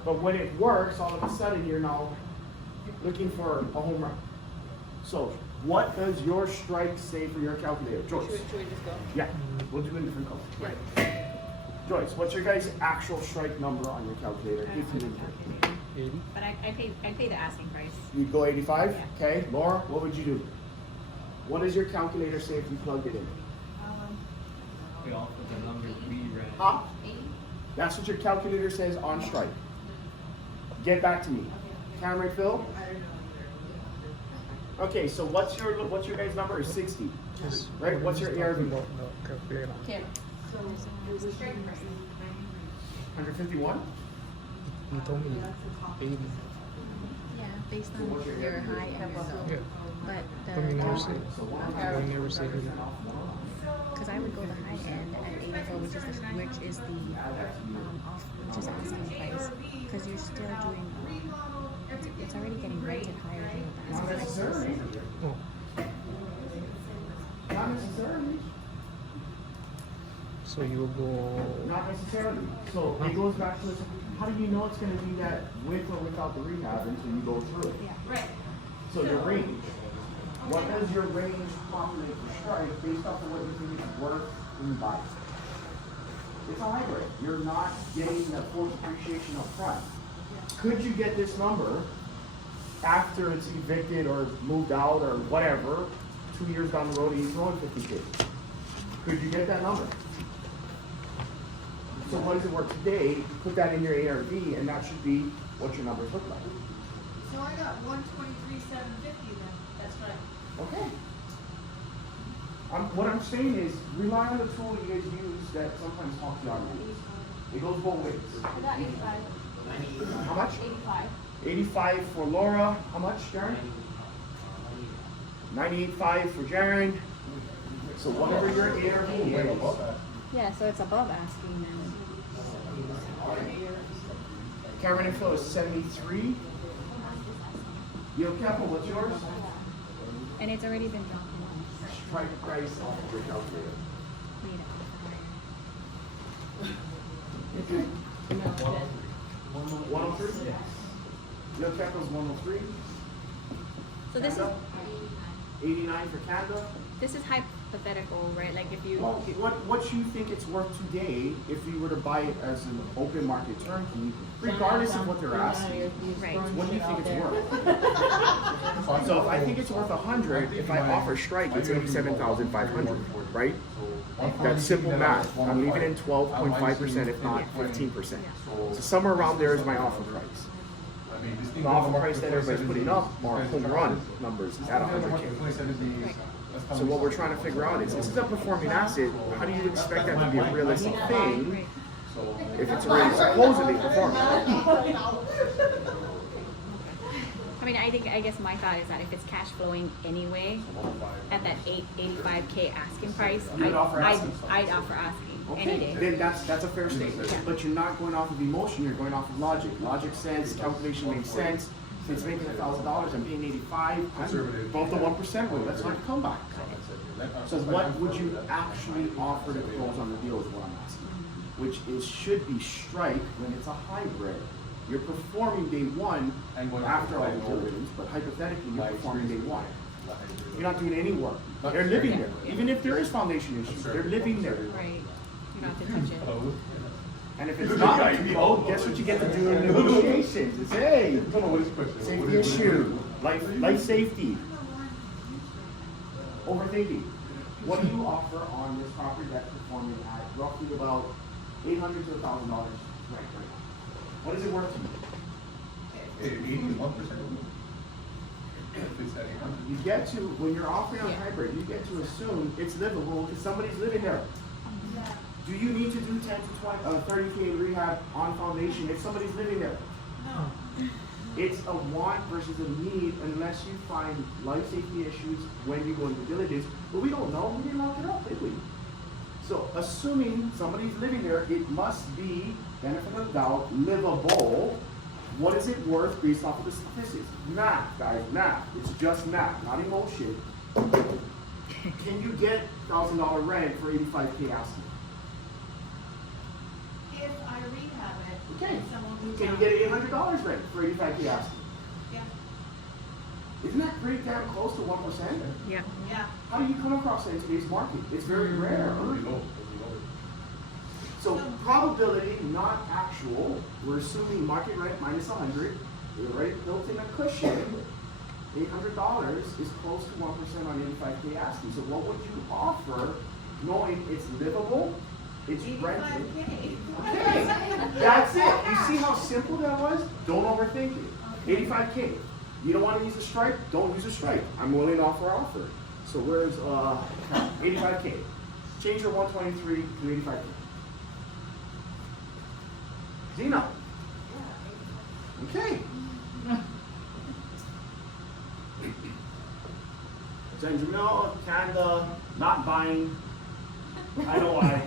but when it works, all of a sudden you're now looking for a home run. So what does your strike say for your calculator? Joyce? Should we just go? Yeah, we'll do it in different colors. Right. Joyce, what's your guys' actual strike number on your calculator? If you didn't do it? 80. But I pay the asking price. You'd go 85? Okay, Laura, what would you do? What does your calculator say if you plugged it in? We offer the number we ran. Huh? That's what your calculator says on strike. Get back to me. Cameron, Phil? Okay, so what's your guys' number is 60, Yes. right? What's your ARV? No, calculator. Kim. So it was a strike price. 151? You told me 80. Yeah, based on your high and your low. Yeah. But But we never say. We never say 80. because I would go the high end at 84, which is asking price, because you're still doing it's already getting rented higher than what the Not asking price is. necessarily. Oh, Not necessarily. so you will go. Not necessarily. So it goes back to this, how do you know it's going to be that with or without the rehab until you go through it? Yeah. Right. So your range. What does your range populate for strike based off of what you think it's worth when you buy it? It's a hybrid. You're not getting the full depreciation up front. Could you get this number after it's evicted or moved out or whatever, 2 years down the road and you're throwing 50K? Could you get that number? So what does it work today? Put that in your ARV and that should be what your numbers look like. So I got 123,750 then. That's right. Okay. What I'm saying is rely on the tool you guys use that sometimes talk to you out of it. It goes both ways. I got 85. How much? 85. 85 for Laura. How much, Jaren? 98.5 for Jaren. So whatever your ARV is. Yeah, so it's above asking then. Cameron and Phil is 73. Yo Capo, what's yours? And it's already been dropped in. Strike price off of your calculator. Read it. 103? Yes. Yo Capo's 103. So this is 89 for Canada. this is hypothetical, right? Like if you. Well, what you think it's worth today, if you were to buy it as an open market turnkey, regardless of what they're asking, Right. what do you think it's worth? So if I think it's worth 100, if I offer strike, it's gonna be 7,500, right? That's simple math. I'm leaving in 12.5%, if not 15%. So somewhere around there is my offer price. The offer price that everybody's putting up are home run numbers at 100K. So what we're trying to figure out is, this is a performing asset, how do you expect that to be a realistic thing if it's already supposedly performing? I mean, I guess my thought is that if it's cash flowing anyway, at that 85K asking price, You would offer asking. I'd offer asking any day. Okay, then that's a fair statement, but you're not going off of emotion, you're going off of logic. Logic says, calculation makes sense, if it's making $1,000, I'm paying 85, I'm above the 1% rule, that's not a comeback. So what would you actually offer to close on the deal is what I'm asking, which is, should be strike when it's a hybrid. You're performing day one after all the diligence, but hypothetically, you're performing day one. You're not doing any work, they're living there, even if there is foundation issues, they're living there. Right. You don't have to touch it. And if it's not up to code, guess what you get to do in negotiations? It's, hey, safety issue, life safety. Overthinking. What do you offer on this property that's performing at roughly about $800 to $1,000 rent right now? What is it worth to you? 81%. You get to, when you're offering on hybrid, you get to assume it's livable because somebody's living there. Do you need to do 10 to 20, 30K rehab on foundation if somebody's living there? No. It's a want versus a need unless you find life safety issues when you go into diligence, but we don't know, we didn't lock it up, did we? So assuming somebody's living there, it must be, benefit of the doubt, livable. What is it worth based off of the statistics? Math, guys, math. It's just math, not emotion. Can you get $1,000 rent for 85K asking? If I rehab it, Okay. and someone moves Can you out. get $800 rent for 85K asking? Yeah. Isn't that pretty damn close to 1%? Yeah. Yeah. How do you come across that in today's market? It's very rare. So probability, not actual. We're assuming market rent minus 100. We already built in a cushion. $800 is close to 1% on 85K asking. So what would you offer, knowing it's livable, it's rented? 85K. Okay, that's it. You see how simple that was? Don't overthink it. 85K. You don't want to use a strike? Don't use a strike. I'm willing to offer. So where's 85K? Change your 123 to 85K. Zeno. Okay. Jamil, Kanda, not buying. I know why.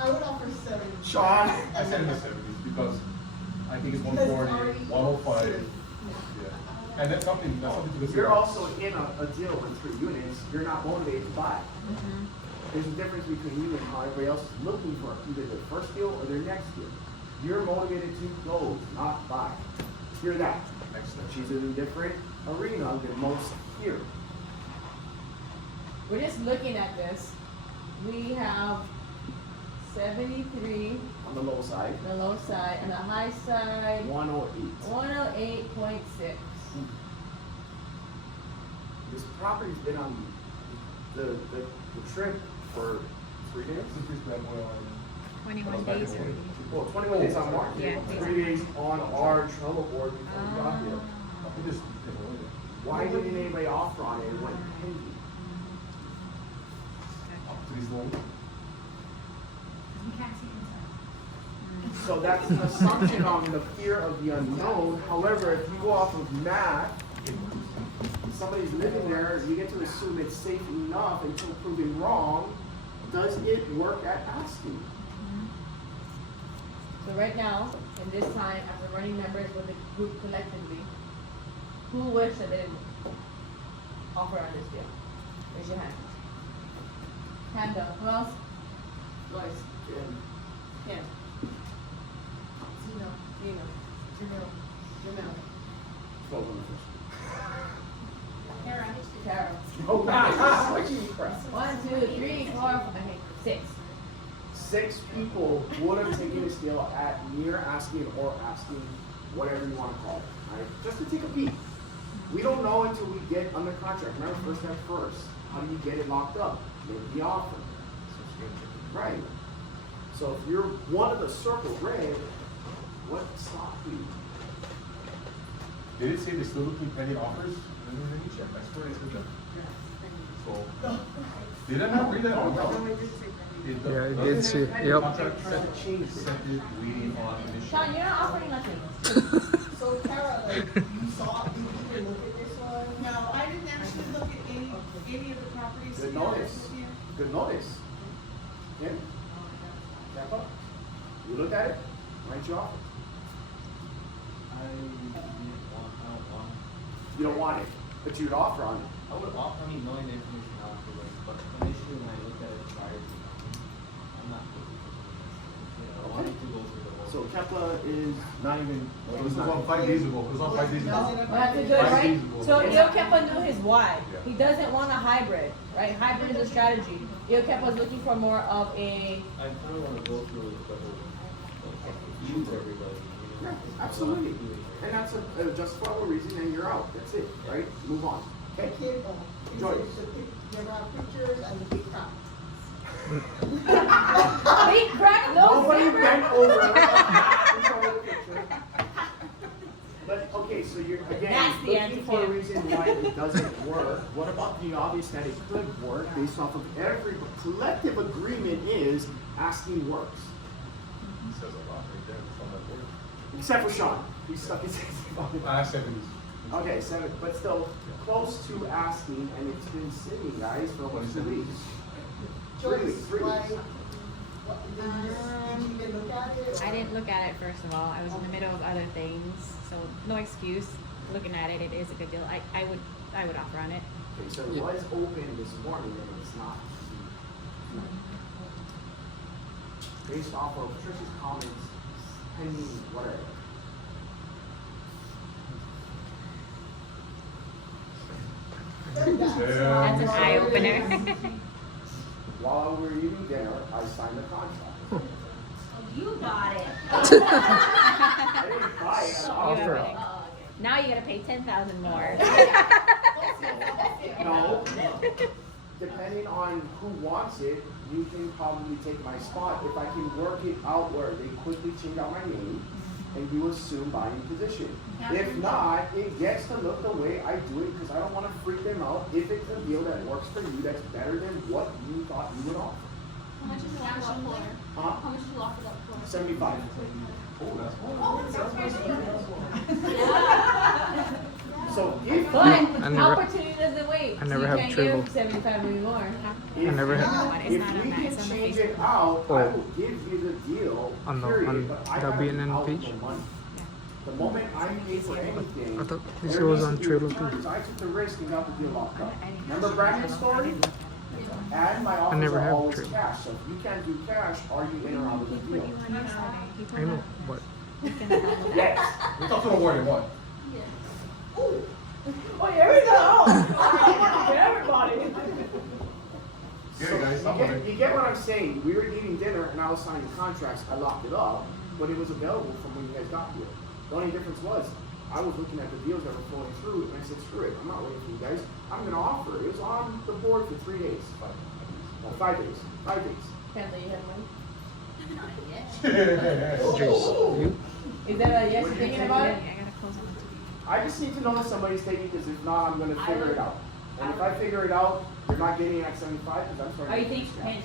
I would offer 70. Sean. I said in the 70s because I think it's 140, 105. Yeah. And that's something to consider. You're also in a deal with 3 units. You're not motivated to buy. There's a difference between you and how everybody else is looking for either their first deal or their next deal. You're motivated to close, not buy. Hear that. She's in a different arena than most here. We're just looking at this. We have 73 On the low side, on the low side and the high side 108. 108.6. This property's been on the trip for 3 days? 21 days already. Well, 21 days on market. Yeah. 3 days on our Trello board before we got here. Why didn't anybody offer on it? It went pending. So that's an assumption on the fear of the unknown. However, if you go off of math, somebody's living there, you get to assume it's safe enough until proven wrong. Does it work at asking? So right now, in this time, after running numbers with the group collectively, who wished that they didn't offer on this deal? Raise your hand. Hand up. Who else? Lois. Kim. Zeno. Jamil. Close on the first. Tara. Oh, God. 6 people would have taken this deal at near asking or asking, whatever you want to call it, right? Just to take a peek. We don't know until we get under contract. Remember, first step first. How do you get it locked up? Make the offer. Right. So if you're one of the circle red, what stopped you? Did it say they're still looking pending offers? Let me check. I swear they said that. So, did I not read that on top? Yeah, it did say, yep. Contract said waiting on initial. Sean, you're not offering nothing. So Tara, like, you saw, did you even look at this one? No, I didn't actually look at any of the properties. Good here. notice. Good notice. Kim? Kappa? You look at it? Write your offer. You don't want it, but you'd offer on it. I would offer me knowing the information afterwards, but initially when I look at it prior to coming, I'm not looking for it. I wanted to go through the whole. So Kepler is not even. It was on 5 days ago. It was on 5 days ago. Well, that's good, right? So Io Kepa knew his why. He doesn't want a hybrid, right? Hybrid is a strategy. Io Kepa is looking for more of a. I kind of want to go through the whole, use everybody, you know? Absolutely. And that's a justifiable reason, and you're out. That's it, right? Move on. Okay. Joyce. You ever have pictures and the big crowd? Big crack, no Nobody zipper. bent over. But okay, so you're again That's the looking for a answer. reason why it doesn't work. What about the obvious that it could work based off of every collective agreement is asking works. It says a lot right there from that word. Except for Sean. He's stuck in 7. Okay, 7, but still close to asking, and it's been sitting, guys, for almost 2 weeks. 3 weeks, 3 weeks. Did you even look at it? I didn't look at it first of all. I was in the middle of other things, so no excuse. Looking at it, it is a good deal. I would offer on it. Okay, so it was open this morning, and it's not. Based off of Trish's comments, pending whatever. That's an eye opener. While we were eating dinner, I signed the contract. You got it. I didn't buy it. I Offer. offered. Now you gotta pay 10,000 more. No. Depending on who wants it, you can probably take my spot if I can work it out where they quickly change out my name and you assume buying position. If not, it gets to look the way I do it because I don't want to freak them out if it's a deal that works for you that's better than what you thought you would offer. How much is the lock up for? Huh? How much is the lock it up for? 75. Oh, that's So if But I never- opportunity doesn't wait. I never so have you can't Trello. give 75 anymore. I never had. If we can change it out, I Oh. will give you the deal, On the- period, on but I the gotta BNN be out page? the money. The moment I pay for anything, I thought this there was needs on to be Trello returns. too. I took the risk and got the deal locked up. Remember Brandon's story? And my offers never are have always Trello. cash, so if you can't do cash, are you in or out of the deal? I know, but Yes. We talked to the word one. Oh, here we go. Everybody. Get it, guys. Stop on it. You get what I'm saying? We were eating dinner and I was signing contracts. I locked it up, but it was available from when you guys got here. The only difference was I was looking at the deals that were flowing through and I said, screw it, I'm not waiting for you guys. I'm going to offer. It was on the board for 3 days. 5 days. 5 days. Can't let you have money. Jace, you? Is that a yes? You thinking about it? I just need to know that somebody's taking because if not, I'm going to figure it out. And if I figure it out, you're not getting it at 75 because I'm starting Are you to think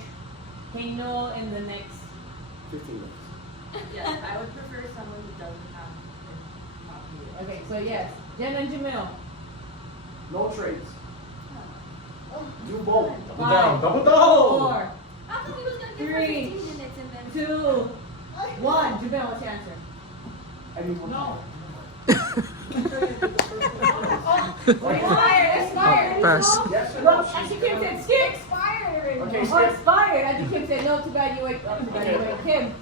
can you know in the next 15 minutes. Yes, I would prefer someone who doesn't have property. Okay, so yes. Jen and Jamil. No trades. Do both. Double down. Double down. 4, I thought he was gonna give her 3, 15 minutes and then. 2, 1. Jamil, what's your answer? I need one. No. Expired. Expired. Pass. Yes or Well, no? actually, Kim said skip. Expired already. Okay, Or skip. expired. I think Kim said no. Too bad you wait. Oh, too bad you wait. Kim.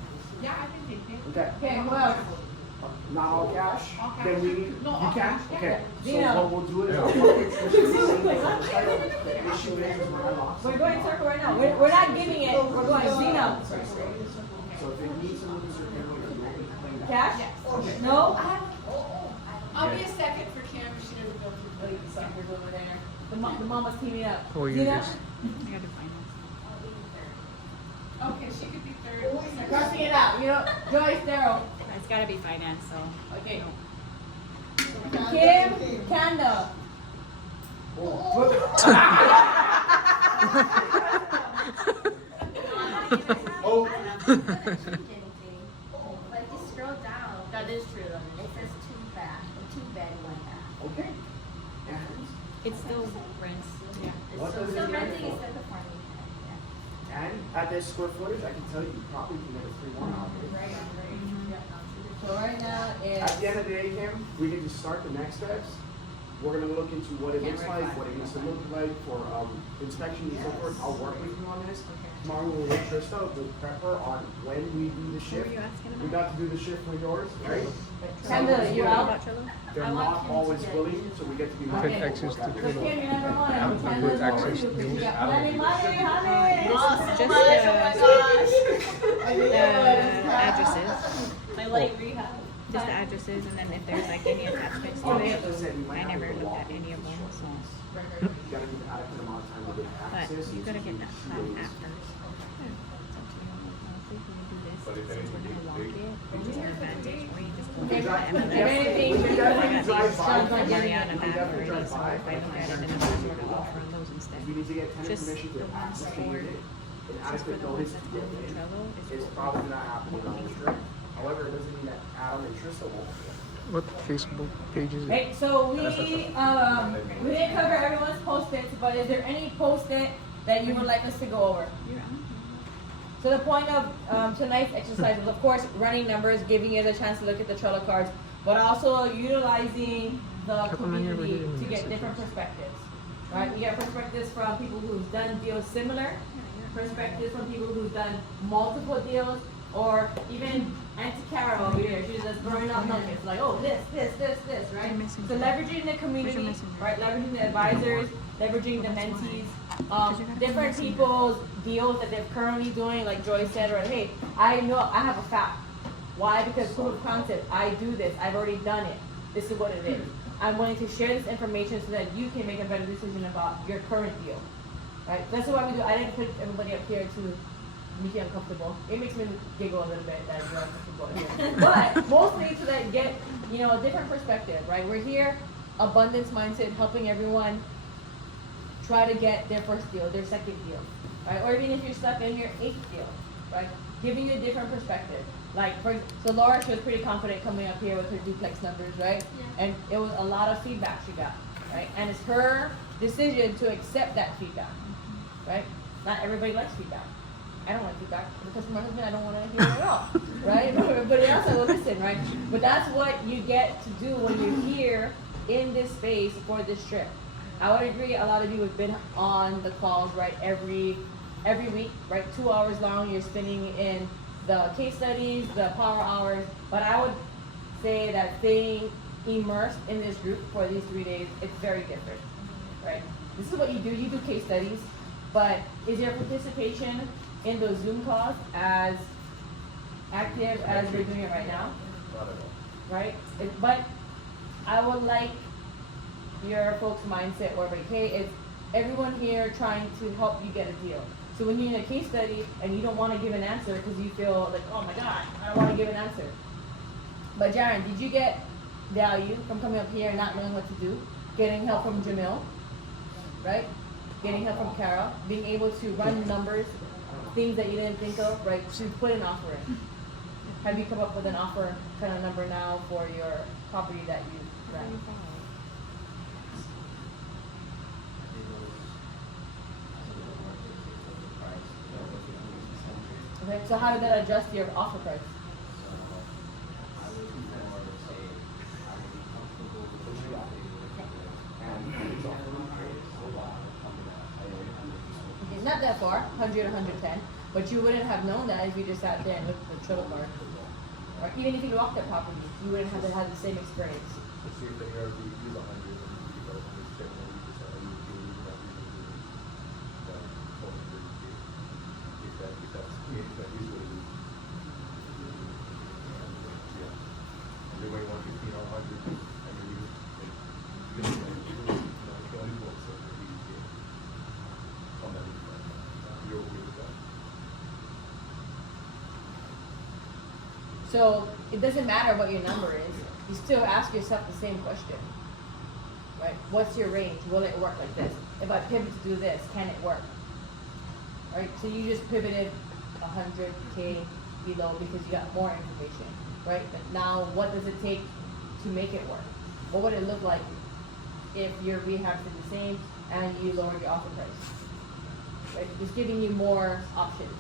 Yeah, I can take it. Okay. Okay. Who else? Not all cash? Then we, No, you all can? cash, yeah. Okay. So Dino. what we'll do is. Yeah. we'll look at Trish's The issue is when I'm off. We're going circle right now. We're not giving it, we're going Zeno. So if it needs a little certificate, Cash? Okay. No? I'll be a second for Cam if she doesn't go through. Wait, the suckers over there. The mama's teaming up. Oh, you Zeno? just. I gotta find Okay, she could be third. Crossing it out, you know, Joyce, Daryl. It's gotta be finance, so. Okay. Kim, Kanda. Oh. But just scroll down. That is true though. It says two bed, one bath. Okay. It's still rents, yeah. What does So it renting get is for? the performing. And at this square footage, I can tell you probably can get a 3-1 out of it. So right now At the end of the day, Kim, we get to start the next steps. We're gonna look into what it looks like, what it needs to look like for inspection and so forth. I'll work with you on this. Tomorrow we'll let Trista, we'll prep her on when we do the shift. We got to do the shift with yours, right? Kanda, you out? They're not always willing, so we get to be Good access to So Twitter. Kim, you're number one. Have good access to You news. got plenty of money, honey. Just the addresses. I like rehab. Just the addresses, and then if there's like any attachments to it, I never looked at any of them, so. You gotta give adequate amount of time to get But access. you gotta get that done 2 days. after. Honestly, when you do this, since we're gonna lock it, there's an advantage, or you just go to the MLS. I got these from Mariana back already, so if I look at it, then I'm gonna sort of offer on those instead. We need to get tenant Just permission the to ones access the for, unit. And just for adequate the notice ones to that's get on the in. Trello It's is probably not happening on the strip. However, it doesn't mean that Adam and Trista won't. What Facebook page is it? Right, so we didn't cover everyone's post-its, but is there any post-it that you would like us to go over? So the point of tonight's exercise is, of course, running numbers, giving you the chance to look at the Trello cards, but also utilizing the community to get different perspectives. Right, we get perspectives from people who've done deals similar, perspectives from people who've done multiple deals, or even Auntie Carol over here, she's just throwing out numbers, like, oh, this, right? So leveraging the community, right, leveraging the advisors, leveraging the mentees, different people's deals that they're currently doing, like Joy said, right, hey, I know, I have a fact. Why? Because proof of concept, I do this, I've already done it, this is what it is. I'm willing to share this information so that you can make a better decision about your current deal, right? That's why we do, I didn't put everybody up here to make you uncomfortable. It makes me giggle a little bit that you're uncomfortable here. But mostly so that you get, you know, a different perspective, right? We're here, abundance mindset, helping everyone try to get their first deal, their second deal, right? Or even if you're stuck in your 8th deal, right? Giving you a different perspective. Like, so Laura, she was pretty confident coming up here with her duplex numbers, right? Yeah. And it was a lot of feedback she got, right? And it's her decision to accept that feedback, right? Not everybody likes feedback. I don't like feedback. Because my husband, I don't want to hear it at all, right? But everybody else, I will listen, right? But that's what you get to do when you're here in this space for this trip. I would agree, a lot of you have been on the calls, right? Every week, right? 2 hours long, you're spending in the case studies, the power hours, but I would say that staying immersed in this group for these 3 days, it's very different, right? This is what you do case studies, but is your participation in those Zoom calls as active as we're doing it right now? Right? But I would like your folks' mindset where like, hey, it's everyone here trying to help you get a deal. So when you're in a case study and you don't want to give an answer because you feel like, oh my God, I don't want to give an answer. But Jaren, did you get value from coming up here and not knowing what to do? Getting help from Jamil, right? Getting help from Carol, being able to run numbers, things that you didn't think of, right? To put an offer in. Have you come up with an offer kind of number now for your property that you rent? Okay, so how did that adjust your offer price? Okay, not that far, 100 or 110, but you wouldn't have known that if you just sat there and looked at the Trello card. Or even if you walked that property, you wouldn't have had the same experience. So it doesn't matter what your number is, you still ask yourself the same question, right? What's your range? Will it work like this? If I pivot to do this, can it work? Right? So you just pivoted 100K below because you got more information, right? But now what does it take to make it work? What would it look like if your rehab did the same and you lowered your offer price? Right? Just giving you more options,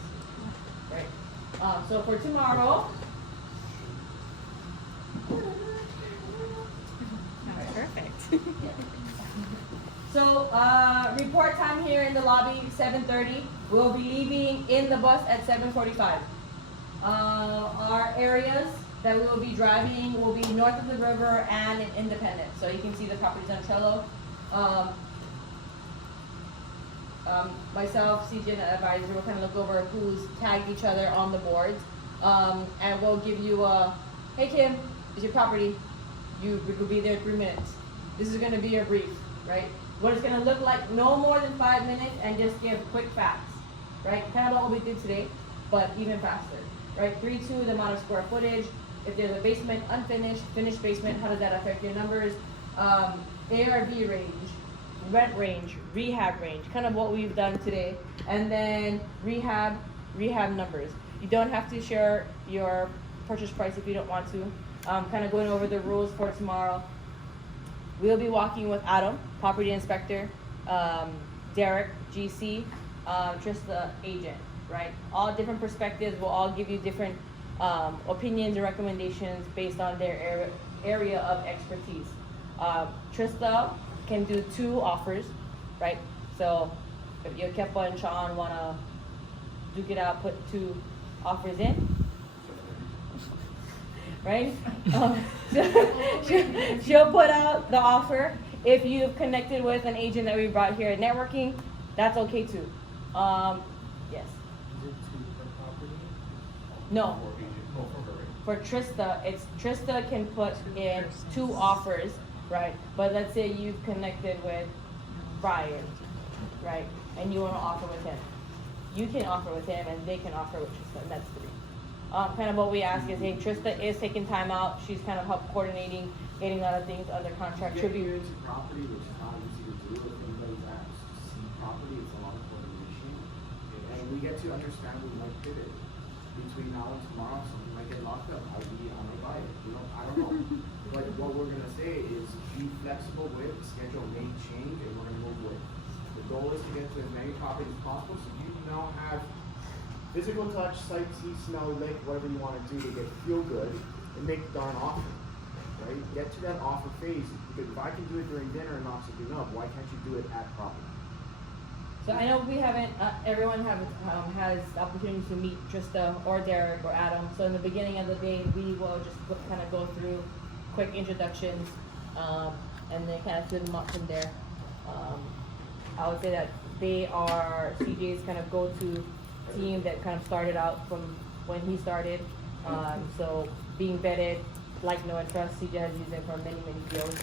right? So for tomorrow, Perfect. so report time here in the lobby 7:30. We'll be leaving in the bus at 7:45. Our areas that we will be driving will be north of the river and in Independence. So you can see the properties on Trello. Myself, CJ, and the advisor will kind of look over who's tagged each other on the boards. And we'll give you a, hey Kim, it's your property. We could be there 3 minutes. This is gonna be a brief, right? What it's gonna look like, no more than 5 minutes, and just give quick facts, right? Kind of what we did today, but even faster, right? 3-2, the amount of square footage. If there's a basement, unfinished, finished basement, how does that affect your numbers? ARV range, rent range, rehab range, kind of what we've done today. And then rehab numbers. You don't have to share your purchase price if you don't want to. Kind of going over the rules for tomorrow. We'll be walking with Adam, property inspector, Derek, GC, Trista, agent, right? All different perspectives will all give you different opinions and recommendations based on their area of expertise. Trista can do 2 offers, right? So if you Kepa and Sean wanna duke it out, put 2 offers in, right? She'll put out the offer. If you've connected with an agent that we brought here at networking, that's okay too. Yes. Is it 2 per property? No. Oh, for her. For Trista, Trista can put in 2 offers, right? But let's say you've connected with Brian, right? And you want to offer with him. You can offer with him and they can offer with Trista, and that's 3. Kind of what we ask is, hey, Trista is taking time out. She's kind of help coordinating, getting a lot of things under contract. Getting into property, which is not easy to do. If anybody's at see property, it's a lot of coordination. And we get to understand we might pivot. Between now and tomorrow, something might get locked up. I might buy it. You know, I don't know. But what we're gonna say is be flexible with, schedule may change, and we're gonna move with. The goal is to get to as many properties as possible, so you now have physical touch, sight, see, smell, lick, whatever you wanna do to get feel good and make the darn offer. Right? Get to that offer phase. Because if I can do it during dinner and not something up, why can't you do it at property? So I know we haven't, everyone has the opportunity to meet Trista or Derek or Adam. So in the beginning of the day, we will just kind of go through quick introductions, and then kind of fill them up from there. I would say that they are CJ's kind of go-to team that kind of started out from when he started. So being vetted, like, know, and trust, CJ has used it for many, many deals.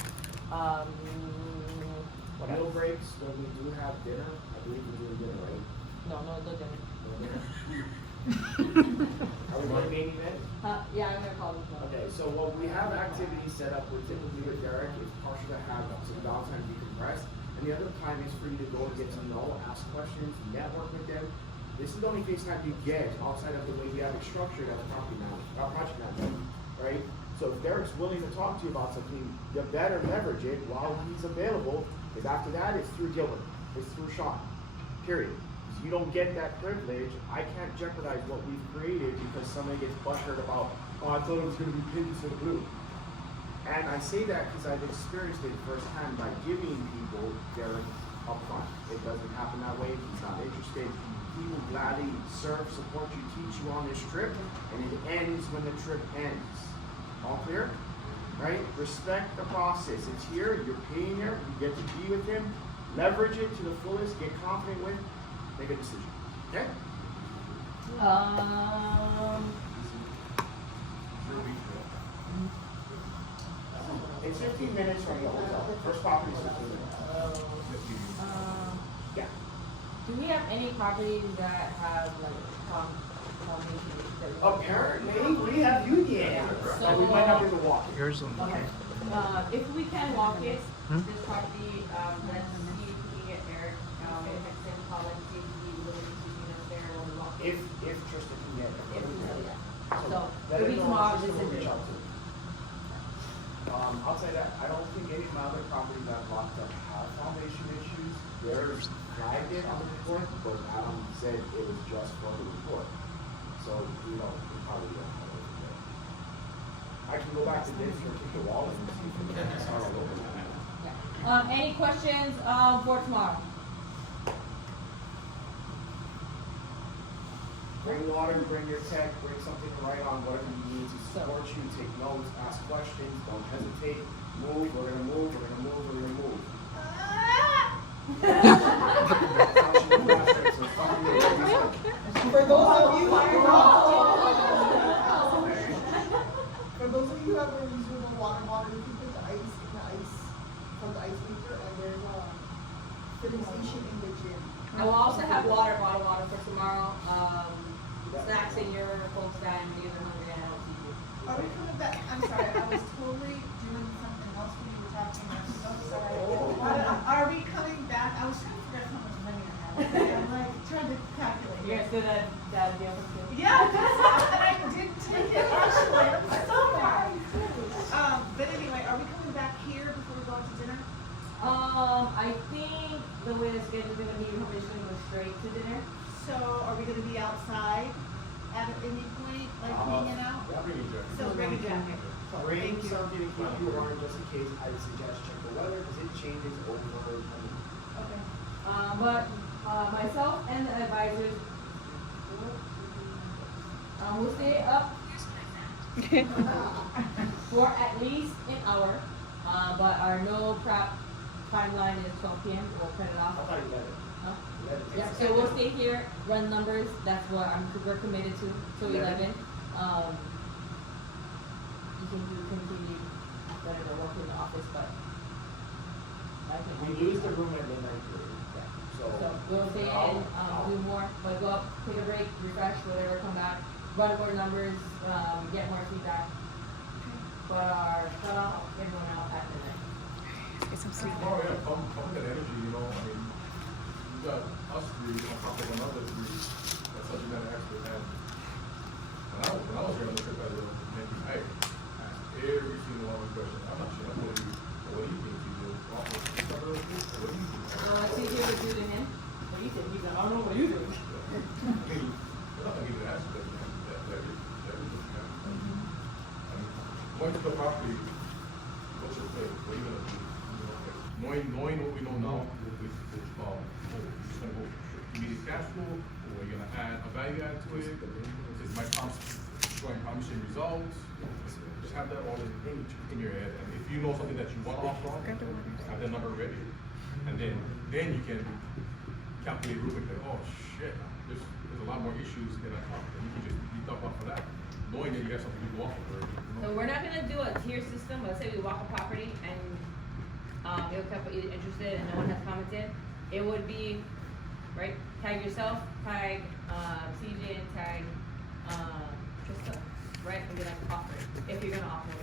What Meal else? breaks, when we do have dinner, I believe we're doing dinner, right? No dinner. No dinner? Are we going to main event? Yeah, I'm gonna call them. Okay, so what we have activities set up with typically with Derek is partial to have some downtime to decompress, and the other time is for you to go and get to know, ask questions, network with them. This is the only FaceTime you get outside of the way we have it structured as a property manager, project manager, right? So if Derek's willing to talk to you about something, you better leverage it while he's available, because after that, it's through Gilbert, it's through Sean, period. So you don't get that privilege. I can't jeopardize what we've created because somebody gets buttered about, oh, I thought it was gonna be pink instead of blue. And I say that because I've experienced it firsthand by giving people Derek up front. It doesn't happen that way. If he's not interested, he will gladly serve, support you, teach you on this trip, and it ends when the trip ends. All clear? Right? Respect the process. It's here, you're paying here, you get to be with him, leverage it to the fullest, get confident with, make a decision. Okay? It's 15 minutes from the hotel. First property is 15 minutes. Yeah. Do we have any properties that have like foundation issues that we. Apparently, we have union, and we might not be able to walk it. Yours on Okay, if we can walk it, this property, let's see if we can get Eric, Hexton, call and see if he's willing to meet us there when we walk it. If Tristan can get it. If we can, yeah. So, let it'll him be know tomorrow, Tristan this will is reach it. out to him. I'll say that, I don't think any of my other properties I've locked up have foundation issues. There's flagged it on the report, but Adam said it was just for the report. So, we probably don't have it there. I can go back to this or take the wall and see if we can start all over. Any questions, for tomorrow? Bring water, bring your tech, bring something to write on, whatever you need to support you, take notes, ask questions, don't hesitate. Move, we're gonna move, we're gonna move, we're gonna move. For those of you who have a reusable water bottle, you can put the ice in the ice from the ice maker, and there's a filling station in the gym. I will also have water for tomorrow, snacks in your folks' time, when you're hungry, I don't see you. Are we coming back? I'm sorry, I was totally doing something else when you were talking. I'm so sorry. Are we coming back? I was trying to figure out how much money I have. I'm like trying to calculate. You guys do that deal for two? Yeah, that's not that I didn't take it actually. I'm so bad. But anyway, are we coming back here before we go out to dinner? I think the way the schedule's gonna be, we're just gonna go straight to dinner. So are we gonna be outside at any point, like hanging out? Yeah, bring your jacket. So bring a jacket. Bring something to keep you warm just in case. I would suggest check the weather because it changes over. Okay. But, myself and the advisors, will stay up for at least an hour, but our no prep timeline is 12 p.m. We'll print it off. I thought you let it. Huh? Let it Yeah, take so we'll stay here, run numbers, that's what we're committed to, till 11. You can continue, better to work in the office, but I think. We use the room at midnight. So we'll stay in, do more, but go up, take a break, refresh, whatever, come back, run more numbers, get more feedback. But our cutoff, everyone out at midnight. Get some sleep. Oh, yeah, come with that energy, I mean, you got us three on top of another three, that's subject matter expert, and when I was here, I looked at that, I asked every single one of the questions, I'm not sure, what do you think you do? What do you think? TJ was shooting him. What do you think? He's like, I don't know, what do you think? I mean, we're not gonna give you the answer that you're looking at. I mean, going to the property, what's your play? What are you gonna do? Knowing what we know now, you're just gonna go immediate cash flow, or you're gonna add a value add to it, is my showing promising results, just have that all in your head, and if you know something that you want to offer on, have that number ready, and then you can calculate real quick, like, oh shit, there's a lot more issues than I thought, and you can just beat up off of that, knowing that you have something to go off of. So we're not gonna do a tier system, let's say we walk a property and, it would come either interested and no one has commented, it would be, right, tag yourself, tag, CJ, and tag, Trista, right, and be like, offer, if you're gonna offer it.